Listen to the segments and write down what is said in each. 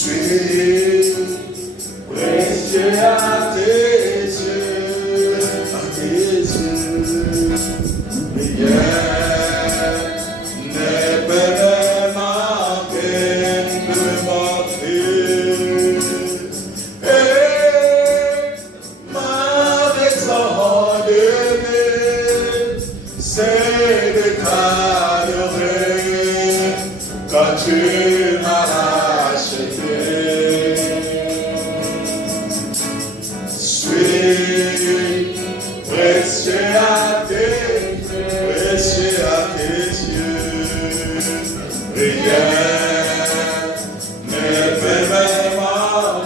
suis précieux à tes yeux, rien ne peut me manquer de m'offrir. Et ma raison d'aimer, c'est de t'adorer quand tu m'as racheté. Suis précieux à tes yeux, rien ne peut me manquer.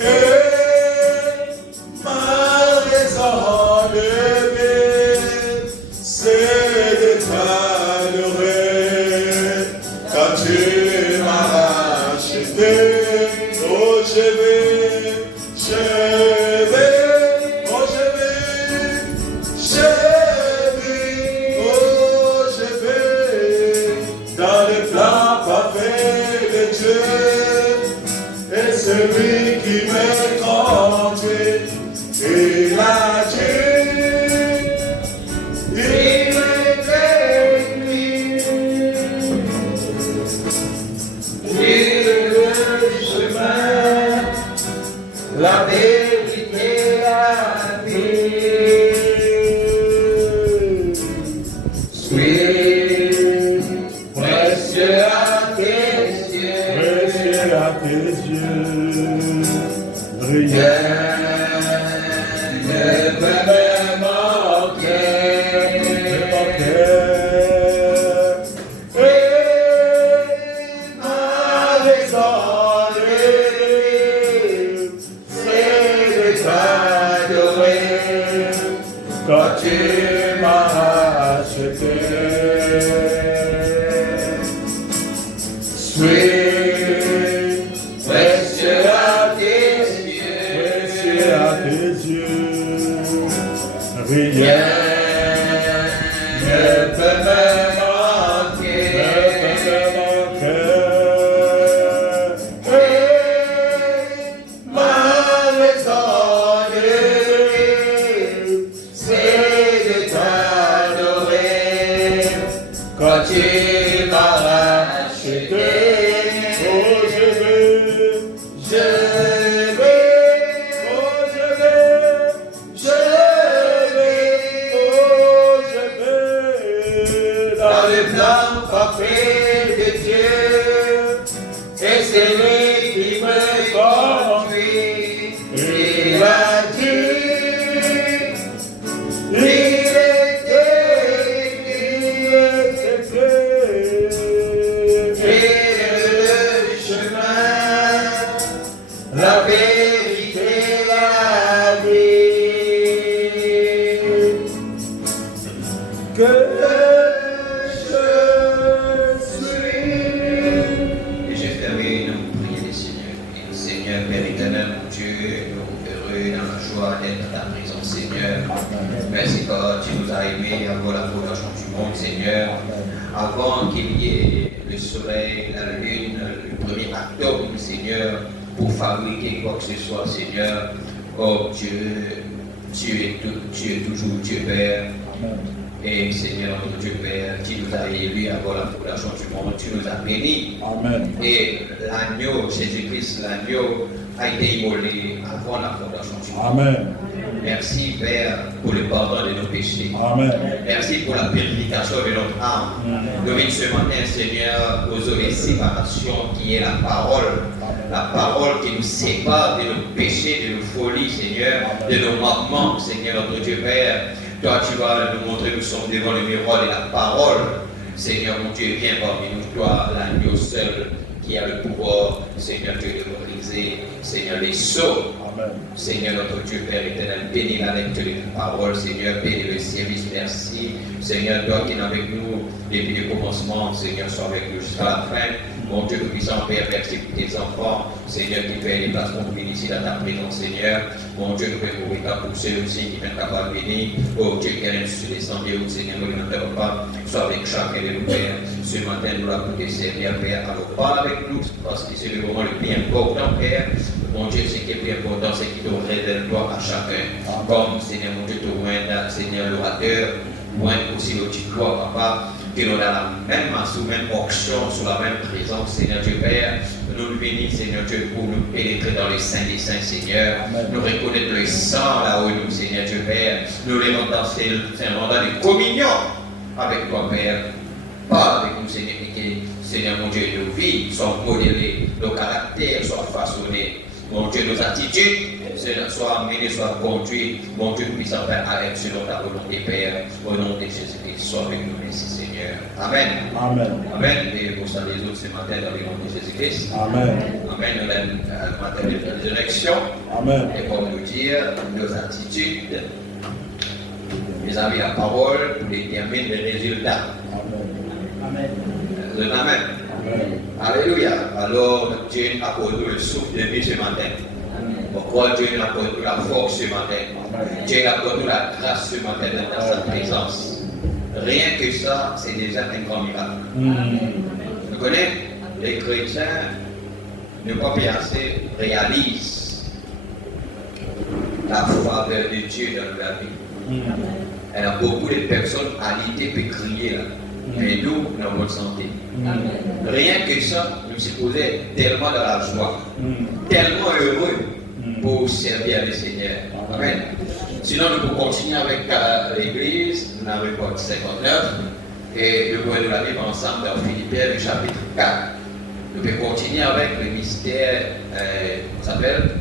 Et ma raison d'aimer, c'est de t'adorer quand tu m'as racheté. Oh, je vais, oh, je vais, dans le plan parfait de Dieu, et celui qui me conduit, il a dit, il est béni, il est le chemin, la vérité, la vie. Suis précieux à tes yeux, rien ne peut me manquer. Et ma raison d'aimer, c'est de t'adorer quand tu m'as racheté. Suis précieux à tes yeux, rien ne peut me manquer. Et ma raison d'aimer, c'est de t'adorer quand tu m'as racheté. Oh, je vais, oh, dans le plan parfait de Dieu, et c'est lui qui me conduit. Il a dit, il est écrit, le chemin, la vérité, la vie. Que je suis. Et j'ai fermé nos prières, les Seigneurs. Et Seigneur, Père éternel, mon Dieu, nous heureux dans la joie d'être dans ta présence, Seigneur. Merci quand tu nous as aimés avant la fondation du monde, Seigneur. Avant qu'il y ait le soleil, la lune, le 1er octobre, Seigneur, pour fabriquer quoi que ce soit, Seigneur. Oh Dieu, tu es toujours Dieu Père. Et Seigneur, notre Dieu Père, tu nous as élus avant la fondation du monde, tu nous as bénis. Amen. Et l'agneau, Jésus-Christ, l'agneau, a été immolé avant la fondation du monde. Amen. Merci Père pour le pardon de nos péchés. Amen. Merci pour la purification de notre âme. Nous venons ce matin, Seigneur, aux une séparation qui est la parole qui nous sépare de nos péchés, de nos folies, Seigneur, de nos manquements, Seigneur, notre Dieu Père. Toi, tu vas nous montrer, nous sommes devant le miroir de la parole. Seigneur, mon Dieu, viens parmi nous, toi, l'agneau seul, qui a le pouvoir, Seigneur, de briser, Seigneur, les sceaux Seigneur notre Dieu, Père éternel, bénis la lecture de ta parole, Seigneur, bénis le service, merci. Seigneur, toi qui es avec nous depuis le commencement, Seigneur, sois avec nous jusqu'à la fin. Mon Dieu tout-puissant, Père, merci pour tes enfants, Seigneur, qui fait les places pour venir ici dans ta présence, Seigneur. Mon Dieu, nous pouvons pour ceux aussi qui sont capables de venir. Oh Dieu, qui est sur les sentiers, Seigneur, nous ne t'en pas. Sois avec chacun de nous, Père. Ce matin, nous l'avons pour te servir, Père. Alors, pas avec nous, parce que c'est le moment le plus important, Père. Mon Dieu, ce qui est plus important, c'est qu'il te révèle toi à chacun. Comme, Seigneur, mon Dieu, te rend, Seigneur, l'orateur, moi aussi le petit gloire, Papa. Que nous avons la même sous même auction, sous la même présence, Seigneur Dieu Père. Nous nous bénissons, Seigneur Dieu, pour nous pénétrer dans les saints des saints, Seigneur. Nous reconnaître le sang là où nous, Seigneur Dieu Père. Nous les rendons dans un mandat de communion avec toi, Père. Pas avec nous, Seigneur, que, Seigneur mon Dieu, nos vies sont modélées, nos caractères soient façonnés. Mon Dieu, nos attitudes soient amenées, soient conduites. Mon Dieu, puissant Père, avec selon ta volonté, Père. Au nom de Jésus-Christ, sois avec nous, merci, Seigneur. Amen. Amen. Amen. Et pour ça, les autres ce matin, dans le nom de Jésus-Christ. Amen. Amen. Nous avons le matin de la résurrection. Amen. Et pour nous dire nos attitudes, mes amis, la parole pour déterminer les résultats. Amen. Amen. Amen. Alléluia. Alors, Dieu a accordé le souffle de vie ce matin. Pourquoi Dieu a accordé la force ce matin? Dieu a accordé la grâce ce matin dans sa présence. Rien que ça, c'est déjà un grand miracle. Vous connaissez, les chrétiens ne pas bien assez réalisent la faveur de Dieu dans leur vie. Il y a beaucoup de personnes alitées peuvent crier là. Mais nous, nous avons bonne santé. Rien que ça, nous sommes posés tellement dans la joie, tellement heureux pour servir le Seigneur. Amen. Sinon, nous pouvons continuer avec l'église, nous avons pas 59, et nous pouvons nous la vivre ensemble dans Philippiens, le chapitre 4. Nous pouvons continuer avec le mystère, ça s'appelle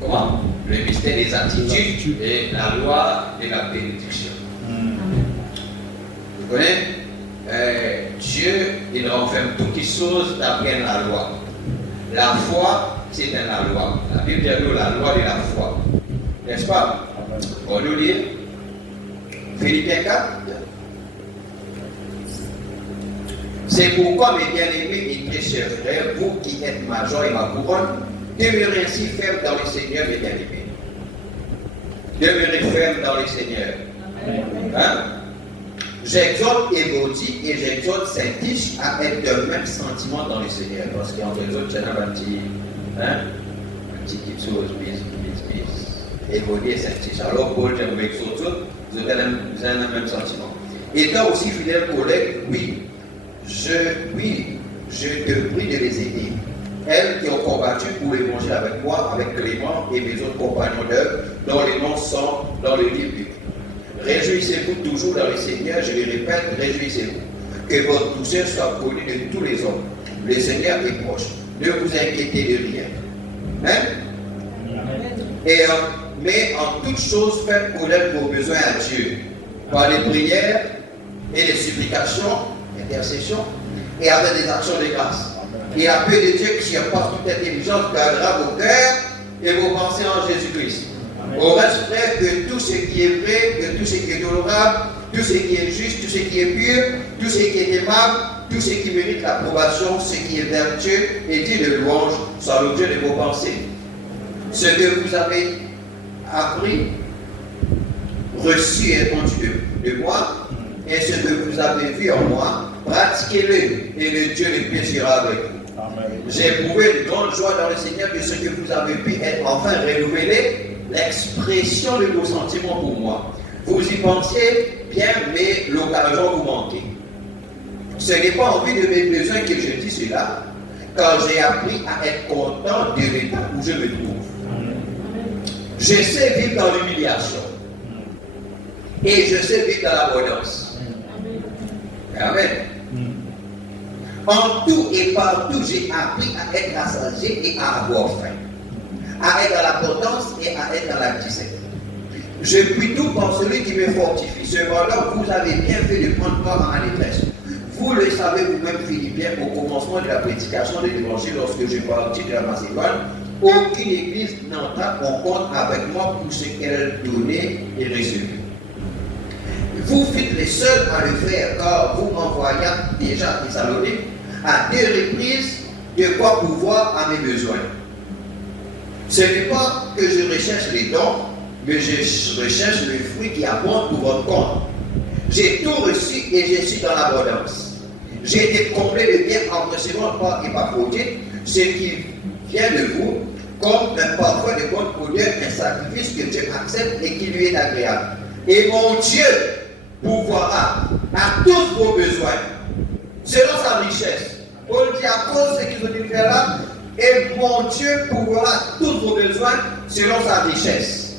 comment? Le mystère des attitudes et la loi de la bénédiction. Vous connaissez, Dieu, il renferme toutes les choses d'après la loi. La foi, c'est dans la loi. La Bible dit nous la loi de la foi. N'est-ce pas? On nous lit Philippiens 4. C'est pourquoi, mes bien-aimés et très chers frères, vous qui êtes ma joie et ma couronne, demeurez ainsi fermes dans le Seigneur, mes bien-aimés. Demeurez fermes dans le Seigneur. Hein? J'exhorte Évodie et j'exhorte Saint-Tiche à être de même sentiment dans le Seigneur. Parce qu'entre les autres, il y a un petit quelque chose, Évodie et Saint-Tiche. Alors, Paul, j'aime avec vous autres, vous avez le même sentiment. Étant aussi fidèle collègue, oui, je te prie de les aider. Elles qui ont combattu pour l'évangile avec moi, avec Clément et mes autres compagnons d'œuvre, dont les noms sont dans le livre. Réjouissez-vous toujours dans le Seigneur, je le répète, réjouissez-vous. Que votre douceur soit connue de tous les hommes. Le Seigneur est proche. Ne vous inquiétez de rien. Hein? Et, mais en toutes choses, faites connaître vos besoins à Dieu. Par les prières et les supplications, intercessions, et avec des actions de grâce. Et la paix de Dieu qui surpasse toute intelligence gardera vos cœurs et vos pensées en Jésus-Christ. Au reste, frère, que tout ce qui est vrai, que tout ce qui est honorable, tout ce qui est juste, tout ce qui est pur, tout ce qui est aimable, tout ce qui mérite l'approbation, ce qui est vertueux et digne de louange, soit l'objet de vos pensées. Ce que vous avez appris, reçu et entendu de moi, et ce que vous avez vu en moi, pratiquez-le, et le Dieu le paix sera avec vous. J'ai éprouvé de grande joie dans le Seigneur que ce que vous avez pu être enfin renouvelé, l'expression de vos sentiments pour moi. Vous y pensiez bien, mais l'occasion vous manquait. Ce n'est pas en vue de mes besoins que je dis cela, car j'ai appris à être content de l'état où je me trouve. Je sais vivre dans l'humiliation. Et je sais vivre dans l'abondance. Amen. En tout et partout, j'ai appris à être rassasié et à avoir faim. À être dans l'abondance et à être dans la disette. Je puis tout par celui qui me fortifie. Cependant, vous avez bien fait de prendre part à ma détresse. Vous le savez vous-même, Philippiens, au commencement de la prédication de l'évangile, lorsque je partis de la Macédoine, aucune église n'entra en compte avec moi pour ce qu'elle donnait et recevait. Vous faites les seuls à le faire, car vous m'envoyez déjà à Thessalonique à 2 reprises de quoi pouvoir à mes besoins. Ce n'est pas que je recherche les dons, mais je recherche le fruit qui abonde pour votre compte. J'ai tout reçu et je suis dans l'abondance. J'ai été comblé de bien en recevant par Épaphrodite, ce qui vient de vous, comme un parfum de bonne odeur, un sacrifice que Dieu accepte et qui lui est agréable. Et mon Dieu pourvoira à tous vos besoins, selon sa richesse. Paul dit à cause de ce qu'ils ont dû faire là, et mon Dieu pourvoira à tous vos besoins, selon sa richesse.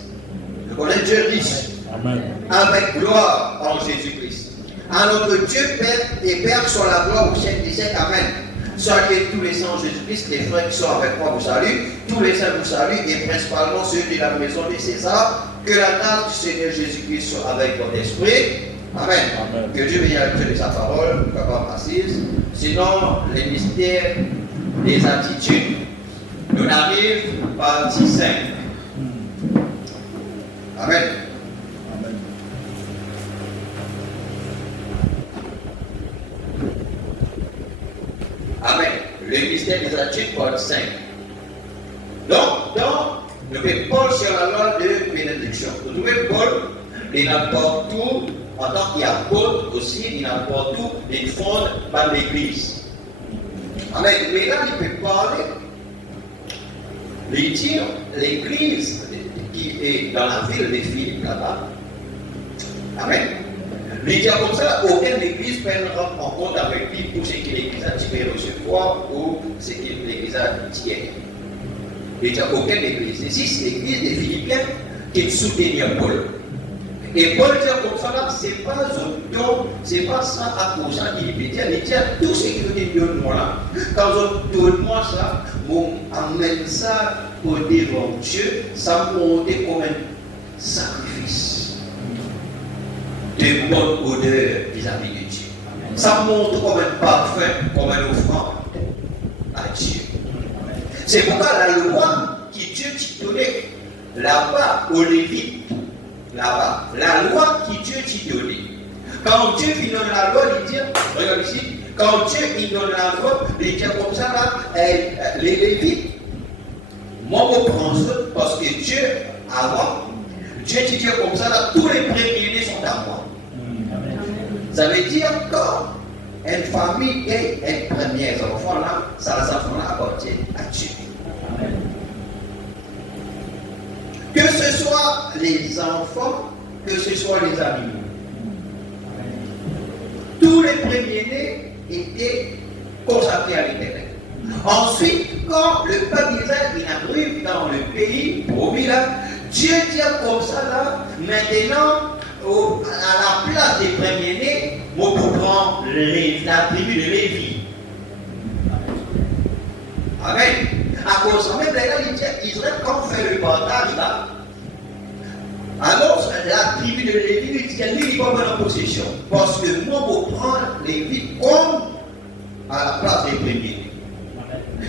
Je connais Dieu riche. Amen. Avec gloire en Jésus-Christ. À notre Dieu Père et Père soit la gloire au siècle des siècles. Amen. Saluez tous les saints en Jésus-Christ, les frères qui sont avec moi vous saluent, tous les saints vous saluent, et principalement ceux de la maison de César. Que la grâce du Seigneur Jésus-Christ soit avec votre esprit. Amen. Amen. Que Dieu bénisse la lecture de sa parole, capable assise. Sinon, les mystères des attitudes. Nous arrivons partie 5. Amen. Amen. Amen. Le mystère des attitudes, part 5. Donc, dans le Paul sur la loi de bénédiction. Vous trouvez Paul, il n'a pas tout, en tant qu'apôtre aussi, il n'a pas tout, il fonde par l'église. Amen. Mais là, il peut parler, il dit, l'église qui est dans la ville de Philippe là-bas. Amen. Il dit comme ça, aucune église peut rendre en compte avec lui pour ce que l'église a tiré recevoir ou ce que l'église a tiré. Il dit aucune église. Ici, c'est l'église des Philippiens qui soutient Paul. Et Paul dit comme ça, là, c'est pas un don, c'est pas ça à cause qu'il peut dire. Il dit tout ce que vous donne moi là. Quand on donne moi ça, on amène ça au devant Dieu, ça monte comme un sacrifice de bonne odeur vis-à-vis de Dieu. Ça monte comme un parfum, comme un offrande à Dieu. C'est pourquoi la loi qui Dieu t'a donnée là-bas aux Lévites, là-bas, la loi qui Dieu t'a donnée. Quand Dieu il donne la loi, il dit, regarde ici, quand Dieu il donne la loi, il dit comme ça là, les Lévites, moi je prends ça parce que Dieu, avant, Dieu dit comme ça là, tous les premiers-nés sont à moi. Ça veut dire quand une famille est un premier enfant là, ça enfants-là appartiennent à Dieu. Que ce soit les enfants, que ce soit les animaux. Tous les premiers-nés étaient consacrés à l'Éternel. Ensuite, quand le peuple d'Israël arrive dans le pays promis là, Dieu dit comme ça là, maintenant, à la place des premiers-nés, on prend la tribu de Lévi. Amen. À cause de même, là, il dit Israël, quand on fait le partage là, alors la tribu de Lévi lui dit qu'elle n'est pas en possession. Parce que moi, je prends Lévi comme à la place des premiers.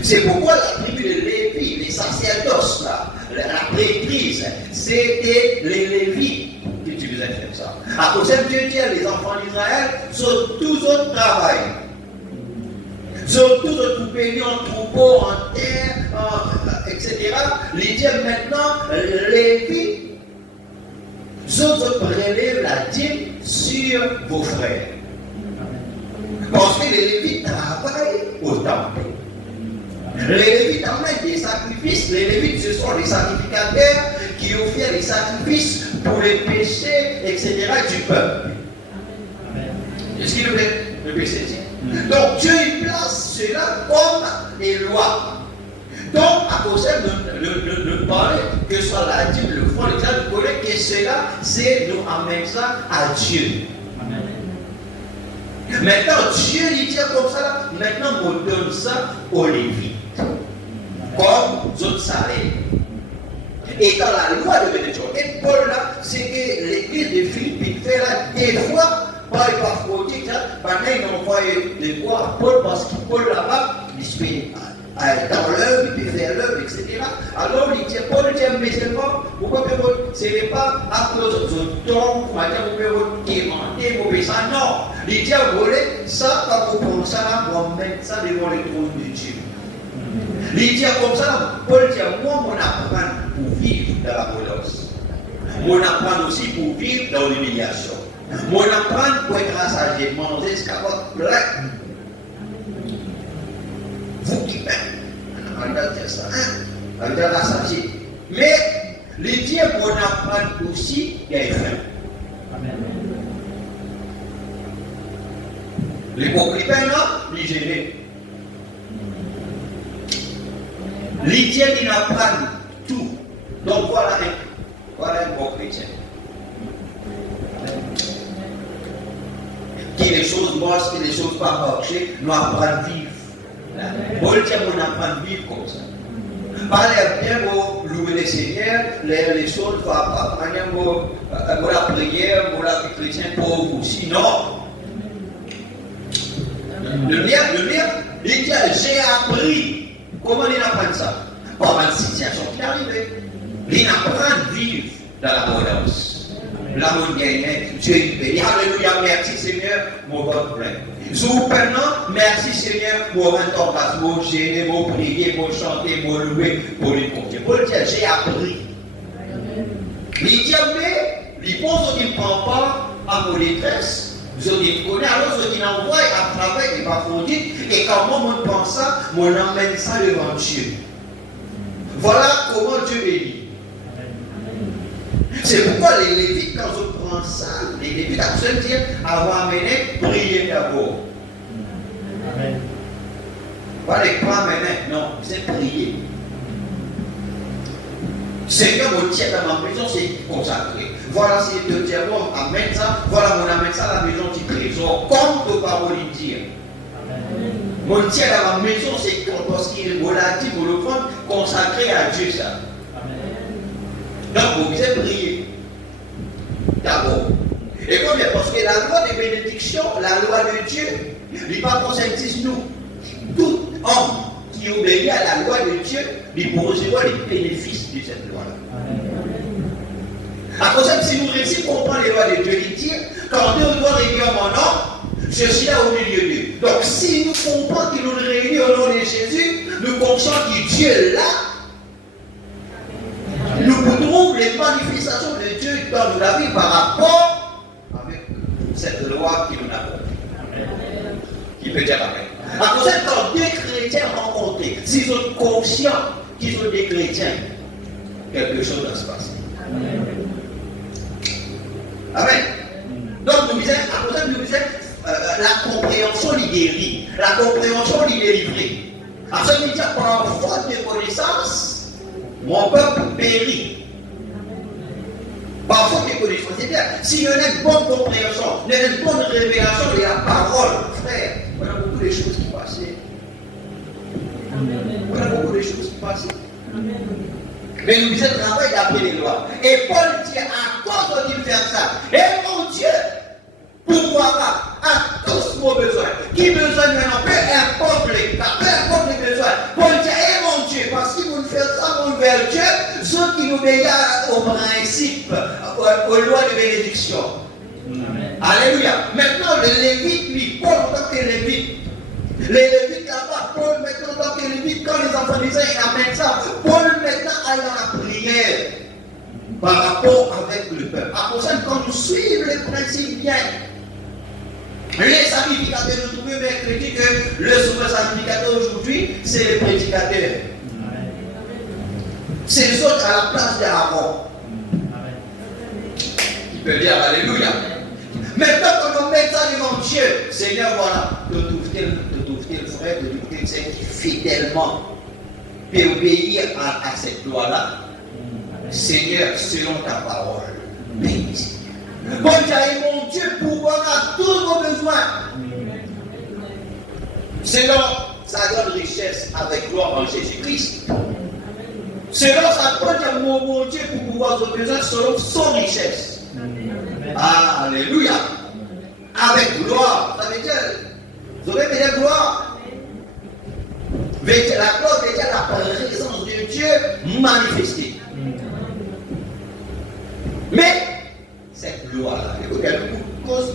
C'est pourquoi la tribu de Lévi, les sacerdoces là, la prêtrise, c'était les Lévites qui utilisaient comme ça. À cause de Dieu dit les enfants d'Israël sont tous au travail. Sont tous au pays en troupeau, en terre, etc. Les dieux maintenant, Lévi, autres prélèvent la dîme sur vos frères. Parce que les Lévites travaillent au temple. Les Lévites amènent des sacrifices. Les Lévites, ce sont les sacrificateurs qui offrent les sacrifices pour les péchés, etc. du peuple. Est-ce qu'il vous plaît? Le péché dit. Donc Dieu il place cela comme des lois. Donc, à cause de ne parler que ce soit la dîme, le fond, l'exemple, vous connaissez que cela, c'est nous amener ça à Dieu. Maintenant, Dieu il dit comme ça, maintenant on donne ça aux Lévites. Comme autres salaires. Et dans la loi de bénédiction, et Paul là, c'est que l'église de Philippe fait là, des fois, par Épaphrodite, maintenant ils ont envoyé de quoi à Paul, parce que Paul là-bas, il se paye. dans l'œuvre, il peut faire l'œuvre, etc. Alors, il dit, Paul dit, mais seulement, pourquoi ce n'est pas à cause de ton, vous pouvez quémander, vous pouvez ça, non. Il dit, vous voulez, ça, pas vous prendre ça, vous mettre ça devant le trône de Dieu. Il dit comme ça, Paul dit, moi, mon apprendre pour vivre dans la violence. Mon apprendre aussi pour vivre dans l'humiliation. Mon apprendre pour être rassasié, manger escamote, blague. Vous qui m'aimez, on va dire ça, on va dire rassasié. Mais, il dit, mon apprendre aussi, il y a faim. L'hypocrite, non, il gêné. L'idée qui n'apprend tout. Donc voilà un bon chrétien. Qui les choses marchent, qui les choses pas marcher, nous apprendre à vivre. Paul dit qu'on apprend à vivre comme ça. Parlez bien pour louer le Seigneur, les choses vont apprendre pour la prière, pour la vie chrétienne, pour aussi. Non. Le mien, il dit j'ai appris. Comment il apprend ça? Par une situation qui est arrivée. Il apprend à vivre dans l'abondance. L'amour gagné, Dieu est béni. Alléluia, merci Seigneur, mon vote plein. Maintenant, merci Seigneur, mon intentation, mon gêner, mon prier, mon chanter, mon louer, pour les compter. Pour le dire, j'ai appris. Il dit, mais, il pense qu'il ne prend pas à mon détresse. Je dis, connais, alors je dis, envoie à travers les bafondis, et quand moi, je pense ça, je emmène ça devant Dieu. Voilà comment Dieu bénit. C'est pourquoi les Lévites, quand je prends ça, les Lévites, à se dire, avoir amené, prier d'abord. Amen. Pas les prendre maintenant, non, c'est prier. Seigneur, mon tiers dans ma maison, c'est consacré. Voilà, c'est de dire, bon, amène ça, voilà, mon amène ça à la maison du trésor, comme de parole dire. Mon tiers dans ma maison, c'est parce qu'il est relatif, pour le prendre, consacré à Dieu, ça. Donc, vous devez prier. D'abord. Et combien? Parce que la loi de bénédiction, la loi de Dieu, il pas conscientise nous. Tout homme qui obéit à la loi de Dieu, il recevoir les bénéfices de cette loi-là. À cause de si nous réussissons à comprendre les lois de Dieu, il dit, quand Dieu doit réunir mon nom, je suis là au milieu d'eux. Donc, si nous comprenons qu'il nous réunit au nom de Jésus, nous conscients que Dieu est là, nous voudrons les manifestations de Dieu dans la vie par rapport avec cette loi qui nous a donnée. Qui peut dire Amen. À cause de quand des chrétiens rencontrés, s'ils sont conscients qu'ils sont des chrétiens, quelque chose va se passer. Amen. Donc nous disons, à cause de nous disons, la compréhension l'y guérit, la compréhension l'y délivre. À ce moment-là, par faute de connaissance, mon peuple périt. Par faute de connaissance, c'est bien. S'il y a une bonne compréhension, il y a une bonne révélation de la parole, frère, voilà beaucoup de choses qui passaient. Voilà beaucoup de choses qui passaient. Mais nous disons travail d'après les lois. Et Paul dit, à cause de faire ça, et mon Dieu, pourvoira à tous vos besoins. Qui besoin maintenant, peu importe les cas, peu importe les besoins. Paul dit, et mon Dieu, parce que vous ne faites ça, mon vers Dieu, ceux qui nous obéissent au principe, aux lois de bénédiction. Amen. Alléluia. Maintenant, les Lévites, lui, Paul en tant que Lévite, les Lévites là-bas, Paul maintenant en tant que Lévite, quand les enfants d'Israël amènent ça, Paul maintenant aille dans la prière par rapport avec le peuple. À cause de quand nous suivons les principes bien, les sacrificateurs, nous trouvons mercredi que le souverain sacrificateur aujourd'hui, c'est les prédicateurs. C'est les autres à la place d'Aaron. Il peut dire Alléluia. Maintenant, quand on met ça devant Dieu, Seigneur, voilà, de trouver le frère, de trouver celle qui fidèlement peut obéir à cette loi-là. Seigneur, selon ta parole, bénis. Bon Dieu, mon Dieu, pourvoira tous vos besoins. Selon sa grande richesse avec gloire en Jésus-Christ. Selon sa parole, mon Dieu, pour pouvoir vos besoins selon son richesse. Alléluia. Avec gloire. Ça veut dire, vous avez bien gloire. La gloire manifester. Mais, cette loi-là, il y a cause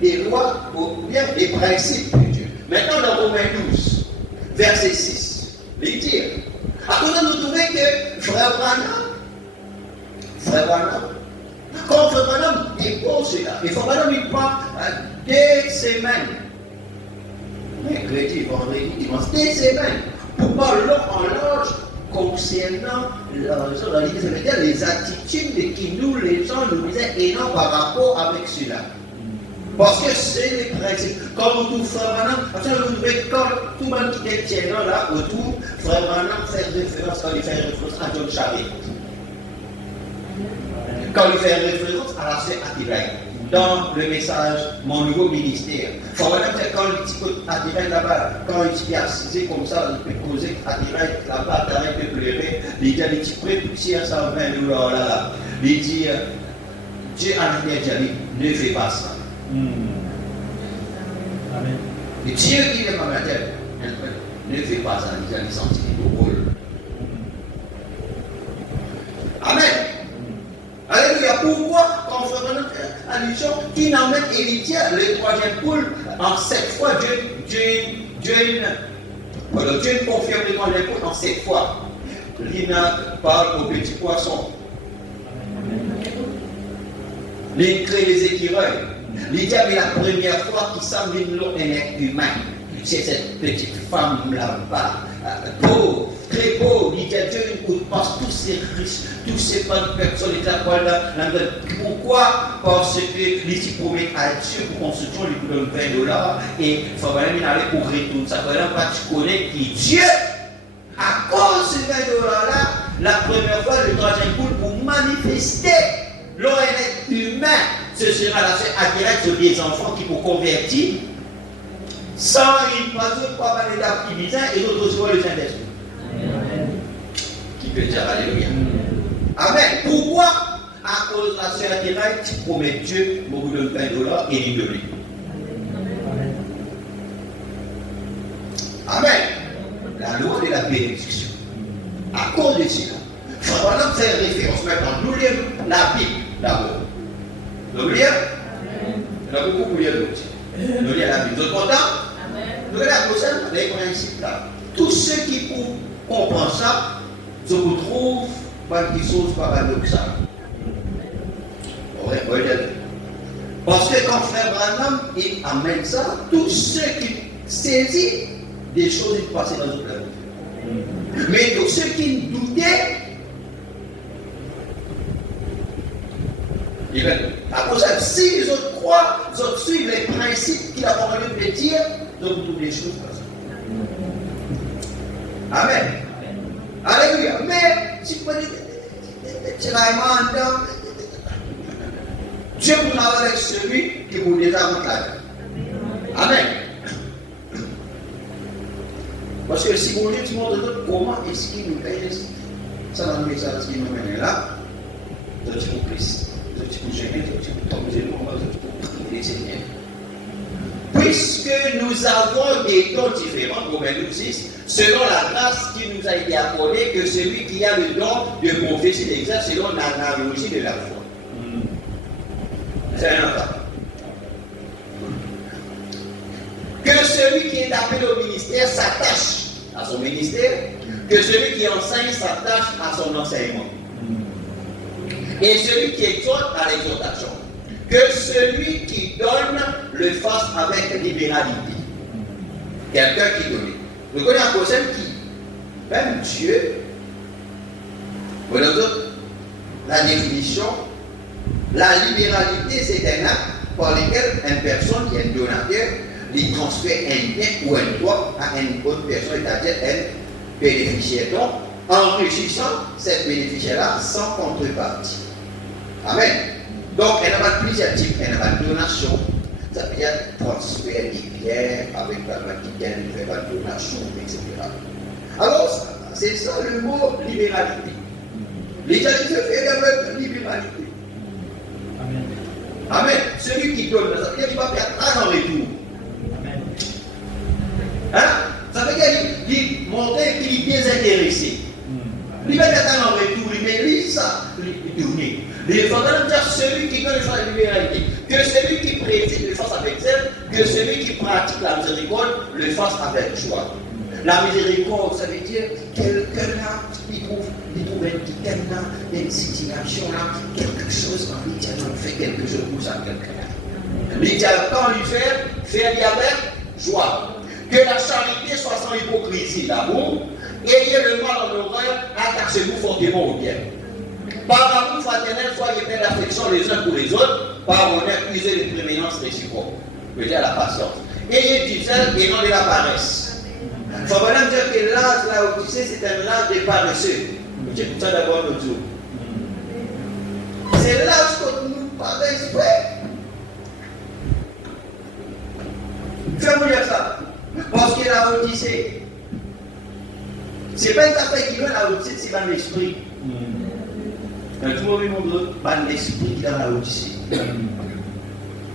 des lois ou bien des principes de Dieu. Maintenant, dans Romains 12, verset 6, il dit, à cause de nous trouver que frère Branham, quand frère Branham dépose cela, et frère Branham il prend 2 semaines, mercredi, vendredi, dimanche, 2 semaines, pour parler en large concernant les attitudes qui nous, les gens, nous disaient énormes par rapport avec cela. Parce que c'est les principes. Quand vous trouvez frère Branham, vous trouvez quand tout le monde qui tient là autour, frère Branham fait référence à John Charlie. Quand il fait référence à la sœur Attilaï, dans le message Mon nouveau ministère. Frère Branham, c'est quand il dit Attilaï là-bas, quand il est assisé comme ça, il peut causer Attilaï là-bas, Attilaï peut pleurer, il dit prêt pour tirer $120 là. Il dit Dieu a dit, ne fais pas ça. Amen. Et Dieu qui est ma tête, ne fais pas ça, il a senti le rôle. Amen. Alléluia. Pourquoi quand on fait allusion qui n'emmène héritière le 3e poule en 7 fois, Dieu confirme le 3e poule en 7 fois. Lina parle au petit poisson. Il crée les écureuils. Il dit la première fois qu'il semble un être humain. C'est cette petite femme là-bas, pauvre, très pauvre. Il dit Dieu n'écoute pas tous ces riches, tous ces bonnes personnes, là. Pourquoi? Parce que il promet à Dieu pour construction, il lui donne $20 et il faut vraiment aller pour retourner. Ça veut dire que tu connais qui Dieu, à cause de ces $20 là, la première fois, le 3e poule pour manifester l'homme humain. Ce sera la seule attirante sur des enfants qui pour convertir sans une personne pas mal d'activisants et d'autres souvent le Saint-Esprit. Qui peut dire Alléluia. Amen. Pourquoi? À cause de la seule attirante qui promet Dieu beaucoup de $20 et il donne. Amen. La loi de la bénédiction. À cause de cela, il faut vraiment faire référence maintenant. Nous lisons la Bible d'abord. Nous lisons. Il y a beaucoup de d'autres. Nous lisons la Bible. Vous êtes contents? Nous lisons la prochaine, les principes là. Tous ceux qui comprennent ça, je vous trouve des choses paradoxales. Parce que quand frère Branham il amène ça, tous ceux qui saisissent des choses qui passent dans notre vie. Mais tous ceux qui doutaient, à cause de si les autres croient, les autres suivent les principes qu'il a parlé de dire, donc vous trouvez des choses comme ça. Amen. Alléluia. Mais si vous voulez, Dieu vous travaille avec celui qui vous les a montrés. Amen. Parce que si vous voulez, tu montres comment est-ce qu'il nous paye ça dans le message qui nous mène là, vous êtes pour plus. Vous êtes pour gêner, vous êtes pour tomber, vous êtes pour prier, Seigneur. Puisque nous avons des dons différents, Romains 12:6, selon la grâce qui nous a été accordée, que celui qui a le don de prophétie l'exerce selon l'analogie de la foi. C'est un autre. Que celui qui est appelé au ministère s'attache à son ministère, que celui qui enseigne s'attache à son enseignement. Et celui qui exhorte à l'exhortation. Que celui qui donne le fasse avec libéralité. Quelqu'un qui donne. Vous connaissez un personne qui, même Dieu, vous voyez la définition, la libéralité c'est un acte par lequel une personne qui est un donateur, il transfère un bien ou un droit à une autre personne, c'est-à-dire un bénéficiaire. Donc, enrichissant cette bénéficiaire-là sans contrepartie. Amen. Donc, elle n'a pas plusieurs types, elle n'a pas de donation. Ça veut dire transfert des biens avec la quotidienne, il fait pas de donation, etc. Alors, c'est ça le mot libéralité. Les gens qui se font de libéralité. Amen. Amen. Celui qui donne, ça veut dire qu'il va faire un en retour. Hein? Ça veut dire qu'il montrer qu'il est désintéressé. Il va être en retour, mais lui, ça, il tourne. Il faudra dire celui qui donne la libéralité, que celui qui prédit le fasse avec zèle, que celui qui pratique la miséricorde le fasse avec joie. La miséricorde, ça veut dire quelqu'un là, il trouve une situation là, quelque chose en lui, il fait quelque chose pour ça, quelqu'un là. Il dit, quand lui fait avec joie. Que la charité soit sans hypocrisie, l'amour, ayez le mal en horreur, attachez-vous fortement au bien. Par amour fraternel, soyez pleins d'affection les uns pour les autres, par honneur, puisez les préménances réciproques. Je veux dire la patience. Ayez du zèle et non de la paresse. Il faut vraiment dire que l'âge là où tu sais, c'est un âge de paresseux. Je dis ça d'abord l'autre jour. C'est l'âge que nous paressons. Fais-moi dire ça. Parce que la Odyssée, c'est pas une affaire qui vient la Odyssée, c'est dans l'esprit. Tout le monde montre pas l'esprit qui est dans la Odyssée.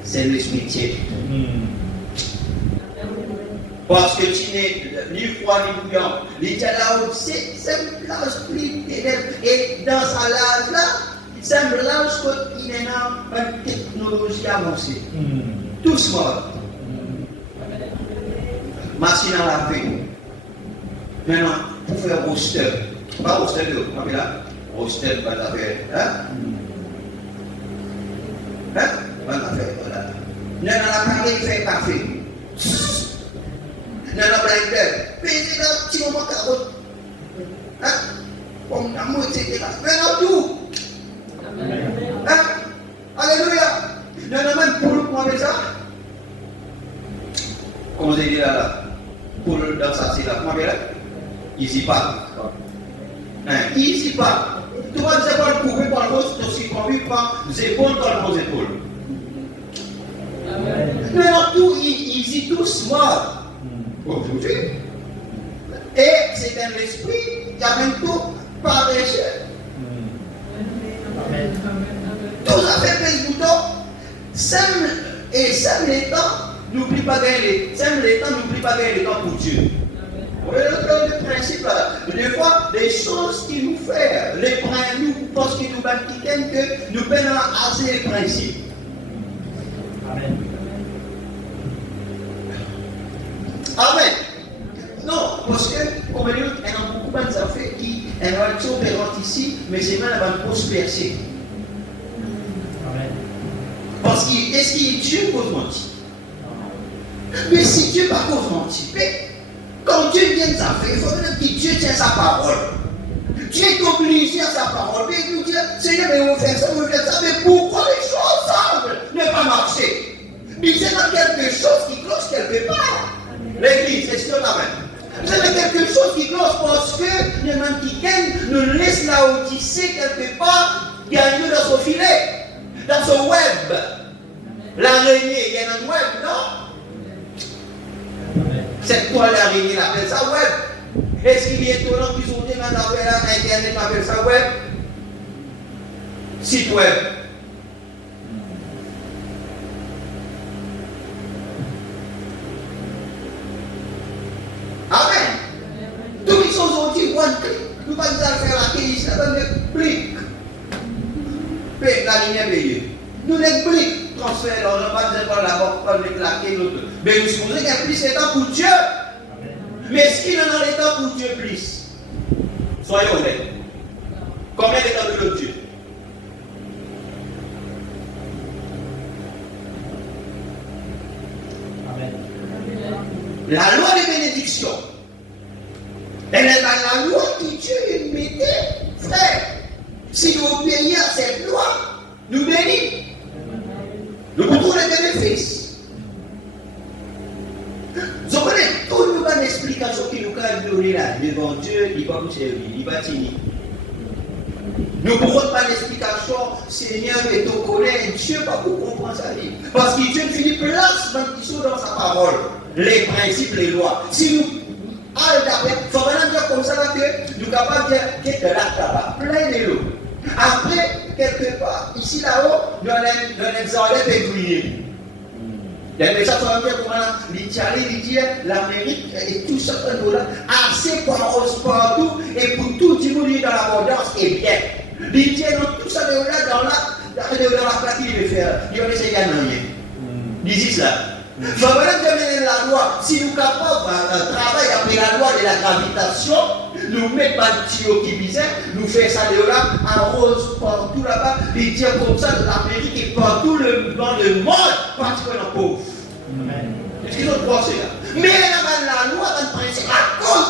C'est l'esprit tiède. Parce que tu n'es ni froid ni bouillant. Il y a la Odyssée, c'est l'esprit ténèbres. Et dans sa lage là, c'est un lage qu'il est dans une technologie avancée. Tous morts. Machine à laver. Maintenant, pour faire roster. Pas roster, comment on là? Roster, pas d'affaire. Pas d'affaire, voilà. Maintenant, l'appareil fait café. Maintenant, blender. Payez là, petit moment carotte. Comme l'amour, etc. Maintenant, tout. Alléluia. Maintenant, même pour le point de ça. Comment vous dit là? Pour dans sa c'est là, comment dire là? Ici pas. Ici pas. Tu vas dire pas le couper par l'autre, tu aussi conduit par les épaules dans les épaules. Maintenant tout, ici tous morts. Aujourd'hui. Et c'est un esprit qui a même tout paresseux. Tout ça fait des boutons. Sème les temps. N'oublie pas gagner les temps, n'oublie pas gagner les temps pour Dieu. Vous voyez le principe là. Des fois, des choses qu'il nous fait, les principes, nous pensons qu'il nous bâtit que nous peinons à assez les principes. Amen. Amen. Non, parce que, comme il y a beaucoup d'affaires qui ont une réaction opérante ici, mais c'est même avant de prospérer. Amen. Parce que, est-ce qu'il Dieu cause mentir? Mais si Dieu pas cause mentir, quand Dieu vient de sa faire, il faut que Dieu tient sa parole. Dieu est obligé à sa parole. Mais il nous dit, Seigneur, mais on fait ça, mais pourquoi les choses semblent ne pas marcher? Mais c'est dans quelque chose qui cloche quelque part. L'église, c'est sur la main. C'est dans quelque chose qui cloche parce que les Mantiquaines nous laissent la Odyssée quelque part gagner dans son filet, dans son web. L'araignée, il y a un web, non? Cette toile d'araignée, on appelle ça web. Est-ce qu'il y a étonnant qu'ils ont dit qu'on appelle Internet, on appelle ça web? Site web. Amen. Toutes les choses ont dit one click. Nous ne pouvons pas faire la télé, ça donne des clics. La ligne est meilleure. Nous les clics. Transfert, on n'a pas besoin de la porte, pas de claquer l'autre. Mais nous supposons qu'il y a plus de temps pour Dieu. Mais est-ce qu'il y en a le temps pour Dieu plus? Soyons honnêtes. Combien de temps de l'autre Dieu? Amen. La loi de bénédiction. Elle est dans la loi que Dieu mettait, frère. Si nous obéissons à cette loi, nous bénissons. Nous pouvons les bénéfices. Vous connaissez tout nous une explication qui nous a donné là devant Dieu, il va nous servir, il va tenir. Nous ne pouvons pas l'explication, Seigneur, mais tu connais Dieu pas pour comprendre sa vie. Parce que Dieu finit place dans sa parole, les principes, les lois. Si nous allons d'après, il faut vraiment dire comme ça que nous sommes capables de dire que là, plein de l'eau. Après, quelque part, ici là-haut, nous avons des enlèves aiguillés. Il y a des gens qui vont dire comment l'Italie, l'Amérique et tout ça, assez partout, et pour tout diminuer dans la abondance et bien. Il tient dans tout ça de là, dans la pratique, il veut faire. Il va essayer de rien. Il dit ça. Faut vraiment terminer la loi. Si nous sommes capables de travailler après la loi de la gravitation, nous mettons un tuyau qui visait, nous faisons ça de là, arrose partout là-bas, il tient comme ça l'Amérique et partout dans le monde, particulièrement pauvre. Est-ce qu'ils ont pensé là? Mais la loi, dans le principe, à cause,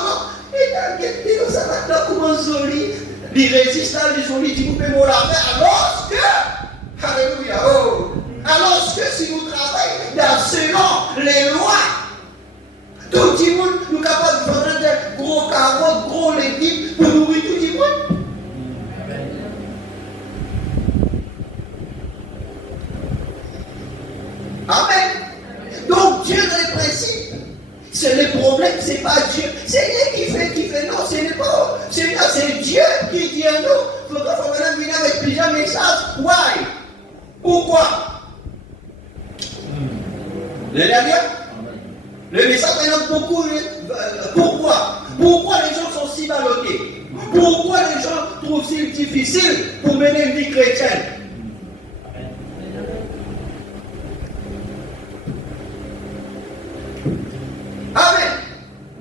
et ça va être comme un joli, les résistants, les jolis, qui vous pouvez me la faire, alors que, alléluia, oh, alors que si nous travaillons selon les lois, tout le monde nous capable de faire des gros carottes, gros légumes pour nourrir tout le monde. Amen. Donc Dieu dans les principes, c'est le problème, c'est pas Dieu. C'est lui qui fait, non, ce n'est pas. C'est Dieu qui dit à nous. Il faut maintenant venir avec plusieurs messages. Why? Pourquoi? Le message maintenant beaucoup. Pourquoi? Pourquoi les gens sont si ballottés? Pourquoi les gens trouvent si difficile pour mener une vie chrétienne? Amen.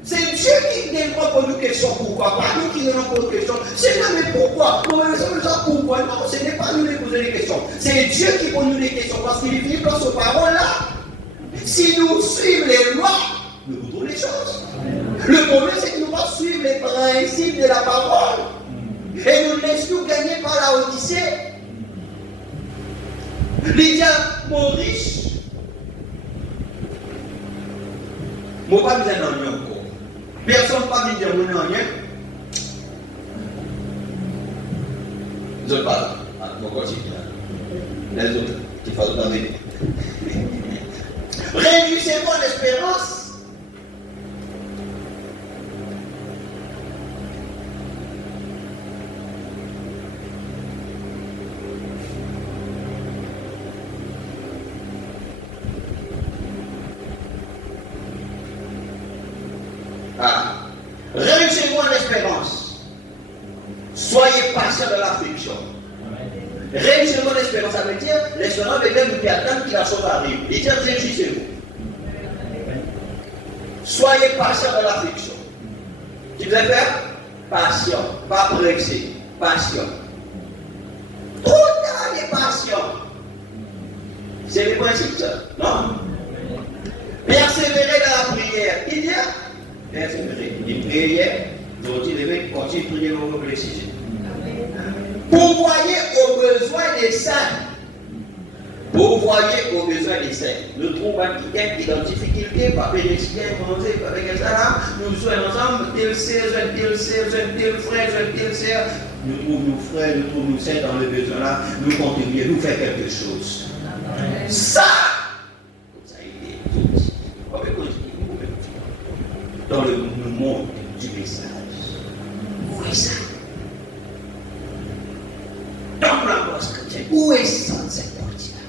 C'est Dieu qui ne pose nous questions pourquoi, pas nous qui ne posons questions. C'est là, mais pourquoi? Pourquoi? Non, ce n'est pas nous qui posons les questions. C'est Dieu qui pose nous les questions parce qu'il finit par ce parole-là. Si nous suivons les lois, nous voudrons les choses. Le problème, c'est que nous ne pas suivre les principes de la parole. Et nous laissons gagner par la Odyssée. Lydia, mon riche, moi pas besoin d'en dire encore. Personne ne pas dire mon en rien. Les autres parlent. On continue. Les autres, il faut demander. Réjouissez-vous en espérance. Réjouissez-vous en espérance. Soyez patient de l'affliction. Réjouissez-vous en espérance, ça veut dire l'espérance veut dire nous qui attendons que la chose arrive. Il dit réjouissez-vous. Soyez patient de l'affliction. Tu veux faire? Patient, pas pressé, patient. Tout le temps est patient. C'est le principe ça, non? Persévérer dans la prière. Il dit persévérer. Il priait, donc il devait continuer de prier dans le précision. Pourvoyez aux besoins des saints. Pourvoyez aux besoins des saints. Nous trouvons quelqu'un qui est en difficulté, pas pédestin, manger, pas avec ça, nous sommes ensemble, tel sœur, tel frère, tel sœur. Nous trouvons nos frères, nous trouvons nos sœurs dans le besoin là, nous continuons, nous faisons quelque chose. Ça, ça a été tout. On peut continuer, dans le monde du message. Oui, ça. Dans la bosse chrétienne, où est cette partie-là?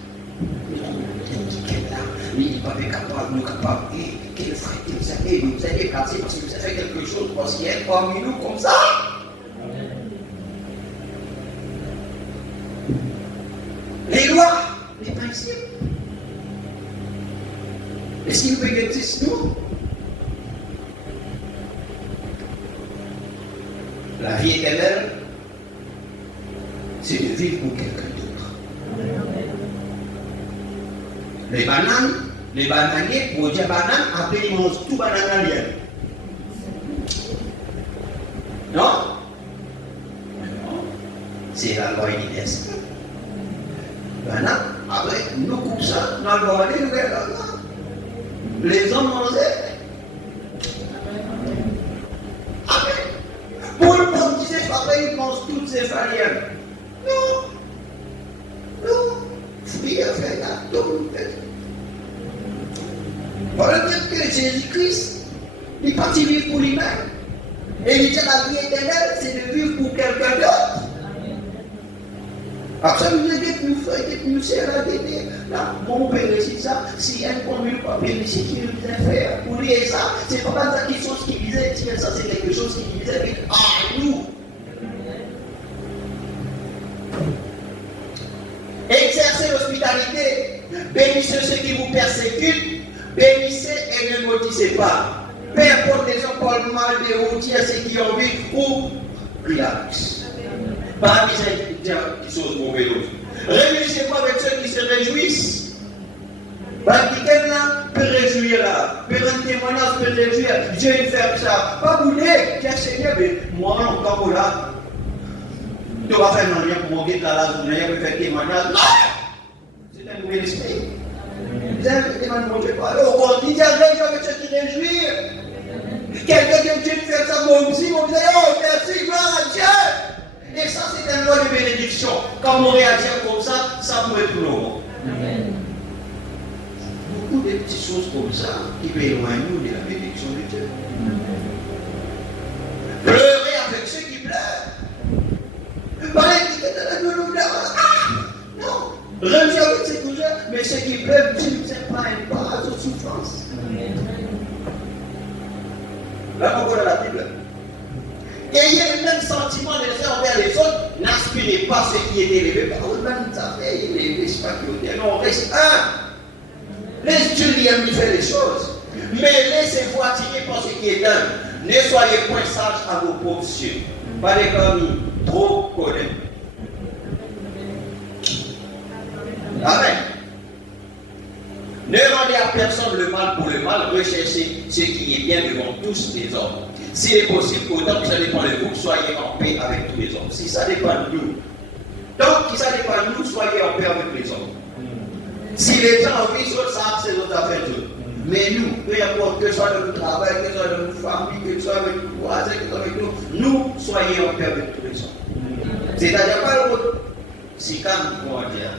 Il n'est pas capable, nous capables, quel frère, vous allez passer parce que vous avez fait quelque chose, parce qu'il y a parmi nous comme ça. Les lois, les principes. Est-ce qu'il peut exister nous? La vie éternelle, c'est de vivre pour quelqu'un d'autre. Les bananiers, pour dire banane, après ils mangent tout bananalien. Non? C'est la loi universelle. Banane, après, nous coupons ça, nous allons aller, nous regardons. Les hommes mangeaient. Après, pour le monde disait, après, ils mangent toutes ces farines. Non. Non. Fruits, frère, tout. Voilà dire que Jésus-Christ, il est parti vivre pour lui-même. Et il dit la vie éternelle, c'est de vivre pour quelqu'un d'autre. Après, nous aidons que nous frères, que nous sœurs à aider. Là, mon père, c'est ça. Si un conduit pas bien, c'est qui nous disait faire. Pour lui, ça, c'est pas quelque chose qui disait, ça, c'est quelque chose qui disait, ah, nous. exercez l'hospitalité, bénissez ceux qui vous persécutent, bénissez et ne maudissez pas. Peu importe les gens parlent mal des routiers, ceux qui ont envie, ou relax. Pas misère qui sont mauvais. Réjouissez-vous avec ceux qui se réjouissent. Quelqu'un là peut réjouir là, peut rendre témoignage, peut réjouir. Dieu il fait ça. Pas bouler, tiens Seigneur, mais moi encore là. Tu vas faire un lien pour mon guide là, la journée, il va faire témoignage. Non! C'est un nouvel esprit. Vous avez fait témoignage, mon Dieu, pas. Au contraire, il y a des gens avec ceux qui réjouissent. Quelqu'un qui Dieu fait ça, moi aussi, on dit, oh merci, gloire à Dieu. Et ça, c'est un loi de bénédiction. Quand on réagit comme ça, ça pourrait être lourd. Beaucoup de petites choses comme ça qui peuvent éloigner nous de la bénédiction de Dieu. Pleurer avec ceux qui pleurent. Parler de nous, non. Réussir avec ces cousins, mais ceux qui pleurent, Dieu ne s'épargne pas de souffrance. Là, on voit la Bible. Ayez le même sentiment les uns envers les autres, n'aspirez pas ce qui est élevé par eux, même ça fait élevé, c'est pas qui est non, on reste un. Laisse Dieu lui aime faire les choses, mais laissez-vous attirer par ce qui est un. Ne soyez point sages à vos pauvres cieux. Pas les comme trop connus. Amen. Ne rendez à personne le mal pour le mal, recherchez ce qui est bien devant tous les hommes. S'il est possible, autant que ça dépend de vous, soyez en paix avec tous les hommes. Si ça dépend de nous, tant que ça dépend de nous, soyez en paix avec les hommes. Si les gens ont vu ça, c'est notre affaire. Mais nous, peu importe que ce soit de notre travail, que ce soit de notre famille, que ce soit avec nos voisins, que ce soit avec nous, nous soyons en paix avec tous les hommes. C'est-à-dire pas l'autre, si calme, comment dire,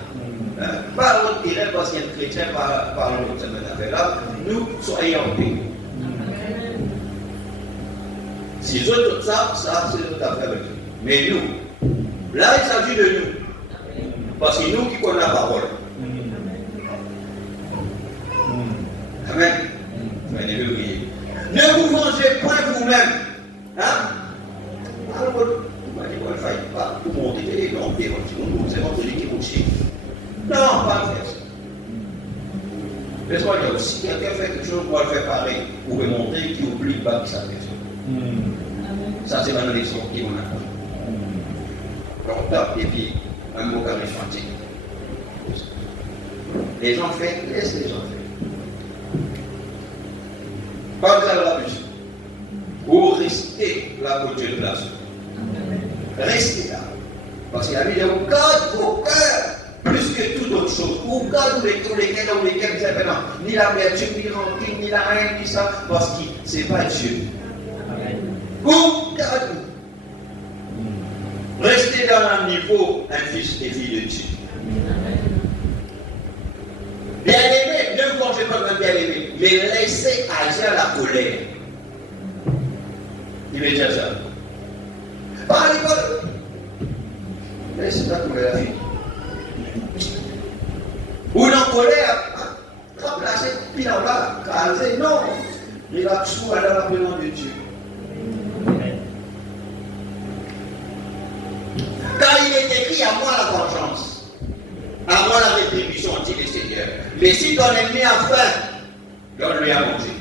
pas l'autre qui rêve parce qu'il y a un chrétien par l'autre cette affaire-là, nous soyons en paix. Si les autres ça, c'est notre affaire avec nous. Mais nous, là, il s'agit de nous. Parce que nous qui connaissons la parole. Amen. Ne vous vengez point vous-même. Hein? Alors, vous m'avez dit qu'on ne faille pas. Tout le monde est non, c'est votre qui vous chie. Non, pas faire ça. Laisse-moi dire, si quelqu'un fait quelque chose pour le faire pareil, vous pouvez montrer qu'il oublie pas que ça fait ça. Ça, c'est ma leçon qui m'en a. On tape et puis un mot comme chantier. Les gens font, laisse les gens faire. Pas besoin de la plus. Vous restez là où Dieu place. Restez là. Parce qu'il a mis des garde vos cœurs plus que toute autre chose. Vous gardez tous lesquels vous dites non, ni la vertu, ni rancune, ni la haine, ni ça, parce que ce n'est pas Dieu. Vous gardez. Restez dans un niveau un fils et fille de Dieu. Bien-aimé, ne vous vengez pas comme bien-aimé, mais laissez agir la colère. Il veut dire ça. Parlez pas. Laissez la colère. Ou la colère, remplacez, puis là, calmer. Non. Il a tout à la présence de Dieu. Car il est écrit à moi la vengeance. À moi la rétribution, dit le Seigneur. Mais si ton ennemi a faim, donne-lui à manger.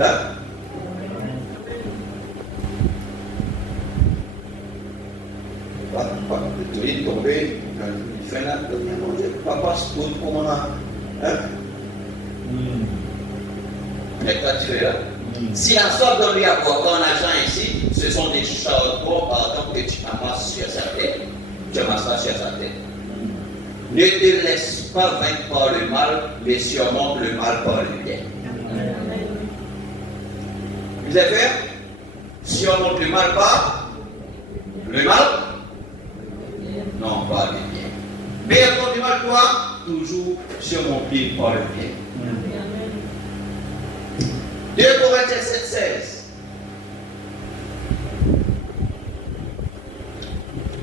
Hein? Tu es tombé, il fait là, donne-lui à manger. Papa, c'est pour moi. Hein? Mais quoi tu fais là? Si la sorte donne lui à boire ton argent ici, ce sont des charbons pardon, que tu amasses sur sa tête. Tu amasses sur sa tête. Ne te laisse pas vaincre par le mal, mais surmonte le mal par le bien. Vous avez fait? Surmonte le mal par le mal? Non, pas le bien. Mais contre le mal, toi, toujours surmonter par le bien. 2 Corinthiens 7,16.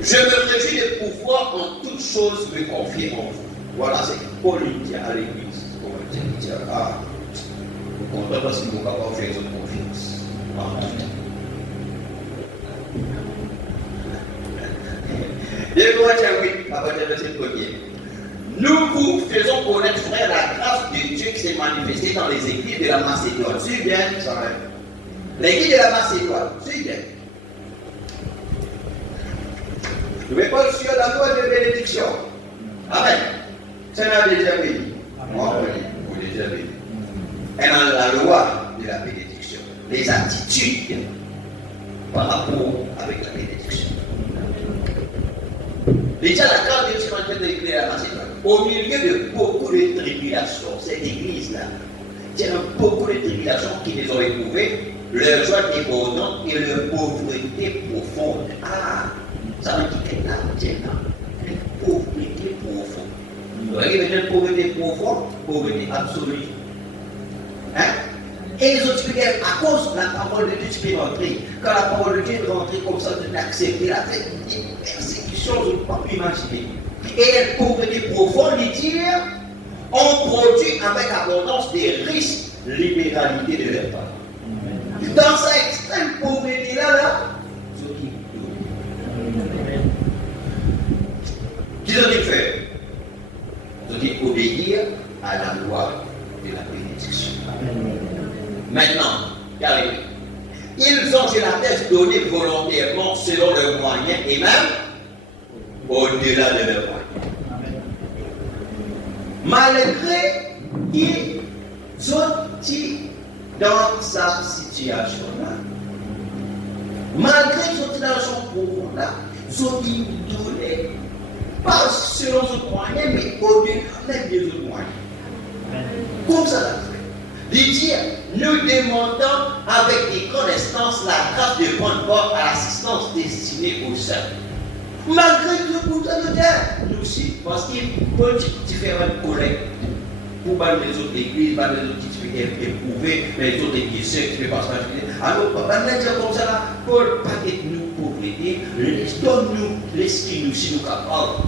Je me réjouis de pouvoir en toutes choses me confier en vous. Voilà ce que Paul dit à l'église. Corinthiens dit ah, content parce qu'il ne faut pas faire de confiance. En tout temps. Et moi, oui, à partir de verset 1er. Nous vous faisons connaître, frère, la grâce de Dieu qui s'est manifestée dans les églises de la Macédoine. Suis bien, ça va. L'église de la Macédoine, suis bien. Je vais pas sur la loi de bénédiction. Amen. Ça m'a déjà béni. Moi, vous déjà béni. Et dans la loi de la bénédiction, les attitudes par rapport avec la bénédiction. Déjà, la grâce de Dieu est en train de l'église de la Macédoine. Au milieu de beaucoup de tribulations, cette église-là, il y a beaucoup de tribulations qui les ont éprouvées, leur joie débordante et leur pauvreté profonde. Ah, ça veut dire que là, tiens là, une pauvreté profonde. Vous voyez, une pauvreté profonde, pauvreté absolue. Hein? Et les autres, à cause de la parole de Dieu, tu peux rentrer. Quand la parole de Dieu est rentrée comme ça, tu peux accepter la fête. Une persécution, je ne peux pas imaginer. Et la pauvreté profonde, il dit, on produit avec abondance des risques, libéralité de leur part. Dans cette extrême pauvreté-là, ce qu'ils ont fait, ils ont obéir à la loi de la bénédiction. Maintenant, regardez, ils ont, j'ai la thèse, donné volontairement selon leurs moyens et même au-delà de leurs moyens. Malgré qu'ils sont dans sa situation-là, malgré qu'ils sont dans son pouvoir-là, ils ont donné, pas selon leurs moyens, mais au-delà des autres moyens. Comme ça l'a fait. Il dit, nous demandons avec des connaissances la grâce de prendre part à l'assistance destinée aux saints. Malgré tout, pour ça, nous aussi, parce qu'il faut différentes collègues. Pour les autres églises, les autres qui se font éprouver, les autres églises qui ne peuvent pas se faire. Alors, on va dire comme ça, là, Paul, pas que nous pauvreté, donne-nous l'esprit, nous, si nous capables.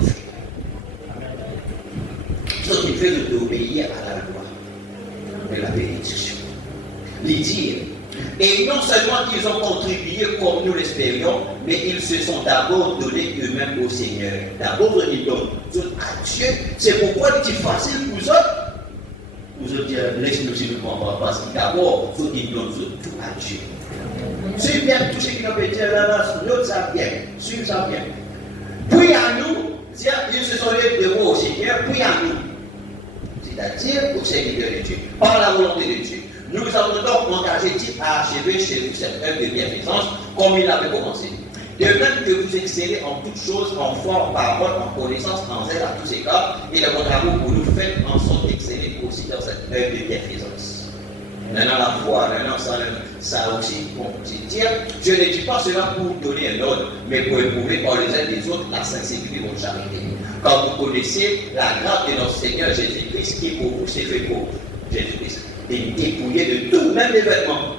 Ce qui fait d'obéir à la loi de la bénédiction. Les dire. Et non seulement qu'ils ont contribué comme nous l'espérions, mais ils se sont d'abord donnés eux-mêmes au Seigneur. D'abord, ils donnent tout à Dieu. C'est pourquoi c'est facile pour eux. Vous autres dire, laissez-nous si nous ne comprenons pas. D'abord, il faut qu'ils donnent tout à Dieu. C'est bien, tout ce qui ont été là, l'autre ça bien. Suivez ça bien. Puis à nous, ils se sont levés au Seigneur, puis à nous. C'est-à-dire au serviteur de Dieu, par la volonté de Dieu. Nous avons donc engagé Tite à achever chez vous cette œuvre de bienfaisance comme il avait commencé. De même que vous excellez en toutes choses, en foi, en parole, en connaissance, en zèle à tous égards, et le bon amour pour nous fait en sorte d'exceller aussi dans cette œuvre de bienfaisance. Maintenant, la foi, maintenant, ça aussi, bon, c'est dire, je ne dis pas cela pour donner un ordre, mais pour éprouver par les uns des autres la sincérité de votre charité. Quand vous connaissez la grâce de notre Seigneur Jésus-Christ, qui pour vous s'est fait pour Jésus-Christ, et dépouillé de tout, même les vêtements.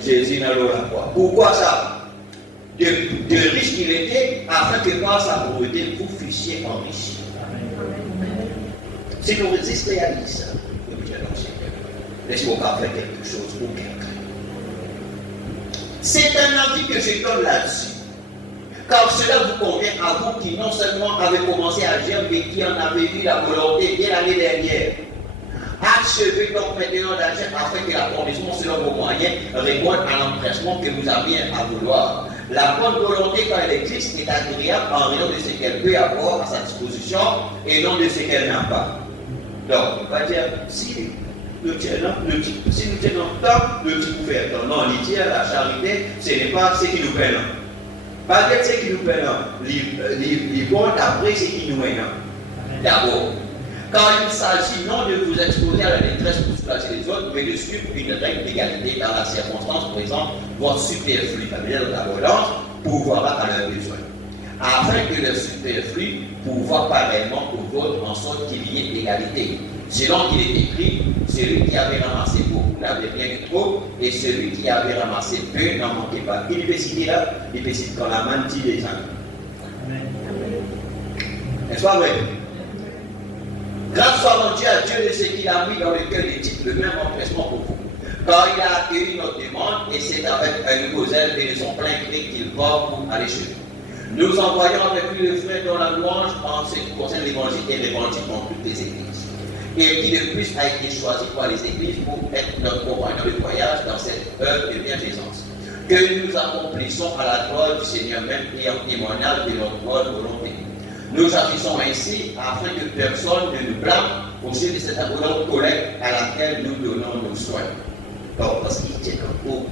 Jésus n'a pas la foi. Pourquoi ça? De riche qu'il était, afin que par sa pauvreté, vous fussiez enrichis. Si nous résistons à ça, laissez-moi pas faire quelque chose pour quelqu'un. C'est un avis que je donne là-dessus. Car cela vous convient à vous qui non seulement avez commencé à agir, mais qui en avez eu la volonté dès l'année dernière. Achevez donc maintenant d'agir afin que l'accomplissement selon vos moyens réponde à l'empressement que vous avez à vouloir. La bonne volonté, quand elle existe, est agréable en raison de ce qu'elle peut avoir à sa disposition et non de ce qu'elle n'a pas. Donc, on va dire, si nous tenons tant, le petit pour faire. Non, il dit la charité, ce n'est pas ce qui nous peine. Pas dire ce qui nous peine. Les bons d'après ce qui nous mène. D'abord. Quand il s'agit non de vous exposer à la détresse pour soulager les autres, mais de suivre une règle d'égalité dans la circonstance, par exemple, votre superflu familial d'abondance, pourvoira à leurs besoins. Afin que le superflu pourvoie pareillement aux autres en sorte qu'il y ait égalité. Selon qu'il est écrit, celui qui avait ramassé beaucoup n'avait rien de trop, et celui qui avait ramassé peu n'en manquait pas. Il peut citer là, il peut citer quand la main dit les gens. N'est-ce pas vrai? Grâce soit mon Dieu à Dieu de ce qu'il a mis dans le cœur des titres, le même empressement pour vous. Quand il a accueilli notre demande, et c'est avec un nouveau zèle et de son plein gré qu'il va pour aller chez nous. Nous envoyons avec lui le frère dans la louange en ce qui concerne l'évangile et l'évangile dans toutes les églises. Et qui de plus a été choisi par les églises pour être notre compagnon de voyage dans cette œuvre de bienfaisance que nous accomplissons à la gloire du Seigneur même et en témoignage de notre bonne volonté. Nous agissons ainsi afin que personne ne nous blâme au sujet de cette abondante collecte à laquelle nous donnons nos soins. Donc, parce qu'il tient beaucoup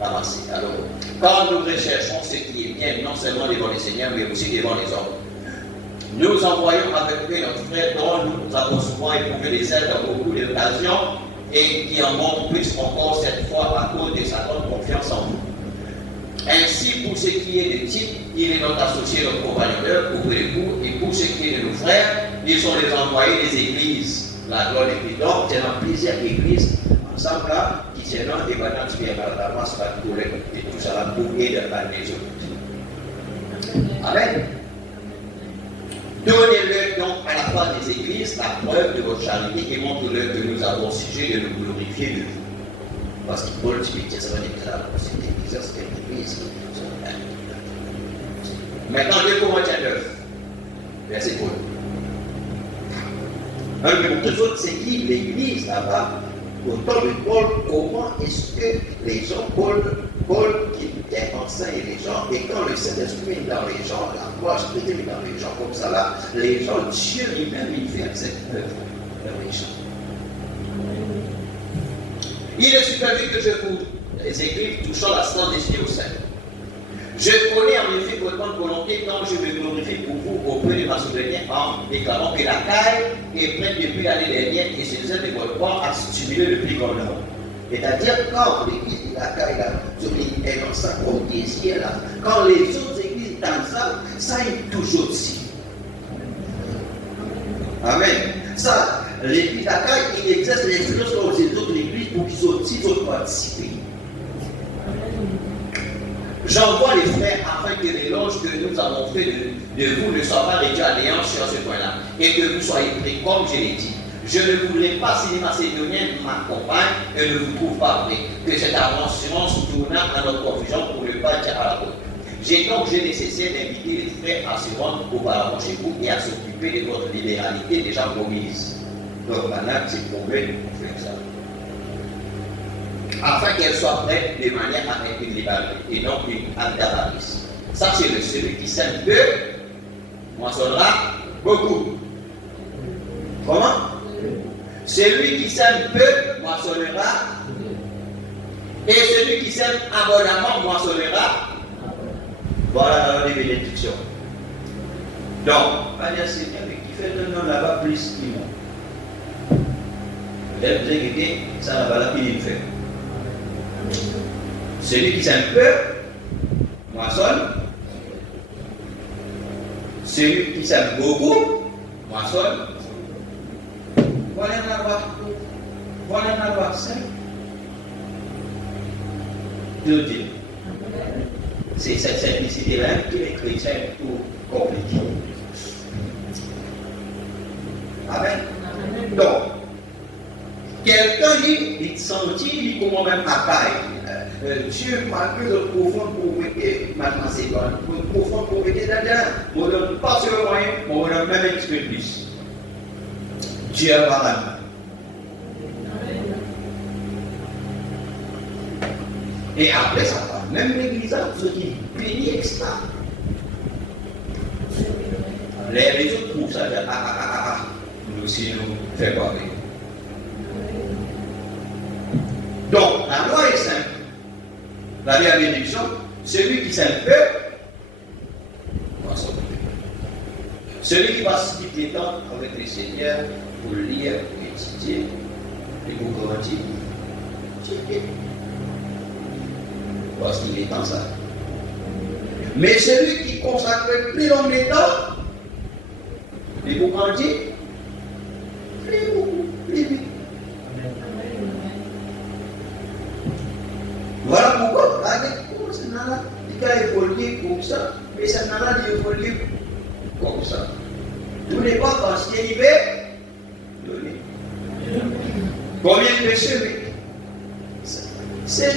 avancé. Alors, quand nous recherchons ce qui est bien, non seulement devant le Seigneur, mais aussi devant les hommes, nous envoyons avec lui notre frère dont nous avons souvent éprouvé les aides dans beaucoup d'occasions et qui en montre plus encore cette fois à cause de sa grande confiance en nous. Ainsi, pour ce qui est de Tite, il est notre associé, notre compagnon d'œuvre auprès de vous, et pour ce qui est de nos frères, ils sont les envoyés des églises. La gloire des Christ. Donc, c'est dans plusieurs églises ensemble là, qui tiennent et maintenant tu viens par la masse, par tout et tout ça va pour aider la maison. Amen. Donnez-leur donc à la fois des églises la preuve de votre charité et montrez-leur que nous avons sujet de nous glorifier de vous. Parce qu'il faut le dire que ça va être là, c'est une église, c'est une église. Maintenant, 2 Corinthiens 9, verset 1. Un de nos autres, c'est qui l'église là-bas, au temps de Paul, comment est-ce que les gens, Paul qui était enseigne les gens, et quand le Saint-Esprit est dans les gens, la foi spirituelle est dans les gens comme ça là, les gens, Dieu lui-même, il fait cette œuvre dans les gens. Il est superflu que je vous écrive touchant la sainte destinée au sein. Je connais en effet votre bonne volonté quand je me glorifie pour vous auprès de Macédoine en déclarant que la caille est prête depuis l'année dernière et se faisait de votre part à stimuler le plus grand nombre. C'est-à-dire quand l'église de la caille est dans ça comme désir là, quand les autres églises dans ça est toujours aussi. Amen. Ça, l'église de la caille, il exerce l'influence comme les autres églises pour qu'ils aussi participent. J'envoie les frères afin que l'éloge que nous avons fait de vous ne soit pas réduit à néant sur ce point-là et que vous soyez prêts comme je l'ai dit. Je ne voulais pas, si les Macédoniens m'accompagnent et ne vous trouvent pas prêts, que cette avancement se tournât à notre confusion pour ne pas dire à la faute. J'ai donc nécessaire d'inviter les frères à se rendre auparavant chez vous et à s'occuper de votre libéralité déjà promise. Donc maintenant, c'est prouvé de faire ça. Afin qu'elle soit prête de manière à être une libéralité et non une avarice. Ça, c'est celui qui sème peu, moissonnera beaucoup. Comment? Celui qui sème peu, moissonnera. Et celui qui sème abondamment, moissonnera. Voilà la bénédiction. Donc, Pania Seigneur qui fait de nous là-bas plus qu'il moi. Peut-être que vous avez ça là-bas là, il fait. Celui qui sème peu, moissonne. Celui qui sème beaucoup, moissonne. Voilà la loi 5. Dieu dit. C'est cette simplicité-là que les chrétiens tout compliqués. Amen. Donc, quelqu'un dit, il sentit, il comment même à paille. Dieu, malgré le profond pauvreté, maintenant c'est bon, le profond pauvreté là-dedans, on ne donne pas sur le moyen, on donne même un petit peu plus. Dieu va là. Et après ça, même l'église, ceux qui bénissent extra. Les autres trouvent ça, nous aussi nous faisons pas. Donc, la loi est simple. La bénédiction, celui qui sème peu, va s'en occuper. Celui qui passe du temps avec le Seigneur pour lire, étudier et pour grandir, parce qu'il est dans ça. Mais celui qui consacre plus long de temps, et pour grandir, plus beaucoup, plus vite. Voilà pourquoi, c'est là, il a évolué comme ça, mais c'est là, il évolue comme ça. Tout n'est pas parce qu'il y est donné. Combien de péchés, C'est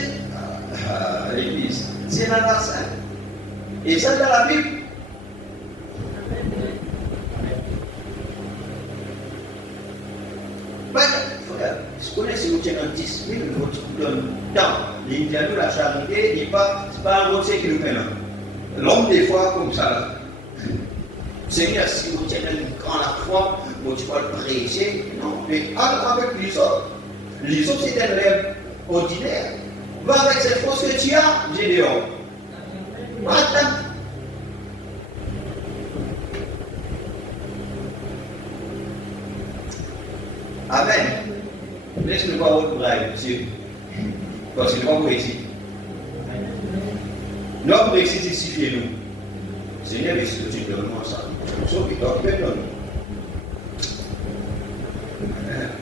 l'Église, c'est dans la Sainte. Et ça dans la Bible. Je connais si vous tenez un 10 000, votre temps. L'indiano, la charité, c'est pas un gros qui nous fait là. L'homme, des fois, comme ça, là. Seigneur, si vous tenez une grande foi, vous tu vas le prêcher. Non, mais avec les autres, c'est un rêve ordinaire. Va avec cette force que tu as, Gédéon. Attends. Amen. Laisse-nous voir votre braille, monsieur. Parce que nous avons réussi. Nous avons réussi de justifier nous. Seigneur, mais si tu donnes moi ça, sauf que tu as fait donner.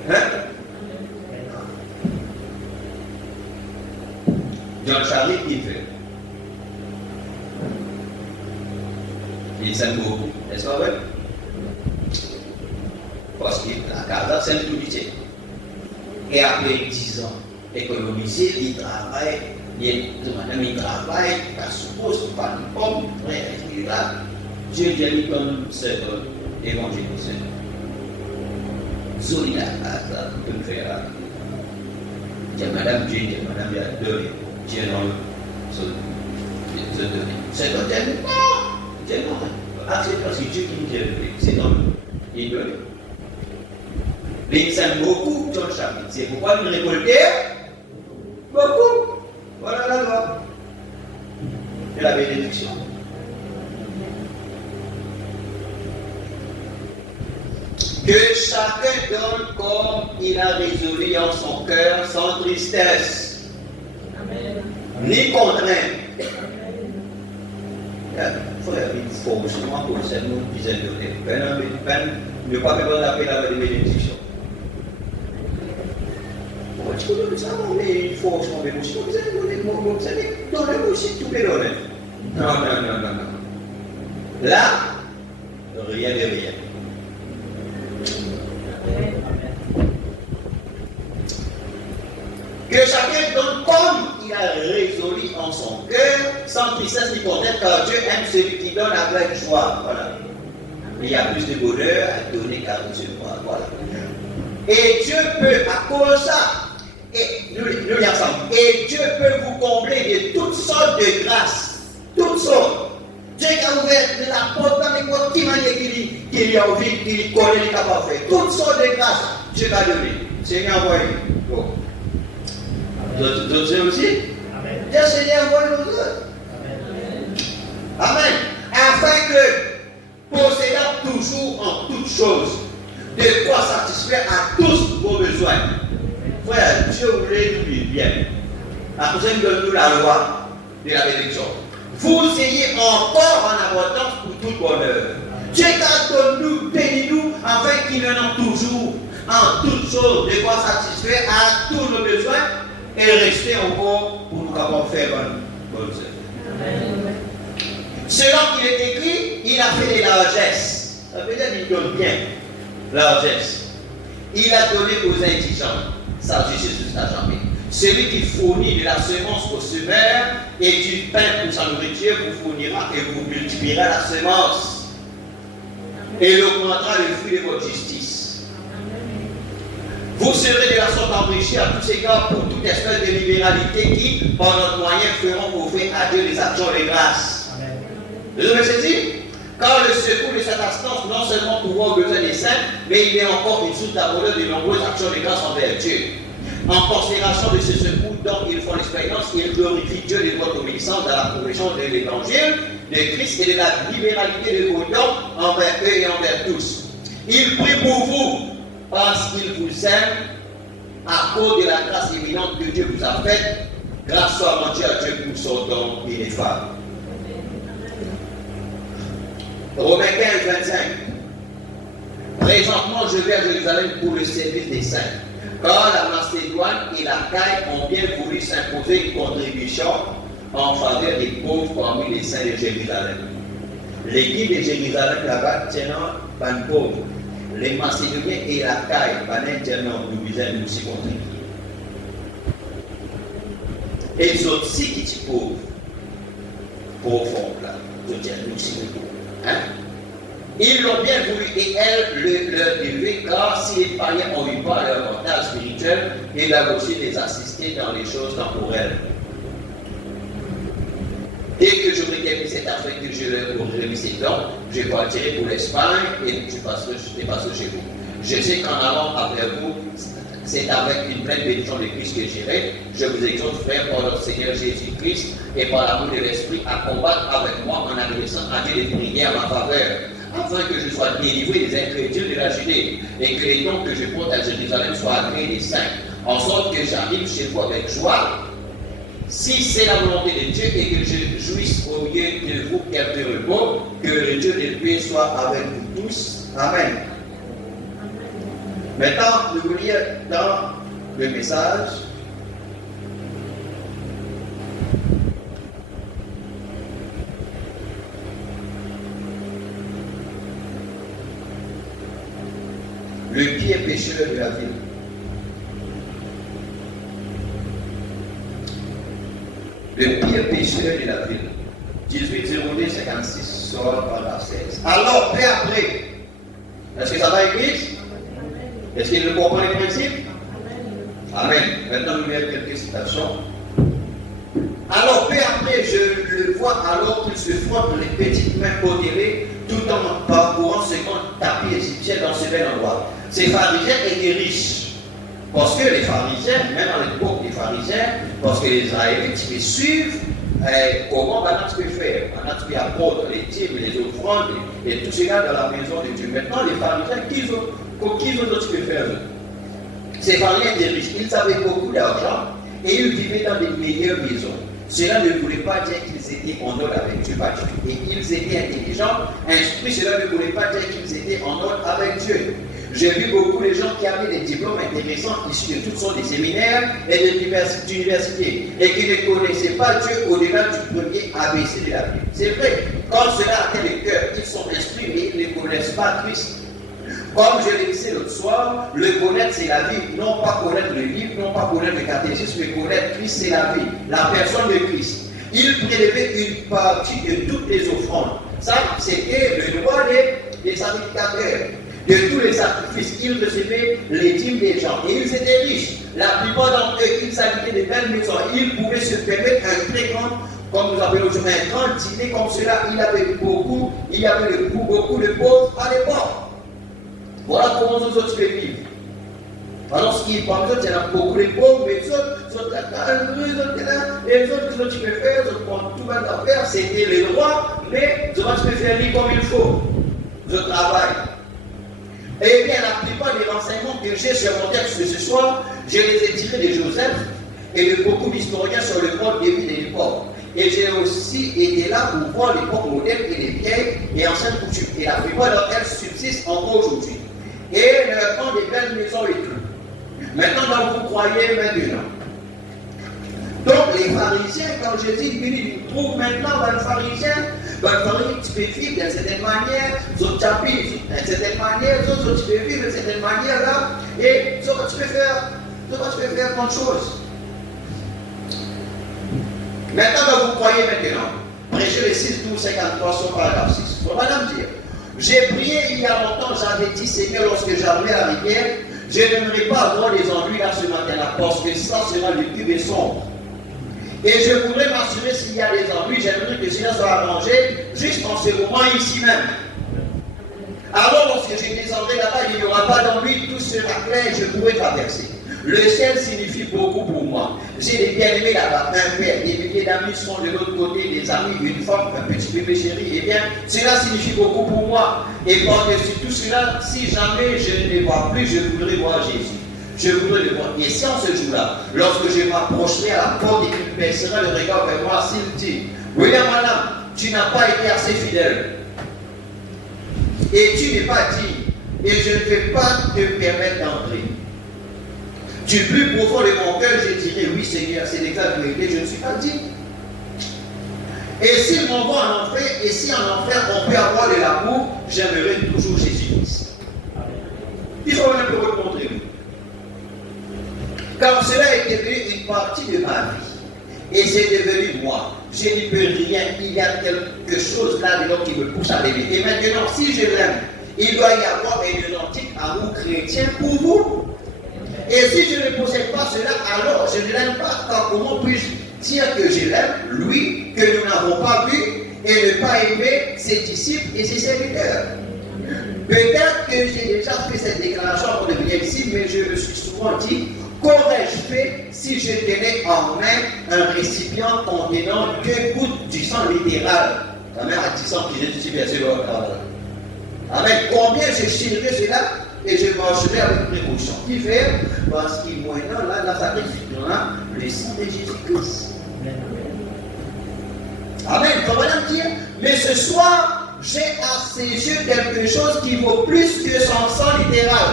Hein? John Charlie, qui fait? Il s'aime beaucoup. Est-ce pas vrai? Parce que la carte, c'est tout lycée. Et après 10 ans, économiser, il travaille, il travaille, il suppose pas de pomme, frère, là. Dieu dit comme c'est évangélisé. Solidaire, ça peut me faire là. Dieu, madame, Dieu, madame, il y a deux. Dieu dans le donné. C'est un tel. Dieu non. Ah, c'est parce que Dieu qui nous a donné. C'est dans le donné. Il s'aime beaucoup dans le chapitre. C'est pourquoi nous récoltons beaucoup. Voilà la loi. Et la bénédiction. Que chacun donne comme il a résolu en son cœur, sans tristesse, Amen. Ni contrainte. Frère, il faut justement pour ce monde qui s'est donné. Ne pas besoin d'appeler la bénédiction. Tu peux ça, mais il faut changer le mot. Vous allez donner le aussi tout les donner. Non. Là, rien de rien. Que chacun donne comme il a résolu en son cœur, sans tristesse ni contrainte, car Dieu aime celui qui donne avec joie. Voilà. Il y a plus de bonheur à donner qu'à recevoir. Voilà. Et Dieu peut, à cause de ça, et nous y ensemble, et Dieu peut vous combler de toutes sortes de grâces. Toutes sortes. Dieu a ouvert de la porte dans les portes qui manière qu'il a envie, qu'il connaît, qu'il est capable de faire. Toutes sortes de grâces, Dieu va donner. Seigneur, envoyé. Bon. D'autres aussi? Amen. Dieu, Seigneur, envoie-nous autres. Amen. Afin que, possédant toujours en toutes choses, de quoi satisfaire à tous vos besoins. Frère, Dieu voulait nous bien. À cause de nous la loi de la bénédiction. Vous ayez encore en abondance pour tout bonheur. Dieu donne-nous, bénis-nous, afin qu'il en a toujours, en toutes choses, de quoi satisfaire à tous nos besoins et rester encore pour nous capables de faire bonne œuvre. Selon qu'il est écrit, il a fait des largesses. Ça veut dire qu'il donne bien. Largesse. Il a donné aux indigents. Ça, Jésus n'a jamais. Celui qui fournit de la semence au semeur et du pain pour sa nourriture vous fournira et vous multipliera la semence. Et il augmentera le fruit de votre justice. Vous serez de la sorte enrichis à tous égards pour toute espèce de libéralité qui, par notre moyen, feront offrir à Dieu des actions de grâce. Vous avez saisi? Car le secours de cette assistance non seulement pourvoit aux besoins des saints, mais il est encore une source d'abondance de nombreuses actions de grâce envers Dieu. En considération de ce secours dont ils font l'expérience, ils glorifient Dieu de votre obéissance dans la progression de l'évangile de Christ et de la libéralité de vos dons envers eux et envers tous. Ils prient pour vous parce qu'ils vous aiment à cause de la grâce éminente que Dieu vous a faite. Grâce soit rendue à Dieu pour son don ineffable. Romains 15, 25. Présentement, je vais à Jérusalem pour le service des saints. Car la Macédoine et la Caille ont bien voulu s'imposer une contribution en faveur des pauvres parmi les saints de Jérusalem. L'équipe de Jérusalem là-bas tenant pas de pauvres. Les Macédoniens et la Caille, pas tenant nous disaient nous aussi contribuer. Et les autres, si qui sont pauvres, profond là, je tiens nous aussi. Hein? Ils l'ont bien voulu et elle le élever, car si les païens ont eu pas leur avantage spirituel, ils doivent aussi les assister dans les choses temporelles. Dès que j'aurai terminé cette affaire que je leur remis ces dons, je vais partir pour l'Espagne et je passerai chez vous. Je sais qu'en allant après vous, c'est avec une pleine bénédiction de Christ que j'irai. Je vous exhorte, frères, par notre Seigneur Jésus-Christ et par l'amour de l'Esprit, à combattre avec moi en adressant à Dieu des prières en ma faveur, afin que je sois délivré des incrédules de la Judée et que les dons que je porte à Jérusalem soient agréés des saints, en sorte que j'arrive chez vous avec joie. Si c'est la volonté de Dieu et que je jouisse au milieu de vous quelques repos, que le Dieu de paix soit avec vous tous. Amen. Maintenant, nous voulons lire dans le message. Le pire pécheur de la ville. Le pire pécheur de la ville. 18:02-56, sort par la 16. Alors, peu après, est-ce que ça va, Église? Est-ce qu'il le comprend les principes? Amen. Maintenant, nous verrons quelques citations. Alors, peu après, je le vois alors qu'il se frotte les petites mains modérées tout en parcourant ce grand tapis égyptien dans ce bel endroit. Ces pharisiens étaient riches. Parce que les pharisiens, même à l'époque des pharisiens, parce que les Israélites, ils suivent comment maintenant tu peux faire. Maintenant tu peux apporter les dîmes, les offrandes et tout cela dans la maison de Dieu. Maintenant, les pharisiens, qui tu peux faire? Ces pharisiens étaient riches, ils avaient beaucoup d'argent et ils vivaient dans des meilleures maisons. Cela ne voulait pas dire qu'ils étaient en ordre avec Dieu, pas du tout. Et ils étaient intelligents, instruits, cela ne voulait pas dire qu'ils étaient en ordre avec Dieu. J'ai vu beaucoup de gens qui avaient des diplômes intéressants issus de toutes sortes de séminaires et d'universités et qui ne connaissaient pas Dieu au-delà du premier ABC de la Bible. C'est vrai, quand cela atteint le cœur, ils sont instruits mais ils ne connaissent pas Christ. Comme je l'ai dit l'autre soir, le connaître c'est la vie, non pas connaître le livre, non pas connaître le catéchisme, mais connaître Christ c'est la vie, la personne de Christ. Il prélevait une partie de toutes les offrandes. Ça, c'était le droit des sacrificateurs. De tous les sacrifices, ils recevaient les dîmes des gens. Et ils étaient riches. La plupart d'entre eux, ils habitaient de belles maisons. Ils pouvaient se permettre un très grand, comme nous appelons aujourd'hui, un grand dîner comme cela. Il y avait beaucoup de pauvres à l'époque. Voilà comment nous autres peuvent vivre. Alors, ce qui est par exemple, il y en a beaucoup de pauvres, mais les autres là, les autres tu peux faire, ils prennent tout mal à faire, c'était les rois, mais tu peux faire lire comme il faut. Je travaille. Eh bien, la plupart des renseignements que j'ai sur mon texte de ce soir, je les ai tirés de Joseph et de beaucoup d'historiens sur le monde des villes et des ports. Et j'ai aussi été là pour voir les ports modernes et les vieilles et anciennes coutumes. Et la plupart d'entre elles subsistent encore aujourd'hui. Et leur prend des belles maisons et tout. Maintenant, vous croyez maintenant. Donc, les pharisiens, quand je dis, ils trouvent maintenant le pharisien, tu peux vivre d'une certaine manière, d'autres tu habites d'une certaine manière, d'autres tu peux vivre d'une certaine manière là, et d'autres tu peux faire plein de choses. Maintenant, vous croyez maintenant, prêchez le 6, 12, 53 sur paragraphe 6. On va nous dire, j'ai prié il y a longtemps, j'avais dit, Seigneur, lorsque j'arriverai à la rivière, je n'aimerais pas avoir des ennuis là ce matin-là, parce que ça sera le cube et sombre. Et je voudrais m'assurer s'il y a des ennuis, j'aimerais que cela soit arrangé juste en ce moment ici même. Alors lorsque je descendrai là-bas, il n'y aura pas d'ennui, tout sera clair et je pourrai traverser. Le ciel signifie beaucoup pour moi. J'ai des bien-aimés là-bas, un père, des milliers d'amis sont de l'autre côté, des amis, une femme, un petit bébé chéri. Eh bien, cela signifie beaucoup pour moi. Et par-dessus tout cela, si jamais je ne les vois plus, je voudrais voir Jésus. Je voudrais le voir. Et si en ce jour-là, lorsque je m'approcherai à la porte et qu'il baissera le regard vers moi, s'il dit, regarde madame, tu n'as pas été assez fidèle. Et tu n'es pas digne. Et je ne vais pas te permettre d'entrer. Du plus profond de mon cœur, je dirai, oui Seigneur, c'est l'exacte vérité, je ne suis pas digne. Et s'il m'envoie en enfer, et si en enfer on peut avoir de l'amour, j'aimerais toujours Jésus-Christ. Il faut un peu rencontrer vous. Car cela est devenu une partie de ma vie. et c'est devenu moi. Je n'y peux rien, il y a quelque chose là-dedans qui me pousse à l'aimer. Et maintenant, si je l'aime, il doit y avoir un authentique amour chrétien pour vous. Et si je ne possède pas cela, alors je ne l'aime pas. Car comment puis-je dire que je l'aime, lui, que nous n'avons pas vu, et ne pas aimer ses disciples et ses serviteurs? Peut-être que j'ai déjà fait cette déclaration avant de venir ici, mais je me suis souvent dit, qu'aurais-je fait si je tenais en main un récipient contenant 2 gouttes du sang littéral? La mère a dit sang qui j'ai ici, bien sûr. Amen. Combien je chierais cela et je marcherai avec précaution. Qui fait? Parce qu'il moyennant là, la sacrification, le sang de Jésus-Christ. Amen. Comment dire? Mais ce soir, j'ai à ses yeux quelque chose qui vaut plus que son sang littéral.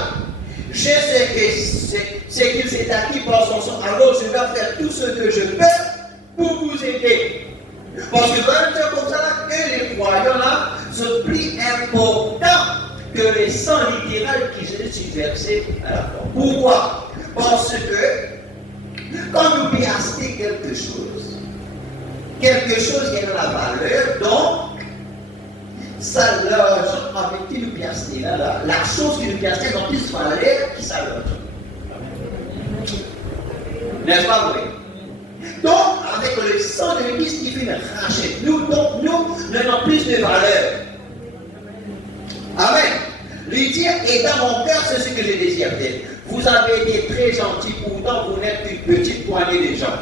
Je sais qu'il s'est acquis par son sang. Alors je dois faire tout ce que je peux pour vous aider. Parce que quand même comme ça que les croyants là sont plus importants que les sangs littéraux qui sont versés à la fois. Pourquoi? Parce que quand nous piastons quelque chose qui a la valeur, donc ça l'argent avec qui nous piastons là, la chose qui nous piastons ont plus valeur que ça l'argent. N'est-ce pas vrai? Donc, avec le sang de Christ qui fait racheter nous, donc nous n'avons plus de valeur. Amen. Lui dire, et dans mon cœur, c'est ce que je désire faire. Vous avez été très gentils, pourtant vous n'êtes qu'une petite poignée de gens.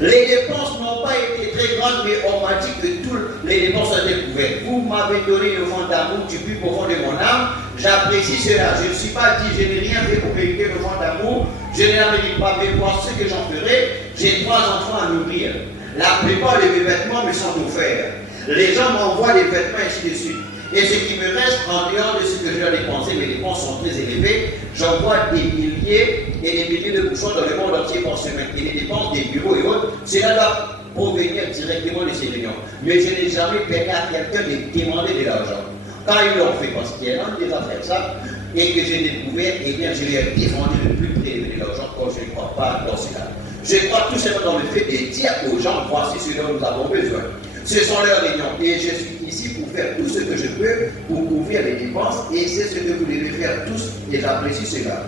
Les dépenses n'ont pas été très grandes, mais on m'a dit que toutes les dépenses ont été couvertes. Vous m'avez donné le vent d'amour du plus profond de mon âme. J'apprécie cela. Je ne suis pas dit, je n'ai rien fait pour mériter le vent d'amour. Je ne l'amène pas, mais pour ce que j'en ferai, j'ai 3 enfants à nourrir. La plupart de mes vêtements me sont offerts. Les gens m'envoient des vêtements ainsi de suite. Et ce qui me reste en dehors de ce que je dois dépenser, mes dépenses sont très élevées. J'envoie des milliers et des milliers de bouchons dans le monde entier par semaine. Et les dépenses des bureaux et autres, cela doit provenir directement de ces réunions. Mais je n'ai jamais permis à quelqu'un de demander de l'argent. Quand ils l'ont fait, parce qu'il y a un qui a fait ça, et que j'ai découvert, eh bien, je lui ai défendu de plus prélever de l'argent quand je ne crois pas dans cela. Je crois tout simplement dans le fait de dire aux gens, voici ce dont nous avons besoin. Ce sont leurs réunions. Et je suis ici pour faire tout ce que je peux pour couvrir les dépenses. Et c'est ce que vous devez faire tous. Et j'apprécie cela.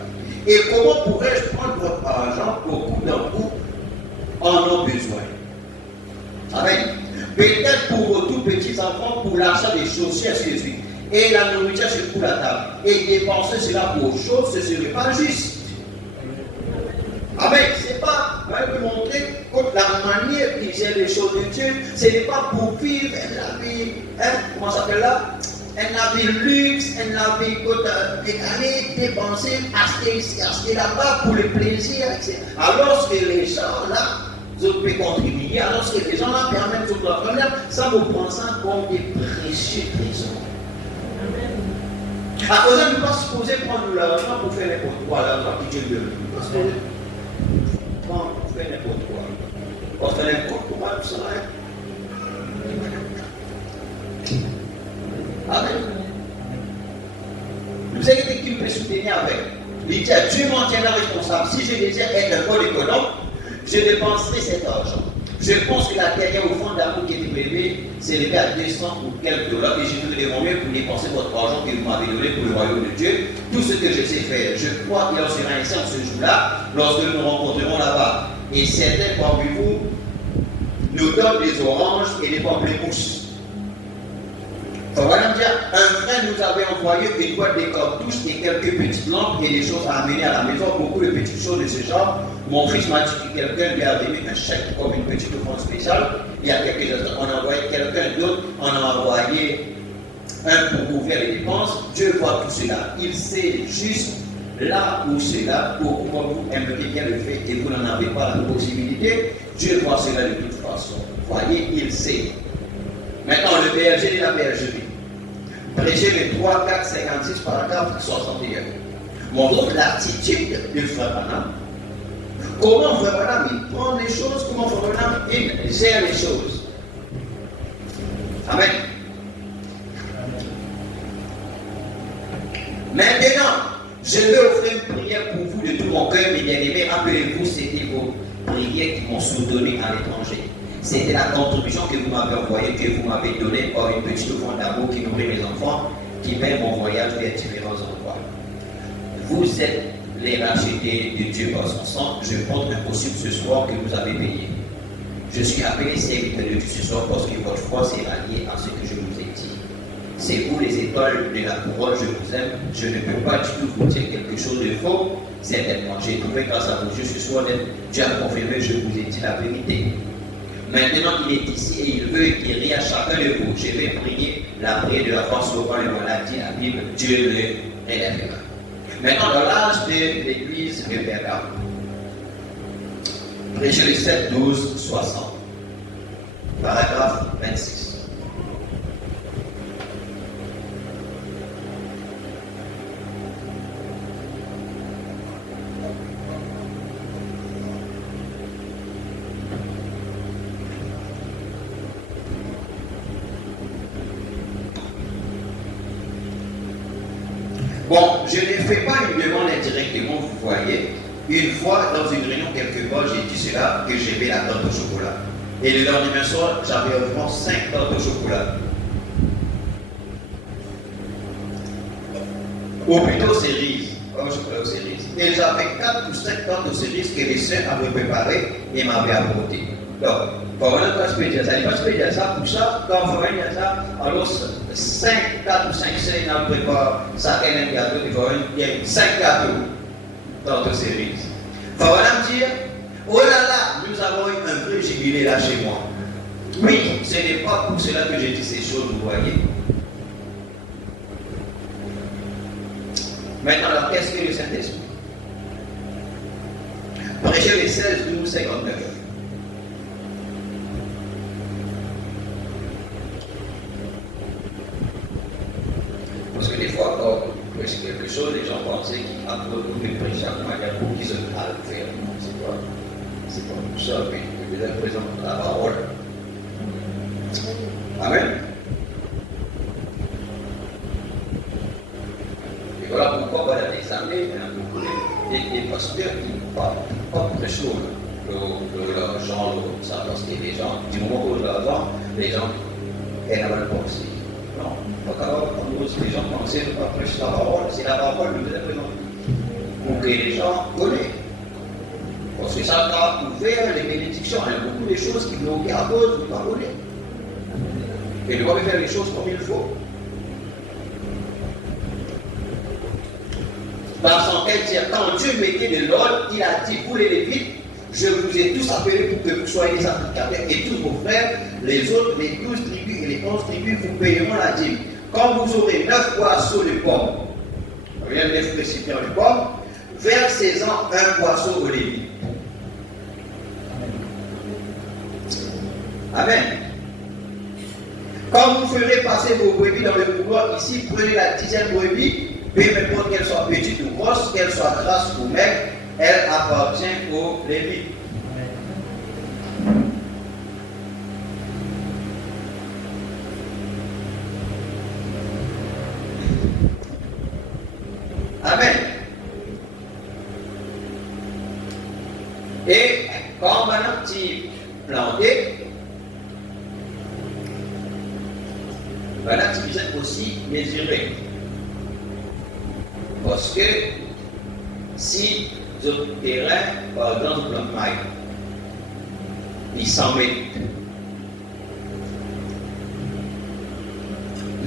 Et comment pourrais-je prendre votre argent? Beaucoup d'entre vous en ont besoin. Amen. Peut-être pour vos tout petits enfants, pour l'achat des chaussures, ainsi de suite. Et la nourriture sur la table. Et dépenser cela pour autre chose, ce ne serait pas juste. Amen. Ce n'est pas, vous montrer la manière qu'il gère les choses de Dieu, ce n'est pas pour vivre la vie, comment ça s'appelle là? La vie luxe, la vie aller dépenser, acheter ici, acheter là-bas pour le plaisir, etc. Alors que les gens là, vous pouvez contribuer, alors que les gens là permettent de leur problème, ça vous prend ça comme des précieux trésors. À cause de nous, pas supposer prendre l'argent pour faire n'importe quoi, l'argent que Dieu veut. Parce que prendre pour faire n'importe quoi. On fait n'importe quoi, tout ça. Amen. Vous savez qui peut soutenir avec? Il dit à Dieu m'en tiendra responsable. Si je désire être un bon économe, je dépenserai cet argent. Je pense que la dernière offrande d'amour qui était prélevée s'élevait à 200 ou quelques dollars. Et je vous demande mieux pour dépenser votre argent que vous m'avez donné pour le royaume de Dieu. Tout ce que je sais faire. Je crois qu'il en sera ainsi en ce jour-là, lorsque nous nous rencontrerons là-bas. Et certains parmi vous nous donnent des oranges et des pamplemousses. Voilà dire, un frère nous avait envoyé une boîte de cartouches et quelques petites lampes et des choses à amener à la maison, beaucoup de petites choses de ce genre. Mon fils m'a dit que quelqu'un lui a donné un chèque comme une petite offrande spéciale. Il y a quelques instants, on a envoyé quelqu'un d'autre, on a envoyé un pour couvrir les dépenses. Dieu voit tout cela. Il sait juste là où c'est là, pourquoi vous aimeriez bien le faire et vous n'en avez pas la possibilité. Dieu voit cela de toute façon. Voyez, il sait. Maintenant, le berger de la bergerie. Prêcher le 3, 4, 56, paragraphe 61. Montre l'attitude du frère Branham. Comment frère Branham il prend les choses, comment frère Branham il gère les choses. Amen. Maintenant, je vais offrir une prière pour vous de tout mon cœur, mes bien-aimés. Rappelez-vous, c'était prières qui m'ont soutenu à l'étranger. C'était la contribution que vous m'avez envoyée, que vous m'avez donnée par une petite fond d'amour qui nourrit mes enfants, qui paie mon voyage vers différents endroits. Vous êtes les rachetés de Dieu par son sang. Je compte impossible ce soir que vous avez payé. Je suis appelé serviteur de Dieu ce soir parce que votre foi s'est ralliée à ce que je vous ai dit. C'est vous les étoiles de la couronne, je vous aime. Je ne peux pas du tout vous dire quelque chose de faux. Certainement, j'ai trouvé grâce à vos yeux ce soir, Dieu a confirmé, je vous ai dit la vérité. Maintenant, il est ici et il veut guérir à chacun de vous. Je vais prier la prière de la foi sauvant les maladies, la Bible, Dieu le relèvera. Maintenant, dans l'âge de l'église de Bergame, prêchez le 7, 12, 60. Paragraphe 26. Bon, je ne fais pas une demande indirectement, vous voyez. Une fois, dans une réunion quelque part, j'ai dit cela, que j'aimais la tarte au chocolat. Et le lendemain soir, j'avais environ 5 tartes au chocolat. Ou plutôt cerises. Au chocolat aux cerises. Et j'avais 4 ou 5 tartes aux cerises que les sœurs avaient préparées et m'avaient apportées. Donc, voilà quand je peux dire ça. Je peux dire ça pour ça, quand on va dire ça, alors 4 ou 5 sœurs n'ont préparé ça, qu'elle a un gâteau, il y a 5 gâteaux dans toutes cerises. Voilà me dire, oh là là, nous avons eu un vrai jubilé là chez moi. Oui, ce n'est pas pour cela que j'ai dit ces choses, vous voyez. Maintenant, alors, qu'est-ce que le Saint-Esprit? Prêchez les 16, 12, 59. Parce que des fois, quand on prêche quelque chose, les gens pensaient qu'après nous de prêcher à manière pour qu'ils se calment faire. C'est pas tout ça, mais il est présent dans la parole. Amen. Et voilà pourquoi voilà l'examen, des pasteurs qui ne parlent pas très chaud. L'argent, ça, parce que les gens, du moment où l'argent, les gens, elles n'avaient pas aussi. Non, les gens pensaient que prêcher la parole, c'est la parole que vous avez présentée. Pour que les gens connaissent. Parce que ça a ouvert les bénédictions. Il y a beaucoup de choses qui bloquent à cause de parole. Et nous devons faire les choses comme il faut. Dans son texte, quand Dieu mettait de l'ordre, il a dit, vous les Lévites, je vous ai tous appelés pour que vous soyez des sacrificateurs et tous vos frères, les autres, les 12 tribus et les 11 tribus, vous payeront la dîme. Quand vous aurez 9 poisseaux de pommes, rien de 9 récipients de pommes, versez-en un poisseau au Lévite. Amen. Quand vous ferez passer vos brebis dans le couloir ici, prenez la 10e brebis, peu importe qu'elle soit petite ou grosse, qu'elle soit grasse ou maigre, elle appartient aux Lévites. Amen. Et quand maintenant tu plantes, maintenant tu peux aussi mesurer. Parce que si votre terrain, par exemple, le maille, il 100 mètres.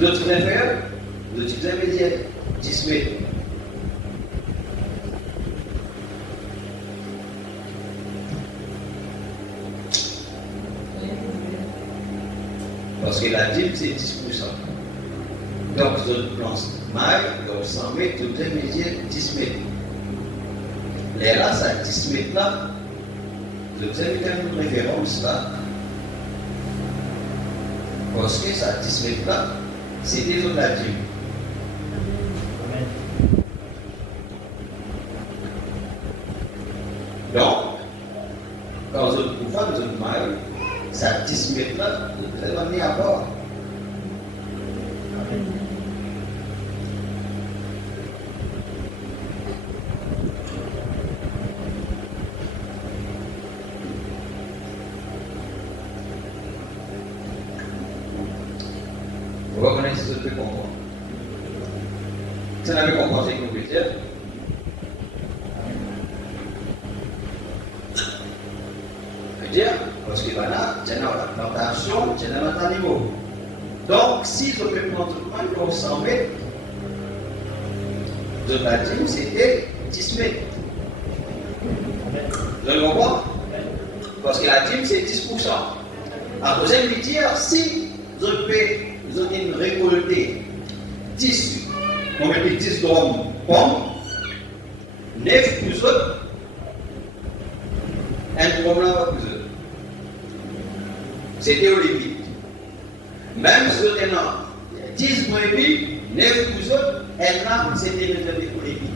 L'autre inférieur, vous utilisez 10 mètres. Parce que la dîme, c'est 10%. Donc, vous avez maille, donc 100 mètres, vous devez 10 mètres. Les races à 10 mètres là, vous avez une référence là. Parce que ça, 10 mètres là, c'est des autres la dîme. Donc, quand vous avez une maille, ça 10 mètres là, vous allez amener à bord. Ça n'avait pas pensé qu'on peut dire. Dire, parce que voilà, c'est dans la plantation, c'est dans les animaux. Donc, si je peux prendre le moins, 100 mètres, de la dîme, c'était 10 mètres. Vous comprenez? Parce que la dîme, c'est 10%. Alors, vous allez me dire, si vous avez récolté 10, on met 10 grammes pommes, 9 plus autres, un gramme là plus autres. C'était au limite. Même si vous avez 10 moins 8, 9 plus autres, un gramme, c'était le limite.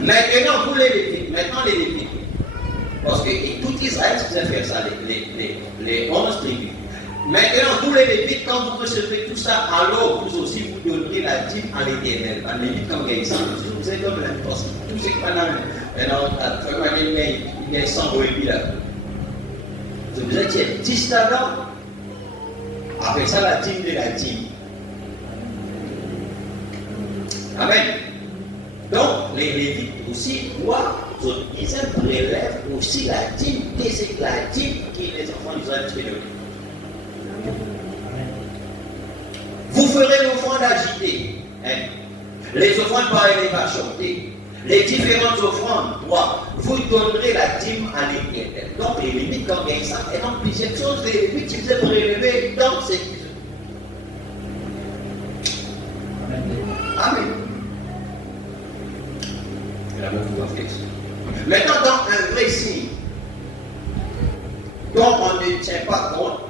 Maintenant, vous les lévites, parce que tout Israël faisait faire ça, les 11 tribus. Maintenant, tous les lévites, quand vous recevez tout ça, alors vous aussi vous donnerez la dîme à l'Éternel. En lévite, quand vous avez 100, vous avez donné la force. Tout ce qui est pendant il y a 100 brebis là. Vous êtes 10 talents. Après ça, la dîme de la dîme. Amen. Donc, les lévites aussi doivent, ils prélèvent aussi la dîme, la dîme qui les enfants d'Israël prélèvent. Vous ferez l'offrande agitée, les offrandes par élévation, les différentes offrandes, vous donnerez la dîme à l'Éternel. Donc, les lévites, quand il y a ça, et donc plusieurs choses, les lévites, ils faisaient prélever dans ces. Amen. Maintenant, dans un vrai signe dont on ne tient pas compte,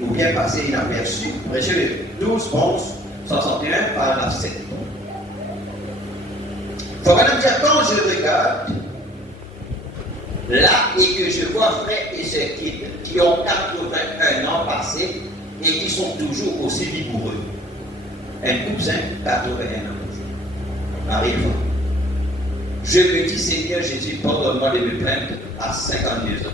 ou bien passer inaperçu, Matthieu 12, 11, 61, paragraphe 7. Il faut même dire, quand je regarde là et que je vois frères et sœurs qui ont 81 ans passés et qui sont toujours aussi vigoureux. Un cousin, 81 ans. Arrive. Je me dis, Seigneur Jésus, pardonne-moi de me plaindre à 52 ans.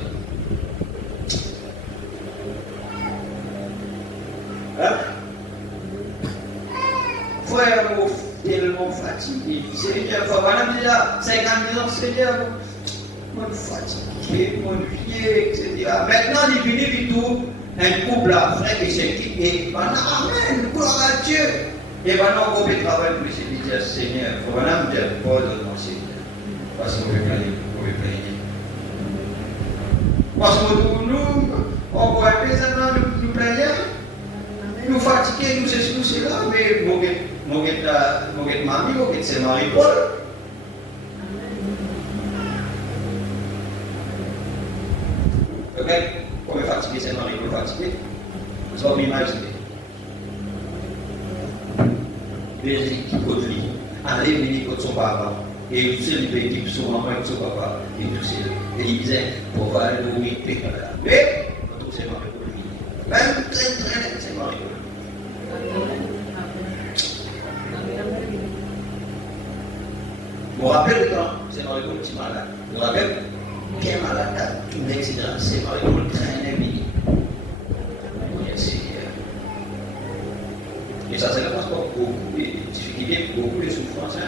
Hein? Frère, tellement fatigué. Seigneur, madame dit là, 52 ans, Seigneur, moi fatigué, moi pied, etc. Maintenant, il finit du tout, un couple là, frère et sœur, et maintenant, amen, gloire à Dieu. Et maintenant, on peut travailler pour se dire, Seigneur, il faut madame dire, pardonne-moi, Seigneur. Parce qu'on veut plaigner, Parce que nous, on voit les gens nous plaignent, nous fatigués, nous ceci, nous cela, mais mon mamie, c'est Marie-Paul. Ok, comme fatigué, c'est Marie-Paul fatigué. Nous sommes imaginés. Les équipes de vie, aller venir contre son papa. Et vous savez, il dit souvent, moi, son papa, et tout ça. Et il disait, pour aller au rythme, mais, on trouve c'est Marie-Paul. Même très, c'est Marie-Paul. Je me rappelle quand c'est Marie-Paul qui est malade. Je me rappelle bien malade, tout l'accident, c'est Marie-Paul très aimé. Et ça, c'est la passe pour beaucoup de difficultés, beaucoup de souffrances.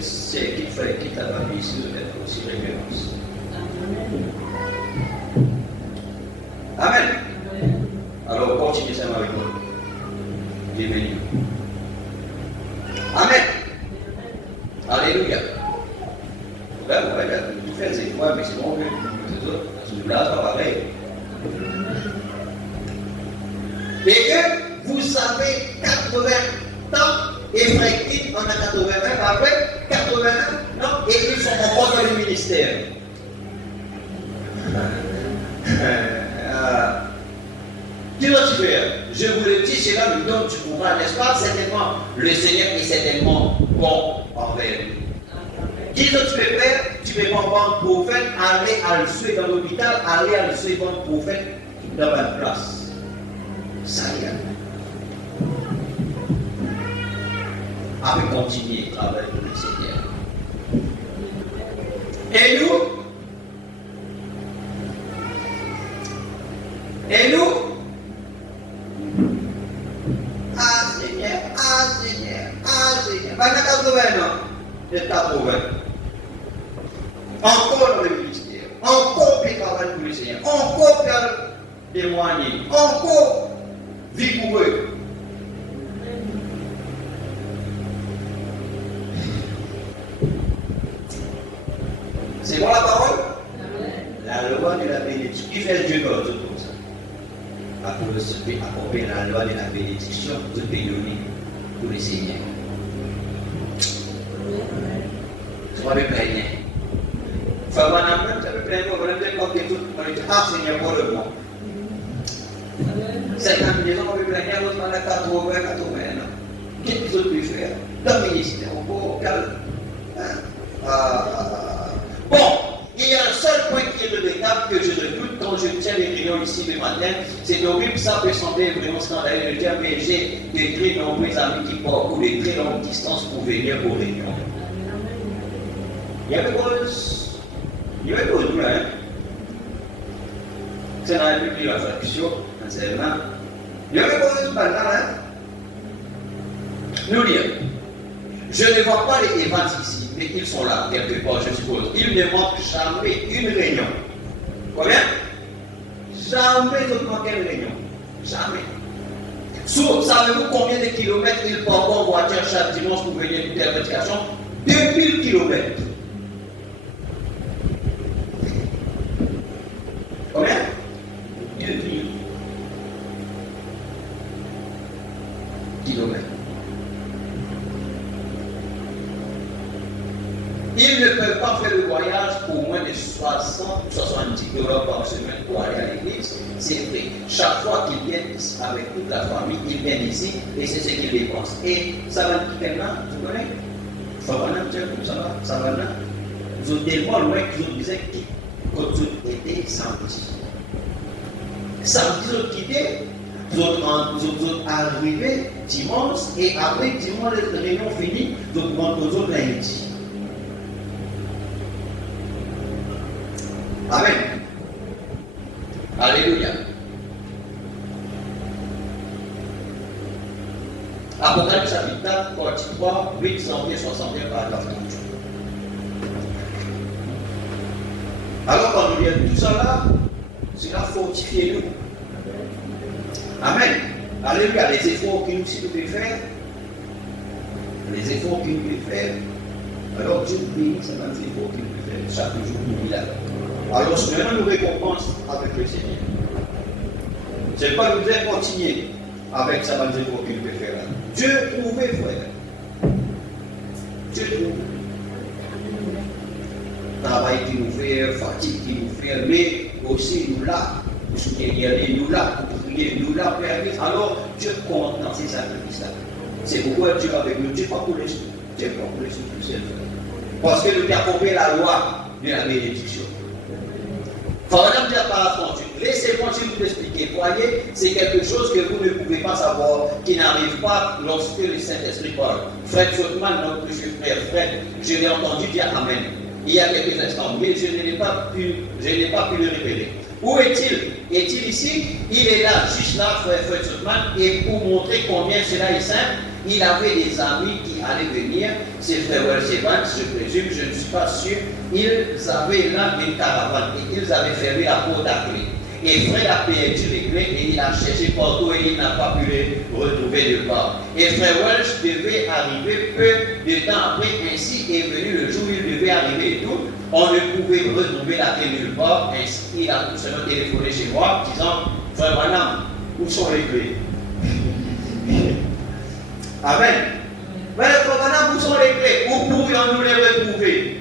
C'est qu'il fallait quitter la famille si vous êtes aussi référence. Amen. Alors, continuez ça avec moi. Bienvenue. Amen. Alléluia. Regarde, tout faire c'est moi, mais c'est bon, les autres, c'est une place, pas pareil. Et que vous avez 80 ans. Et Franklin en a 80 après 80 non, et ils sont encore dans le ministère. Dis notre frère, je vous le dis, cela nous donne du courage, n'est-ce pas? Certainement, le Seigneur est certainement bon envers nous. Dis notre frère, tu peux pas prendre prophète, aller à le souhaiter dans l'hôpital, aller à le souhaiter prendre prophète dans la place. Ça y est. Avec continuer à travailler pour le Seigneur. Et nous, Et nous, ah Seigneur, ah Seigneur, ah Seigneur. Pas qu'à gouvernement, c'est ta pauvre. Encore le ministère, encore les travail pour le Seigneur, encore témoigner, encore vivre pour eux. C'est bon la parole? La loi de la bénédiction. Qui fait Dieu comme tout ça? Pour accomplir la loi de la bénédiction, de bénir pour les seigneurs. Tu vas me plaindre. Favanam, tu vas me plaindre, on va me dire comme tout, on va dire, ah Seigneur, pour le bon. 50 000 ans, on va me plaindre, on va me dire 80, 80, non. Qu'est-ce qu'ils ont pu faire? Dans le ministère, on peut calme. Bon, il y a un seul point qui est regrettable que je redoute quand je tiens les réunions ici le matin. C'est horrible, ça peut sembler vraiment scandaleux de dire, mais j'ai de très nombreux amis qui parcourent de très longues distances pour venir aux réunions. Il y a des causes. Il y a des causes, hein. C'est dans la Bible, la traduction, enseignement. Il y a des causes, maintenant, hein. Nous lisons. Je ne vois pas les évents ici, mais ils sont là, quelque part, je suppose. Il ne manque jamais une réunion. Combien? Jamais ne manque une réunion. Jamais. Savez-vous combien de kilomètres ils partent en voiture chaque dimanche pour venir écouter la prédication? 2000 kilomètres. Combien? 2000 kilomètres. Ils ne peuvent pas faire le voyage pour moins de 60-70 € par semaine pour aller à l'église. C'est vrai. Chaque fois qu'ils viennent avec toute la famille, ils viennent ici et c'est ce qu'ils dépensent. Et ça va tellement, tu connais? Ça va là. Vous êtes tellement loin que vous disaient que vous étiez samedi. Samedi, vous quittez, vous êtes arrivés dimanche et après dimanche, la réunion finie, vous rentrez aux autres lundi. Amen. Alléluia. Apocalypse chapitre 4, 43, 8, 161, 61, paragraphe 12. Alors quand nous lisons tout ça là, cela fortifie nous. Amen. Alléluia. Les efforts que nous pouvons faire, les efforts que nous pouvons faire. Alors Dieu nous bénit, c'est même les efforts que nous pouvons faire. Chaque jour nous vivons là. Alors maintenant nous récompense avec le Seigneur. Ce n'est pas nous dire continuer avec sa bonne efforts que nous pouvons faire là. Dieu trouve, frère. Dieu trouve. Travail qui nous fait, fatigue qui nous fait, mais aussi nous là, pour soutenir nous là, pour prier nous là, alors Dieu compte dans ces sacrifices-là. C'est pourquoi Dieu avec nous, Dieu pas pour les sous. Dieu pas pour les sous tout seul. Parce que nous avons compris la loi de la bénédiction. Il faut vraiment dire par la fortune. Laissez-moi vous expliquer. Voyez, c'est quelque chose que vous ne pouvez pas savoir, qui n'arrive pas lorsque le Saint-Esprit parle. Fred Fautman, notre frère Fred, je l'ai entendu dire Amen. Il y a quelques instants, mais je n'ai pas pu le révéler. Où est-il? Est-il ici? Il est là, juste là, frère Fred Fautman, et pour montrer combien cela est simple, il avait des amis qui allaient venir, c'est frère Welsevan, je présume, je ne suis pas sûr, ils avaient là une caravane et ils avaient fermé la porte à clé. Et frère a perdu les clés et il a cherché partout et il n'a pas pu les retrouver de part. Et frère Welsh devait arriver peu de temps après, ainsi est venu le jour où il devait arriver et tout. On ne pouvait retrouver la clé nulle part, ainsi il a tout simplement téléphoné chez moi, disant, frère Madame, où sont les clés? Amen. Mais frère Madame, où sont les clés? Où pourrions-nous les retrouver?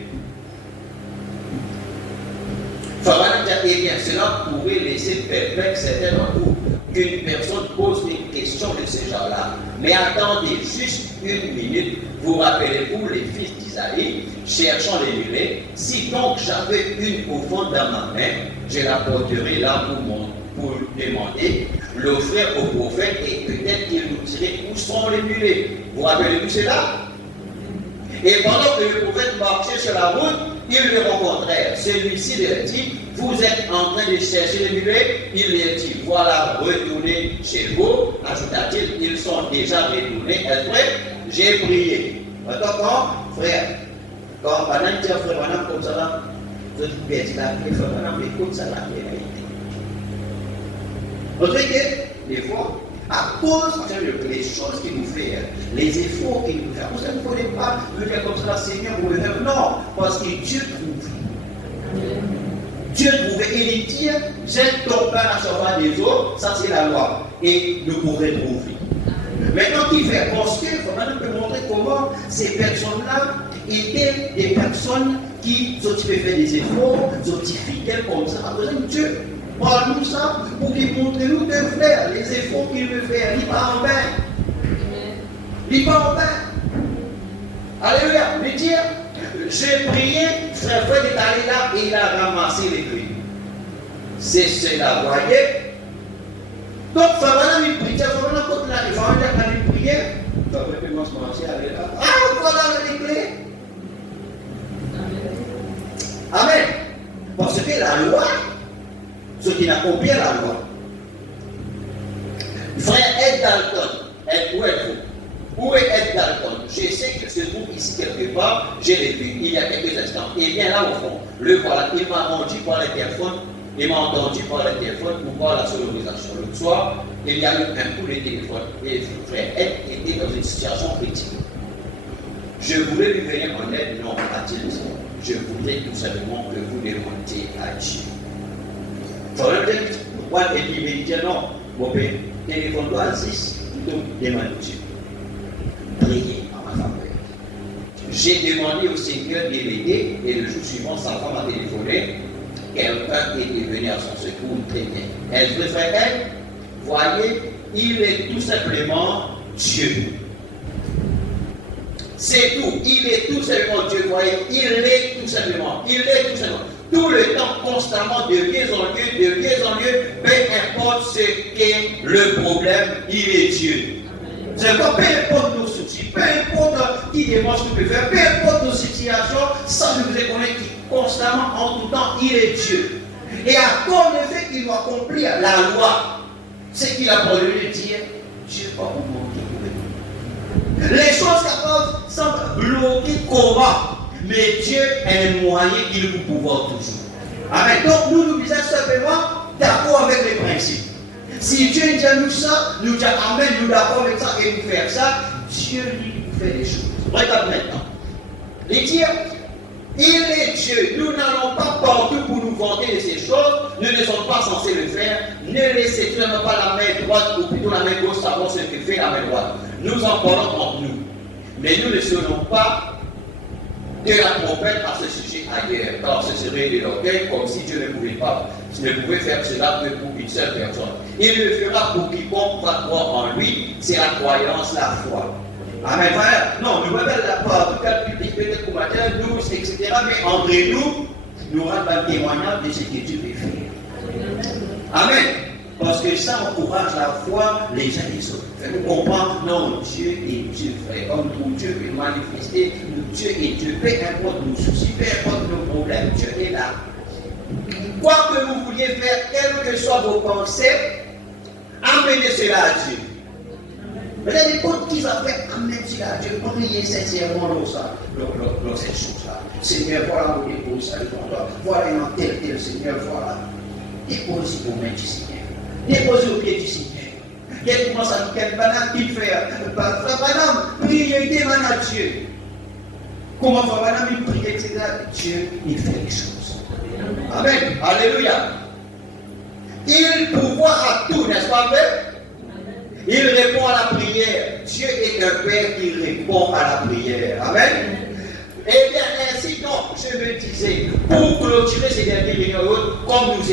Frère Madame dit, eh bien, cela pourrait laisser perplexe certains d'entre vous qu'une personne pose une question de ce genre-là. Mais attendez juste une minute, vous rappelez-vous les fils d'Isaïe, cherchant les mulets, si donc j'avais une offrande dans ma main, je la porterai là pour demander, l'offrir au prophète et peut-être qu'il nous dirait où sont les mulets. Vous rappelez-vous cela? Et pendant que le prophète marchait sur la route, ils le rencontrèrent. Celui-ci leur dit, vous êtes en train de chercher les muets, il les dit, voilà, retournez chez vous, ajouta-t-il, ils sont déjà retournés. Êtes prêts? J'ai prié. Maintenant, frère, quand pendant que tu as fait madame comme ça, là, je te dis, la clé, frère, madame, écoute ça, la clé. Vous voyez que, des fois, à cause des choses qu'il nous fait, les efforts qu'il nous fait, vous ne pouvez pas le faire comme ça, Seigneur, vous le faire. Non, parce que Dieu trouve. Dieu trouvait, et il dit, jette ton pain à chaque des autres, ça c'est la loi. Et nous pourrons trouver. Maintenant, qui fait? Parce qu'il faut maintenant te montrer comment ces personnes-là étaient des personnes qui ont fait des efforts, sont fidèles comme ça. Par exemple, Dieu parle-nous ça pour qu'il montre nous de faire les efforts qu'il veut faire. Il part en bain. Il part en bain. Alléluia. Mais dire, j'ai prié, frère Fred est allé là et il a ramassé les clés. C'est cela, vous voyez? Donc, frère Madame, il prie, frère Madame, quand il a une prière, il va vraiment se mentir, elle est là. Ah, voilà les clés. Amen. Parce que la loi, ce qui n'a pas bien la loi. Frère Ed Dalton, où êtes-vous? Où est Ed Dalton? Je sais qu'il se trouve ici quelque part, je l'ai vu il y a quelques instants. Et bien là au fond, le voilà, il m'a rendu par le téléphone, il m'a entendu par le téléphone pour voir la sonorisation. Le soir, il y a eu un coup de téléphone et frère Ed était dans une situation critique. Je voulais lui venir en aide, non, a-t-il dit. Je voulais tout simplement que vous demandiez à Dieu. Pourquoi il me dit non, mon père, téléphone-toi à 6, plutôt demande Dieu. Priez en ma faveur. J'ai demandé au Seigneur de l'aider et le jour suivant, sa femme a téléphoné. Quelqu'un était venu à son secours très bien. Elle préfère elle, voyez, il est tout simplement Dieu. C'est tout. Il est tout simplement Dieu. Voyez, il est tout simplement. Il est tout simplement. Tout le temps, constamment, de lieu en lieu, peu importe ce qu'est le problème, il est Dieu. C'est quoi, peu importe nos soucis, peu importe qui démontre ce qu'il peut faire, peu importe nos situations, ça nous reconnaît qui constamment, en tout temps, il est Dieu. Et à cause du fait qu'il doit accomplir la loi, c'est qu'il a promis de dire, Dieu va vous montrer. Les choses capables semblent bloquer comment? Mais Dieu est un moyen qu'il peut pouvoir toujours. Amen. Donc nous disons simplement d'accord avec les principes. Si Dieu dit à nous ça, nous disons Amen, nous d'accord avec ça et nous faire ça, Dieu lui fait des choses. Regarde maintenant. Les dire, il est Dieu. Nous n'allons pas partout pour nous vanter de ces choses. Nous ne sommes pas censés le faire. Ne laissez pas la main droite ou plutôt la main gauche savoir ce que fait la main droite. Nous en parlons entre nous. Mais nous ne serons pas de la trompette à ce sujet ailleurs, car ce serait de l'orgueil, comme si Dieu ne pouvait pas, ne pouvait faire cela que pour une seule personne. Il le fera pour quiconque va croire en lui, c'est la croyance, la foi. Amen, frère. Non, nous ne pouvons pas, en tout cas, public, peut-être pour matin, nous, etc. Mais entre nous, nous rendons un témoignage de ce que Dieu peut faire. Amen. Parce que ça encourage la foi les uns les autres. Nous comprenons, non, Dieu est Dieu, frère. Comme tout Dieu peut manifester, Dieu est Dieu. Peu importe nos soucis, peu importe nos problèmes, Dieu est là. Quoi que vous vouliez faire, quelles que soient vos pensées, amenez cela à Dieu. Mais les comptes qu'ils ont fait, amenez cela à Dieu. Priez sincèrement dans cette chose-là. Seigneur, voilà mon dépose, voilà un tel, Seigneur, voilà. Déposez vos mains du Seigneur. Déposez au pied du Seigneur. Quel commence à dire quel banane qu'il fait? Frère Banane, priez, demande à Dieu. Comment Frère Banane il prie, etc. Dieu, il fait les choses. Amen. Alléluia. Il pourvoit à tout, n'est-ce pas vrai? Il répond à la prière. Dieu est un Père qui répond à la prière. Amen. Eh bien, ainsi donc, je me disais, pour clôturer ces derniers réunions, comme nous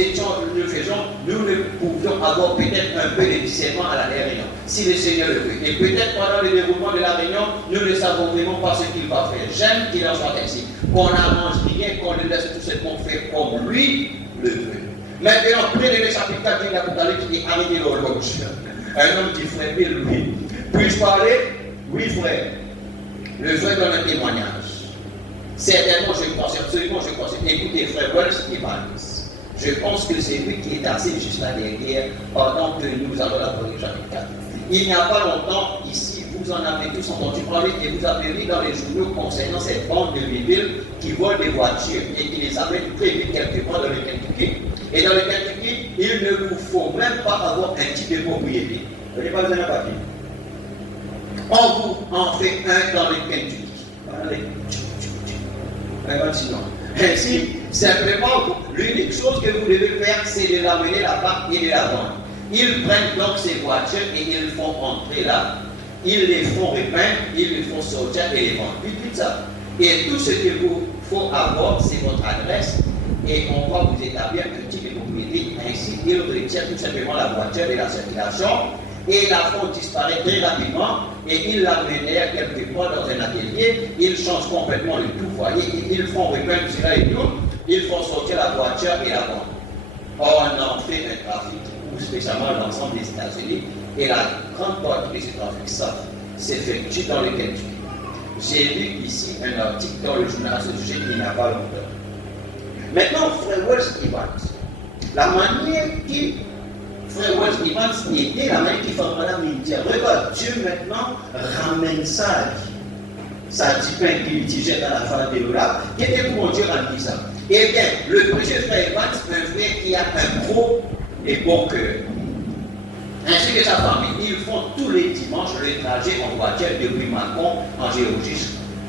le faisons, nous ne pouvions avoir peut-être un peu de discernement à la réunion, si le Seigneur le veut. Et peut-être pendant le déroulement de la réunion, nous ne savons vraiment pas ce qu'il va faire. J'aime qu'il en soit ainsi. Qu'on n'arrange rien, qu'on le laisse tout simplement faire comme lui le veut. Maintenant, prenez le chapitre 4 de l'Apocalypse qui dit arrêtez l'horloge. Un homme dit frère, oui. Puis-je parler? Oui, frère. Le frère donne un témoignage. Certainement, je crois, absolument, je crois. Écoutez, frère Wells et Maris, Je pense que c'est lui qui est assis juste là derrière pendant que nous allons la première chapitre 4. Il n'y a pas longtemps, ici, vous en avez tous entendu parler et vous avez lu dans les journaux concernant cette bande de Louisville qui vole des voitures et qui les amène très vite quelque part dans le Kentucky. Et dans le Kentucky, il ne vous faut même pas avoir un type de propriété. Vous n'avez pas besoin d'un papier. On vous en fait un dans le Kentucky. Ainsi, simplement, l'unique chose que vous devez faire, c'est de l'amener là-bas et de la vendre. Ils prennent donc ces voitures et ils les font entrer là. Ils les font repeindre, ils les font sortir et les vendent. Puis tout ça. Et tout ce qu'il vous faut avoir, c'est votre adresse. Et on va vous établir un type de propriété. Ainsi, ils retirent tout simplement la voiture de la circulation et la font disparaître très rapidement. Et ils l'amènent quelque part dans un atelier. Ils changent complètement le tout foyer. Et ils font repeindre cela et tout. Ils font sortir la voiture et la vendent. On en fait un trafic, ou spécialement l'ensemble des États-Unis. Et la grande partie de ce trafic s'effectue dans le Kentucky. J'ai lu ici un article dans le journal à ce sujet il n'y a pas longtemps. Maintenant, Frère Wells Evans, la manière qui Frère Wells Evans était, la manière qui fait Madame Lydia, regarde, Dieu maintenant ramène ça. Ça dit pain qu'il utilisait dans la fin de l'Ola. Qu'est-ce que mon Dieu a dit ça? Eh bien, le précieux Frère Evans, un frère qui a un gros et bon cœur. Ainsi que sa famille, ils font tous les dimanches le trajet en voiture depuis Macon en Géorgie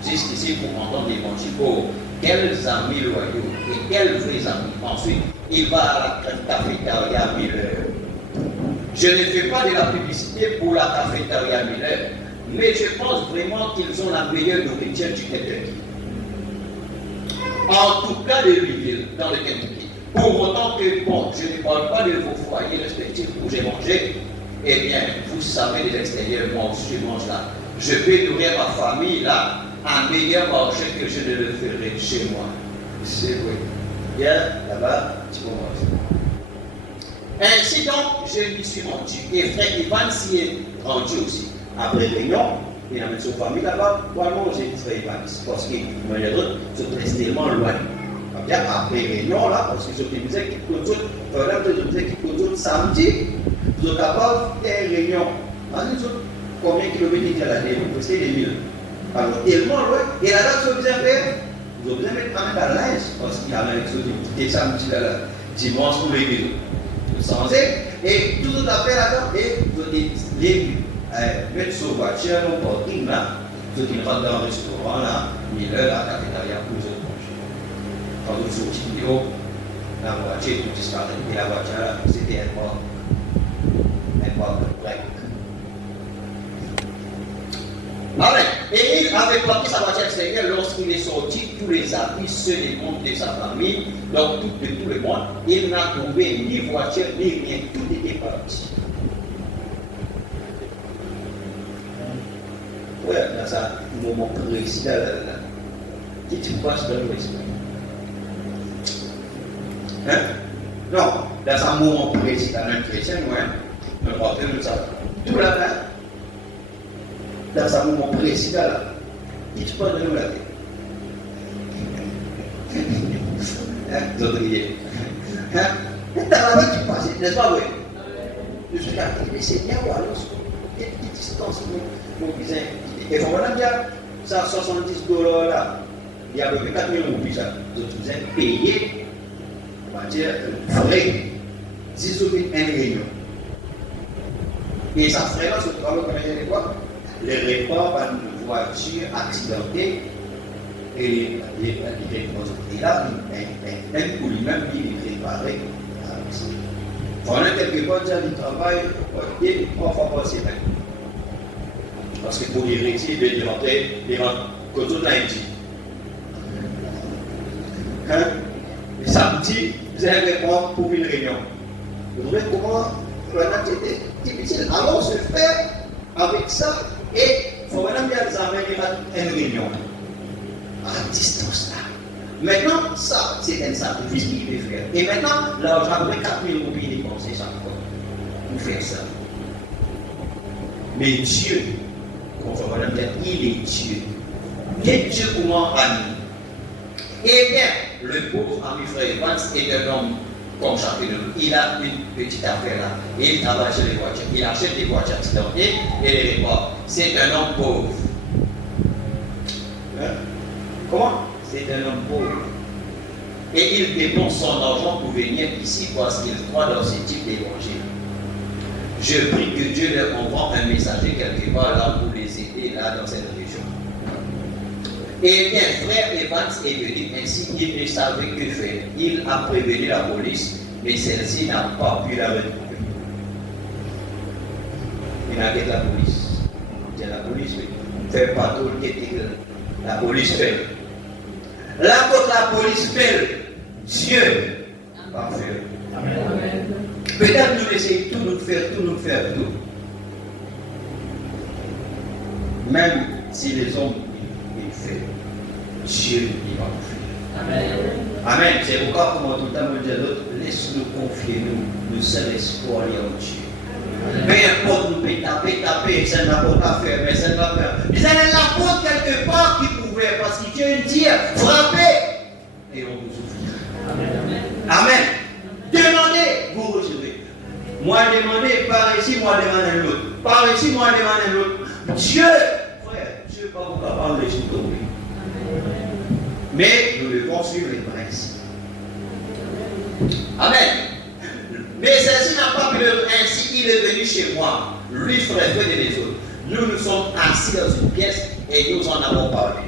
jusqu'ici pour entendre l'évangile. Oh, quels amis loyaux et quels vrais amis. Ensuite, il va à la cafétéria Miller. Je ne fais pas de la publicité pour la cafétéria Miller, mais je pense vraiment qu'ils ont la meilleure nourriture du Kentucky. En tout cas de Louisville, dans le Kentucky. Pour autant que, bon, je ne parle pas de vos foyers respectifs où j'ai mangé, eh bien, vous savez de l'extérieur, moi aussi je mange là. Je peux nourrir ma famille là, à meilleur marché que je ne le ferai chez moi. C'est vrai. Viens là-bas, tu vas manger. Ainsi donc, je m'y suis rendu. Et Frère Ivan s'y est rendu aussi. Après réunion, il a mis sa famille là-bas pour manger Frère Ivan. Parce qu'il y a d'autres qui sont restés tellement loin. Après réunion là, parce que je te disais qu'il y a samedi, vous êtes capable de faire une réunion. Combien de kilomètres il y a l'année? Presque des 1000. Alors, tellement loin. Et là, vous avez besoin de faire, vous avez besoin de mettre à l'aise, parce qu'il y a des samedi, dimanche pour les villes. Vous et tout à fait là-dedans, et vous devez mettre sur voiture, au parking là, ceux qui rentrent dans le restaurant là, 1000 heures, la cafétéria pour eux manger. Quand vous sortez vidéo, la voiture tout disparaît, et la voiture là, c'était un mort de break. Amen. Et il avait porté sa voiture extérieure lorsqu'il est sorti, tous les habits, ceux des membres de sa famille, donc de tout le monde. Il n'a trouvé ni voiture, ni rien, tout était parti. Oui, dans un moment précis, qu'est-ce qui se passe dans l'Ouest? Hein? Non, dans un moment précis, dans un chrétien, on va faire ça. Tout là-bas. Dans un moment précis, là, il se passe de nous la tête. Vous entendez? Dans la voie qui passe, n'est-ce pas vrai? Je suis là, le Seigneur, alors, quelle distance mon cousin? Et il faut maintenant dire, ça, $70 là, il y a à peu près 4 000 roupies, ça. Vous êtes payé, on va dire, frais, 10 000 1 réunion. Et ça ferait là, ce travail, combien de quoi? Les repas par une voiture accidentée et les là, même pour lui-même, il est préparé à la maison. Pendant quelques fois, il travaille 3 fois par semaine. Parce que pour les récits, il rentre comme tout lundi. Le samedi, vous avez répondre pour une réunion. Vous voyez comment c'était difficile. Alors, se faire avec ça. Et il faut maintenant bien les amener à une réunion. À distance là. Maintenant, ça, c'est un sacrifice qu'il veut faire. Et maintenant, là, j'aimerais 4 000 roupies dépensées chaque fois pour faire ça. Mais Dieu, comme on va dire, il est Dieu. Quel Dieu pour moi, ami? Eh bien, le pauvre ami Frère Evans est un homme comme chacun de nous. Il a une petite affaire là. Et il travaille sur les voitures. Il achète des voitures accidentées et les répare. C'est un homme pauvre. Hein? Comment? C'est un homme pauvre. Et il dépense son argent pour venir ici parce qu'il croit dans ce type d'évangile. Je prie que Dieu leur envoie un messager quelque part là pour les aider là dans cette région. Et bien, frère Evans est venu ainsi, il ne savait que faire. Il a prévenu la police, mais celle-ci n'a pas pu la retrouver. Il a dit la police. C'est la police, oui. Fait pas tout le que la police fait. Là, quand la police fait, Dieu va faire. Amen. Peut-être nous laisser tout nous faire, tout. Même si les hommes ils font, Dieu il va nous faire. Amen. Amen. C'est pourquoi comment tout le temps me dire l'autre, laisse-nous confier nous seul espoir en Dieu. Peu importe nous taper, ça n'a pas à faire, mais ça ne va pas faire. Mais ça n'est la faute quelque part qui pouvait, parce que Dieu dit, frappez et on vous ouvrira. Amen. Amen. Demandez, vous recevrez. Moi demander, par ici, moi demander l'autre. Par ici, moi demander l'autre. Dieu, frère, Dieu ne va pas vous capable de laisser tomber. Mais nous devons suivre les principes. Amen. Mais ceci n'a pas pu l'être ainsi, il est venu chez moi. Lui, frère, et les autres. Nous sommes assis dans une pièce et nous en avons parlé.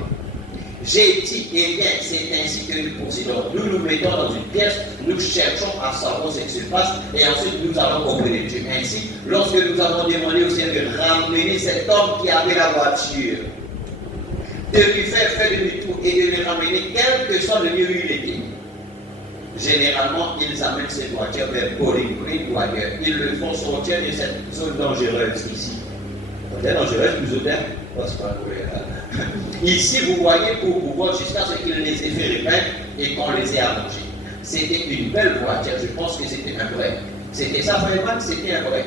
J'ai dit, eh bien, c'est ainsi que nous procédons. Nous nous mettons dans une pièce, nous cherchons à savoir ce qui se passe et ensuite nous allons comprendre Dieu. Ainsi, lorsque nous avons demandé au Seigneur de ramener cet homme qui avait la voiture, de lui faire demi-tour et de le ramener quel que soit le lieu où il était. Généralement, ils amènent ces voitures vers Bowling Green ou ailleurs. Ils le font sortir de cette zone dangereuse ici. C'est dangereuse, plus ou moins, parce que ici, vous voyez, pour pouvoir jusqu'à ce qu'ils les aient fait repeindre et qu'on les ait arrangés. C'était une belle voiture, je pense que c'était un vrai. C'était ça vraiment, c'était un vrai.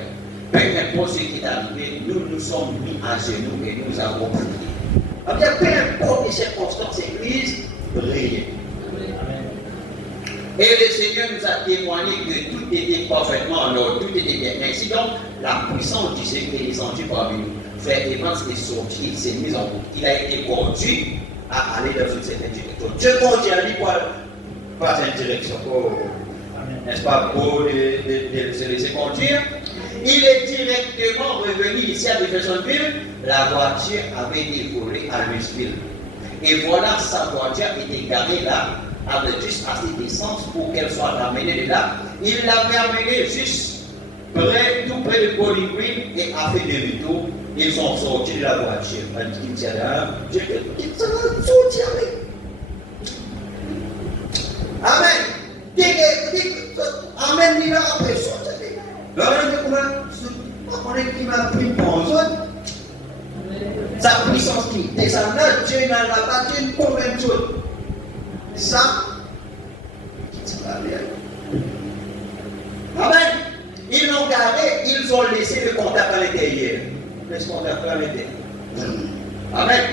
Peu importe ce qui est arrivé, nous nous sommes mis à genoux et nous avons prié. Peu importe les circonstances, Église, priez. Et le Seigneur nous a témoigné que tout était parfaitement en ordre, tout était bien. Ainsi donc, la puissance du Seigneur est descendue parmi nous. Frère Evans est sorti, il s'est mis en route. Il a été conduit à aller dans une certaine direction. Dieu conduit à lui pas une direction. N'est-ce pas beau de se laisser conduire? Il est directement revenu ici à Jeffersonville. La voiture avait été volée à Louisville. Et voilà, sa voiture était garée là, avec juste assez d'essence pour qu'elle soit ramenée de là. Il l'avait amenée juste tout près de Bowling Green et a fait demi-tour. Ils sont sortis de la voiture. Il dit là, Dieu ça va sortir. Amen. Amen, il a après sorti. On est qui m'a pris pour eux. Sa puissance qui descend là, Dieu n'a pas Dieu pour même chose. Ça va bien. Amen. Ils l'ont gardé, ils ont laissé le contact à l'intérieur. Le contact à l'intérieur. Amen.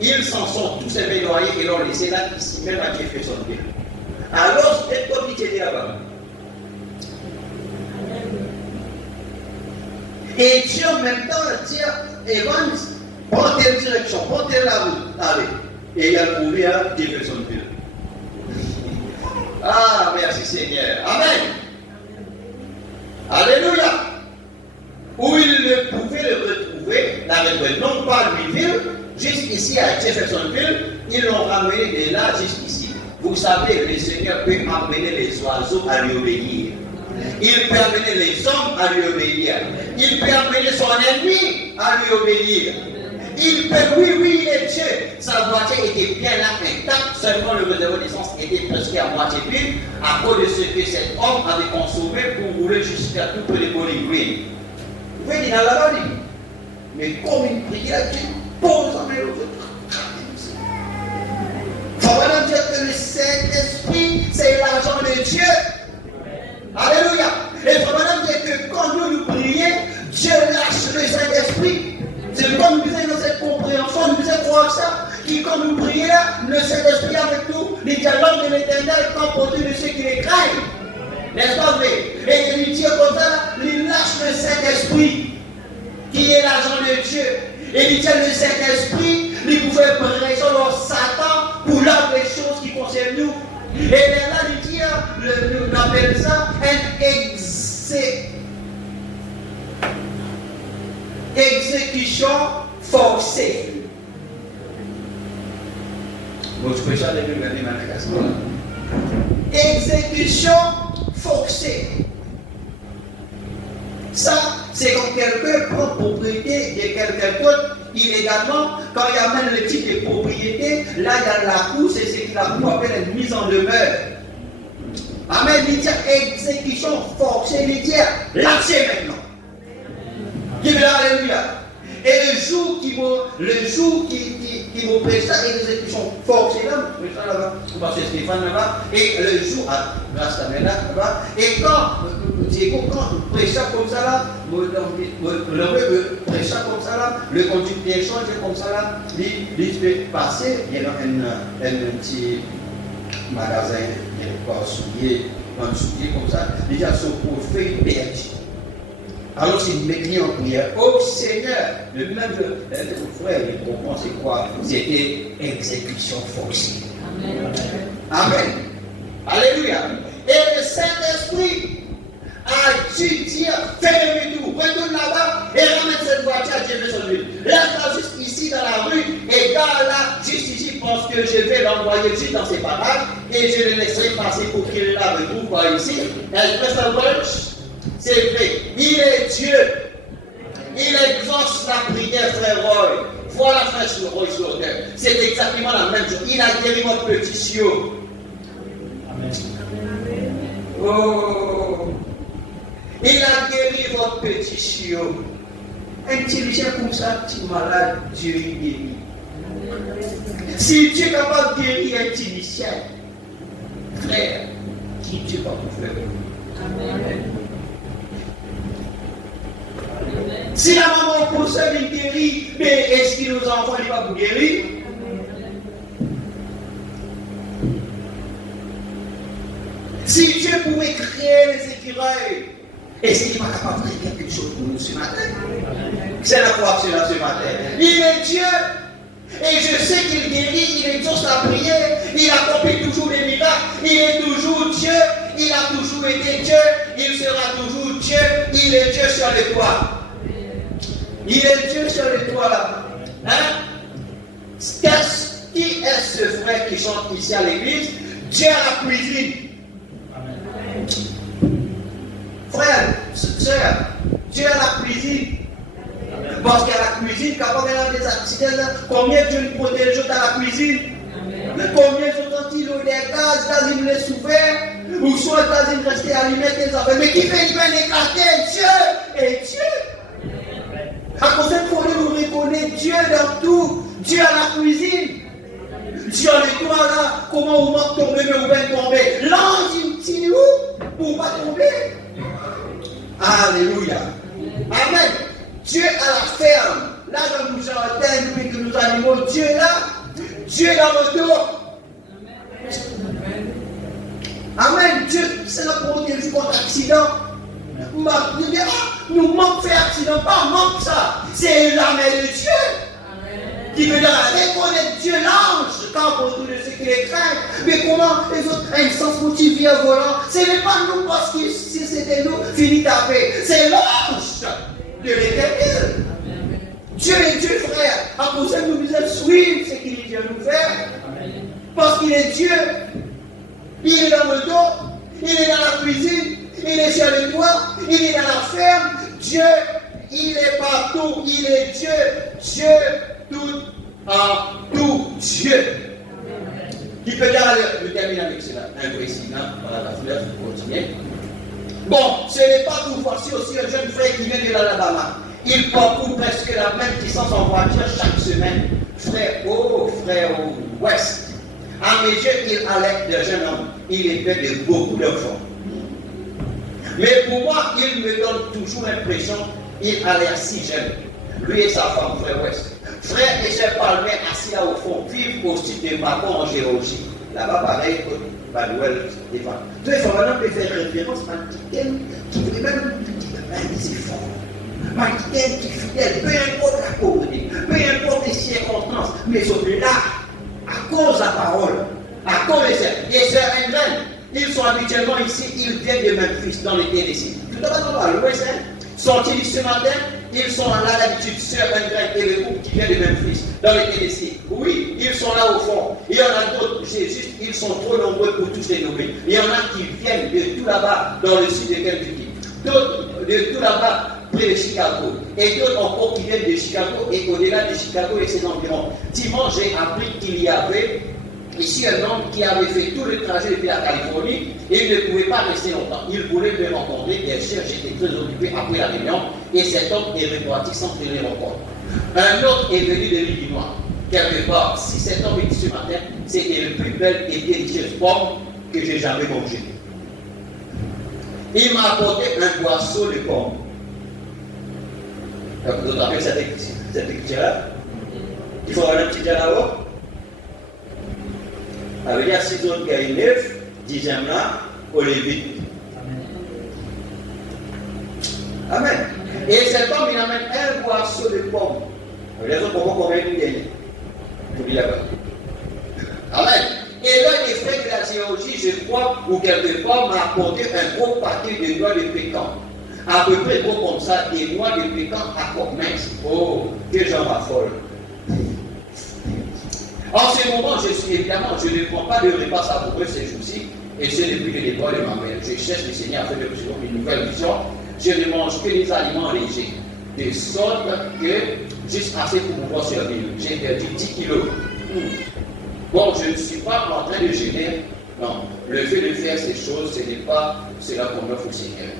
Ils s'en sont tous éloignés et l'ont laissé là, ici, même à Jeffersonville. Alors, c'est comme il était là-bas. Et Dieu en même temps dit à Evans, prends telle direction, prends telle la route, allez. Et il a trouvé à Jeffersonville. Ah, merci Seigneur. Amen. Alléluia. Où il ne pouvait le retrouver, non pas à Louisville, jusqu'ici à Jeffersonville, ils l'ont ramené de là jusqu'ici. Vous savez, le Seigneur peut amener les oiseaux à lui obéir. Il peut amener les hommes à lui obéir. Il peut amener son ennemi à lui obéir. Il peut, oui, il est Dieu. Sa voiture était bien là, intacte, seulement le réservoir d'essence était presque à moitié vide, à cause de ce que cet homme avait consommé pour rouler jusqu'à tout près de Bowling Green. Vous voyez, il a la dit, mais comme une prière, Dieu pose en main aux autres. Il faut vraiment dire que le Saint-Esprit, c'est l'argent de Dieu. Alléluia. Et il faut vraiment dire que quand nous prions, Dieu lâche le Saint-Esprit. C'est comme nous disons dans cette compréhension, nous disons croire ça, qui quand nous prions là, le Saint-Esprit avec nous, les dialogues de l'Éternel comportent de ceux qui les craignent. N'est-ce pas vrai? Et il dit comme ça, il lâche le Saint-Esprit, qui est l'agent de Dieu. Et il dit le Saint-Esprit, il pouvait pression sur Satan pour l'ordre des choses qui concernent nous. Et là, il dit, on appelle ça un exécution forcée. Bon, tu peux ça de Madagascar. Exécution forcée. Ça, c'est quand quelqu'un prend propriété de quelqu'un d'autre illégalement. Quand il y a même le type de propriété, là il y a la cour, c'est ce que la cour appelle une mise en demeure. Amen. Il dit exécution forcée, il dit lâchez maintenant. Dis alléluia. Et le jour qui vous prêcha exécution forcée là, parce que Stéphane là-bas, et le jour, grâce à Mena là-bas, et quand vous prêcha comme ça là, le prêcha comme ça là, le conducteur change comme ça là, il peut passer, il y a un petit magasin, il y a pas soulier comme ça, il y a son portefeuille perdu. Alors c'est mes clients en prière. Oh Seigneur, le même frère, il comprend c'est quoi? C'était exécution forcée. Amen. Amen. Alléluia. Et le Saint-Esprit a dû dire, fais le tout, retourne là-bas et ramène cette voiture à Jeffersonville. Laisse-la juste ici dans la rue et garde-la juste ici parce que je vais l'envoyer juste dans ses bagages et je le laisserai passer pour qu'il la retrouve par ici. Elle presse la voiture. C'est vrai, il est Dieu. Il exauce la prière, frère Roy. Voilà, frère Roy Slaughter. C'est exactement la même chose. Il a guéri votre petit chiot. Amen. Oh. Il a guéri votre petit chiot. Intelligent comme ça, petit malade, Dieu il guérit. Si Dieu est capable de guérir un petit Michel, frère, qui Dieu va vous faire? Amen. Si la maman possède une guérit, mais est-ce que nos enfants ne vont pas vous guérir? Si Dieu pouvait créer les écureuils, est-ce qu'il n'est pas capable de faire quelque chose pour nous ce matin? C'est la croix ce matin. Il est Dieu. Et je sais qu'il guérit, il exauce la prière, il accomplit toujours des miracles, il est toujours Dieu, il a toujours été Dieu, il sera toujours Dieu, il est Dieu sur les toits. Il est Dieu sur les toits là. Hein? Qui est ce frère qui chante ici à l'église? Dieu à la cuisine. Amen. Frère, sœur, Dieu à la cuisine. Parce qu'à la cuisine, quand on a des accidents, combien Dieu nous protège dans la cuisine? Combien sont-ils des gaz, ils les souffert, ou soit ils restent allumés des affaires. Mais qui fait bien éclater? Dieu et Dieu. À cause de ça, nous reconnaissons Dieu dans tout. Dieu à la cuisine. Dieu à l'étoile là. Comment on va tomber, mais on va tomber. L'ange, il tire où pour ne pas tomber. Alléluia. Amen. Dieu à la ferme. Là dans nos jardins, nous que nous animaux. Dieu là. Dieu dans le dos. Amen. Dieu, c'est la protéger contre l'accident. Nous manquons faire accident, pas manque ça. C'est la main de Dieu. Amen. Qui veut dire reconnaître Dieu, l'ange, quand on de ce qu'il est craint. Mais comment les autres ont un sens motivé au volant? Ce n'est pas nous parce que si c'était nous, fini ta paix. C'est l'ange de l'éternel. Dieu est Dieu, frère. À cause de nous devons suivre ce qu'il vient nous faire. Amen. Parce qu'il est Dieu. Il est dans le dos, il est dans la cuisine. Il est sur les toits, il est dans la ferme. Dieu, il est partout, il est Dieu. Dieu, tout en tout Dieu. Il peut dire, je termine avec cela, un président, voilà la fleur, je continue. Bon, ce n'est pas tout. Voici aussi un jeune frère qui vient de l'Alabama. Il parcourt presque la même distance en voiture chaque semaine. Frère au ouest. À mes yeux, il allait de jeune homme. Il était de beaucoup d'enfants. Mais pour moi, il me donne toujours l'impression qu'il a l'air si jeune. Lui et sa femme, frère West. Frère et sœur Palmer, assis là au fond, vivent au sud de Macon en Géorgie. Là-bas, pareil, Manuel Stéphane. Donc, il faut maintenant faire référence à quelqu'un qui fait même des efforts. Quelqu'un qui est fidèle, peu importe la communauté, peu importe les circonstances, mais surtout là, à cause de la parole, à cause des sœurs. Les sœurs Engren, ils sont habituellement ici, ils viennent de Memphis, dans les Tennessee. Tout à l'heure, à l'ouest, sortis ce matin, ils sont là d'habitude, sœurs Engren et le groupe qui vient de Memphis, dans les Tennessee. Oui, ils sont là au fond. Il y en a d'autres, c'est juste, ils sont trop nombreux pour tous les nommer. Il y en a qui viennent de tout là-bas, dans le sud de Kentucky. D'autres de tout là-bas, près de Chicago. Et d'autres encore qui viennent de Chicago et au-delà de Chicago et ses environs. Dimanche, j'ai appris qu'il y avait ici un homme qui avait fait tout le trajet depuis la Californie et il ne pouvait pas rester longtemps. Il voulait me rencontrer. Bien sûr, j'étais très occupé après la réunion et cet homme est reparti sans que je le rencontre. Un autre est venu de l'Illinois. Quelque part, si cet homme est dit ce matin, c'était la plus belle et délicieuse pomme que j'ai jamais mangée. Il m'a apporté un boisseau de pommes. Vous avez entendu cette écriture-là? Il faut avoir un petit là-haut. Ça veut dire 6 autres qui a 9, 10e là, au Lévite. Amen. Et cet homme, il amène un boisseau de pommes. Les autres, combien il gagne? Vous dites là-bas. Amen. Et là, les frères de la théologie, je crois, ou quelque part, m'a apporté un gros paquet de noix de pécan. À peu près gros comme ça, des noix de pécan à corps mince. Oh, que j'en raffole. En ce moment, évidemment, je ne prends pas de repas savoureux ces jours-ci, et c'est depuis le départ de ma mère. Je cherche le Seigneur à faire une nouvelle vision. Je ne mange que des aliments légers, de sorte que, juste assez pour pouvoir survivre. J'ai perdu 10 kilos. Bon, je ne suis pas en train de gêner. Non, le fait de faire ces choses, ce n'est pas cela qu'on offre au Seigneur.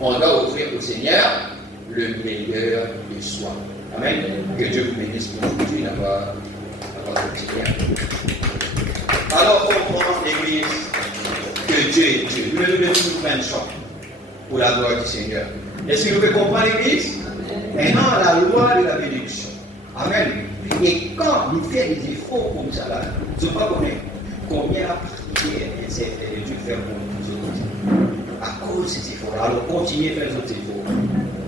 On doit offrir au Seigneur le meilleur de soi. Amen. Que Dieu vous bénisse pour aujourd'hui d'avoir prière. Alors, comprenons l'Église que Dieu est Dieu. Nous devons nous faire un chant pour la gloire du Seigneur. Est-ce que vous pouvez comprendre l'Église? Maintenant, la loi de la bénédiction. Amen. Et quand nous faisons des efforts comme ça, là, nous ne savons pas combien la prière et Dieu fait pour nous autres. À cause de ces efforts. Alors continuez à faire vos efforts.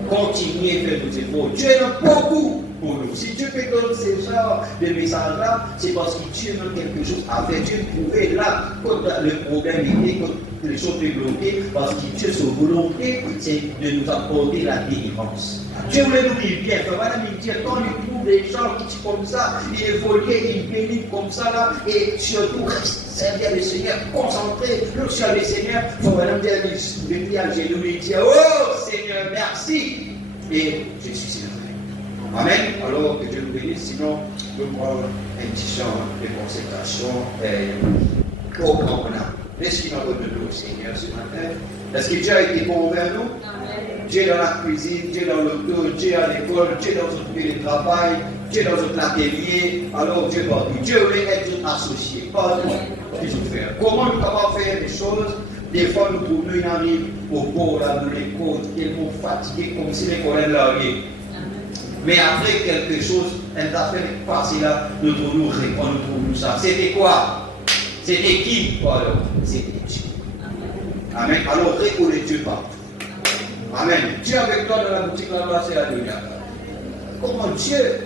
Continuez à faire vos efforts. Dieu aime beaucoup pour nous. Si Dieu peut donner ce genre de messages-là, c'est parce que Dieu a quelque chose à faire. Dieu pouvait là, quand le problème était, quand les choses étaient bloquées, parce que Dieu, sa volonté, c'est de nous apporter la délivrance. Dieu voulait nous dire bien, madame, il dit, quand il trouve des gens qui sont comme ça, il évolue, il bénit comme ça là, et surtout servir le Seigneur, concentré sur le Seigneur, il faut madame dire, depuis à genoux, il dit, oh Seigneur, merci, et je suis servi. Amen. Alors que Dieu nous bénisse, sinon, nous prendre un petit chant de consécration au grand bonheur. Laisse qu'il m'abonne de nous, Seigneur, ce matin. Est-ce que Dieu a été bon vers nous? Dieu dans la cuisine, Dieu dans l'auto, Dieu à l'école, Dieu dans notre lieu de travail, Dieu dans notre atelier. Alors Dieu partout. Dieu voulait être notre associé. Pardon, qu'est-ce que faire? Comment nous pouvons faire des choses? Des fois, nous trouvons une amie au bord là, de l'école, tellement fatiguée, comme si les collègues largués. Mais après quelque chose, elle a fait passer là, nous trouvons répondre, nous trouvons ça. C'était quoi? C'était qui? Pardon, c'était Dieu. Amen. Alors, reconnais Dieu partout. Amen. Dieu avec toi dans la boutique là-bas, c'est la dunya. Comment Dieu?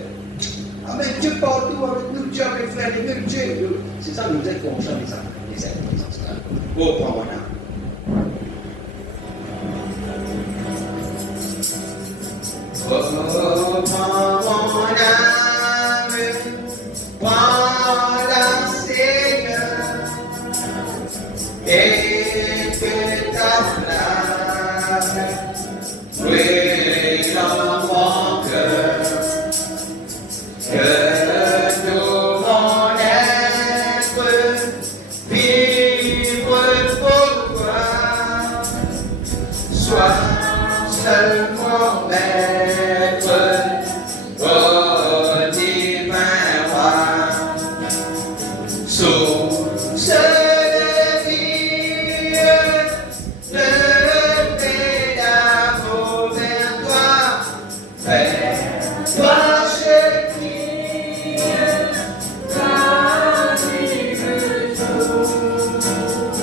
Amen. Dieu partout avec nous, Dieu avec frère et même Dieu. C'est ça, nous êtes conscients de ça. Oh, prends mon âme. Oh, prends mon âme, prends la Seigneur, et que ta flamme brûle dans mon cœur, que tout mon être vibre pour toi, sois seulement maître, ô divin roi, source de vie, de paix d'amour vers toi, vers toi je prie, ta vie me sauve.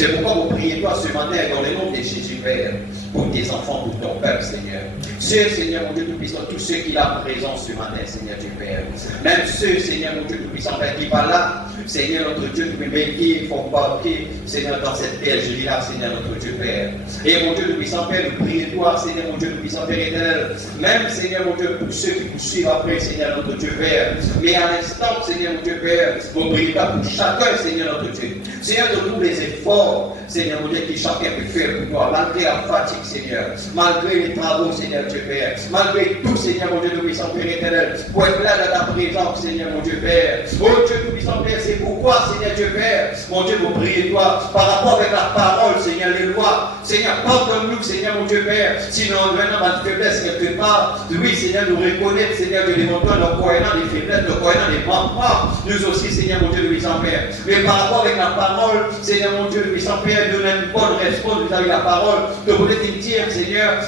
C'est pourquoi vous priez toi ce matin dans le nom de Jésus, Père, pour tes enfants, pour ton peuple, Seigneur. Ceux, Seigneur, mon Dieu Tout-Puissant, tous ceux qui sont présents ce matin, Seigneur Dieu Père. Même ceux, Seigneur, mon Dieu Tout-Puissant, Père, qui parlent là, Seigneur, notre Dieu, qui font partie, Seigneur, dans cette bergerie-là, Seigneur, notre Dieu Père. Et mon Dieu Tout-Puissant, Père, nous prions toi, Seigneur, mon Dieu Tout-Puissant, Père éternel. Même, Seigneur, mon Dieu, pour ceux qui vous suivent après, Seigneur, notre Dieu Père. Mais à l'instant, Seigneur, mon Dieu Père, vous priez pas pour chacun, Seigneur, notre Dieu. Seigneur, de tous les efforts, Seigneur, mon Dieu, qui chacun peut faire pour toi, malgré la fatigue, Seigneur, malgré les travaux, Seigneur, Dieu Père, malgré tout, Seigneur, mon Dieu, Tout-Puissant, Père éternel, pour être là dans ta présence, Seigneur, mon Dieu, Père. Oh Dieu, Tout-Puissant, Père, c'est pourquoi, Seigneur, Dieu Père, mon Dieu, vous priez toi, par rapport avec la parole, Seigneur, les lois, Seigneur, pardonne-nous, Seigneur, mon Dieu, Père, si nous revenons dans une faiblesse quelque part, oui, Seigneur, nous reconnaître, Seigneur, que les montants, nos cohérents, les faiblesses, nos cohérents, les manquements, nous aussi, Seigneur, mon Dieu, Tout-Puissant, Père. Mais par rapport avec la parole, Seigneur, mon Dieu, Tout-Puissant, Père, nous avons une bonne réponse vis-à-vis de la parole, que vous voulez dire,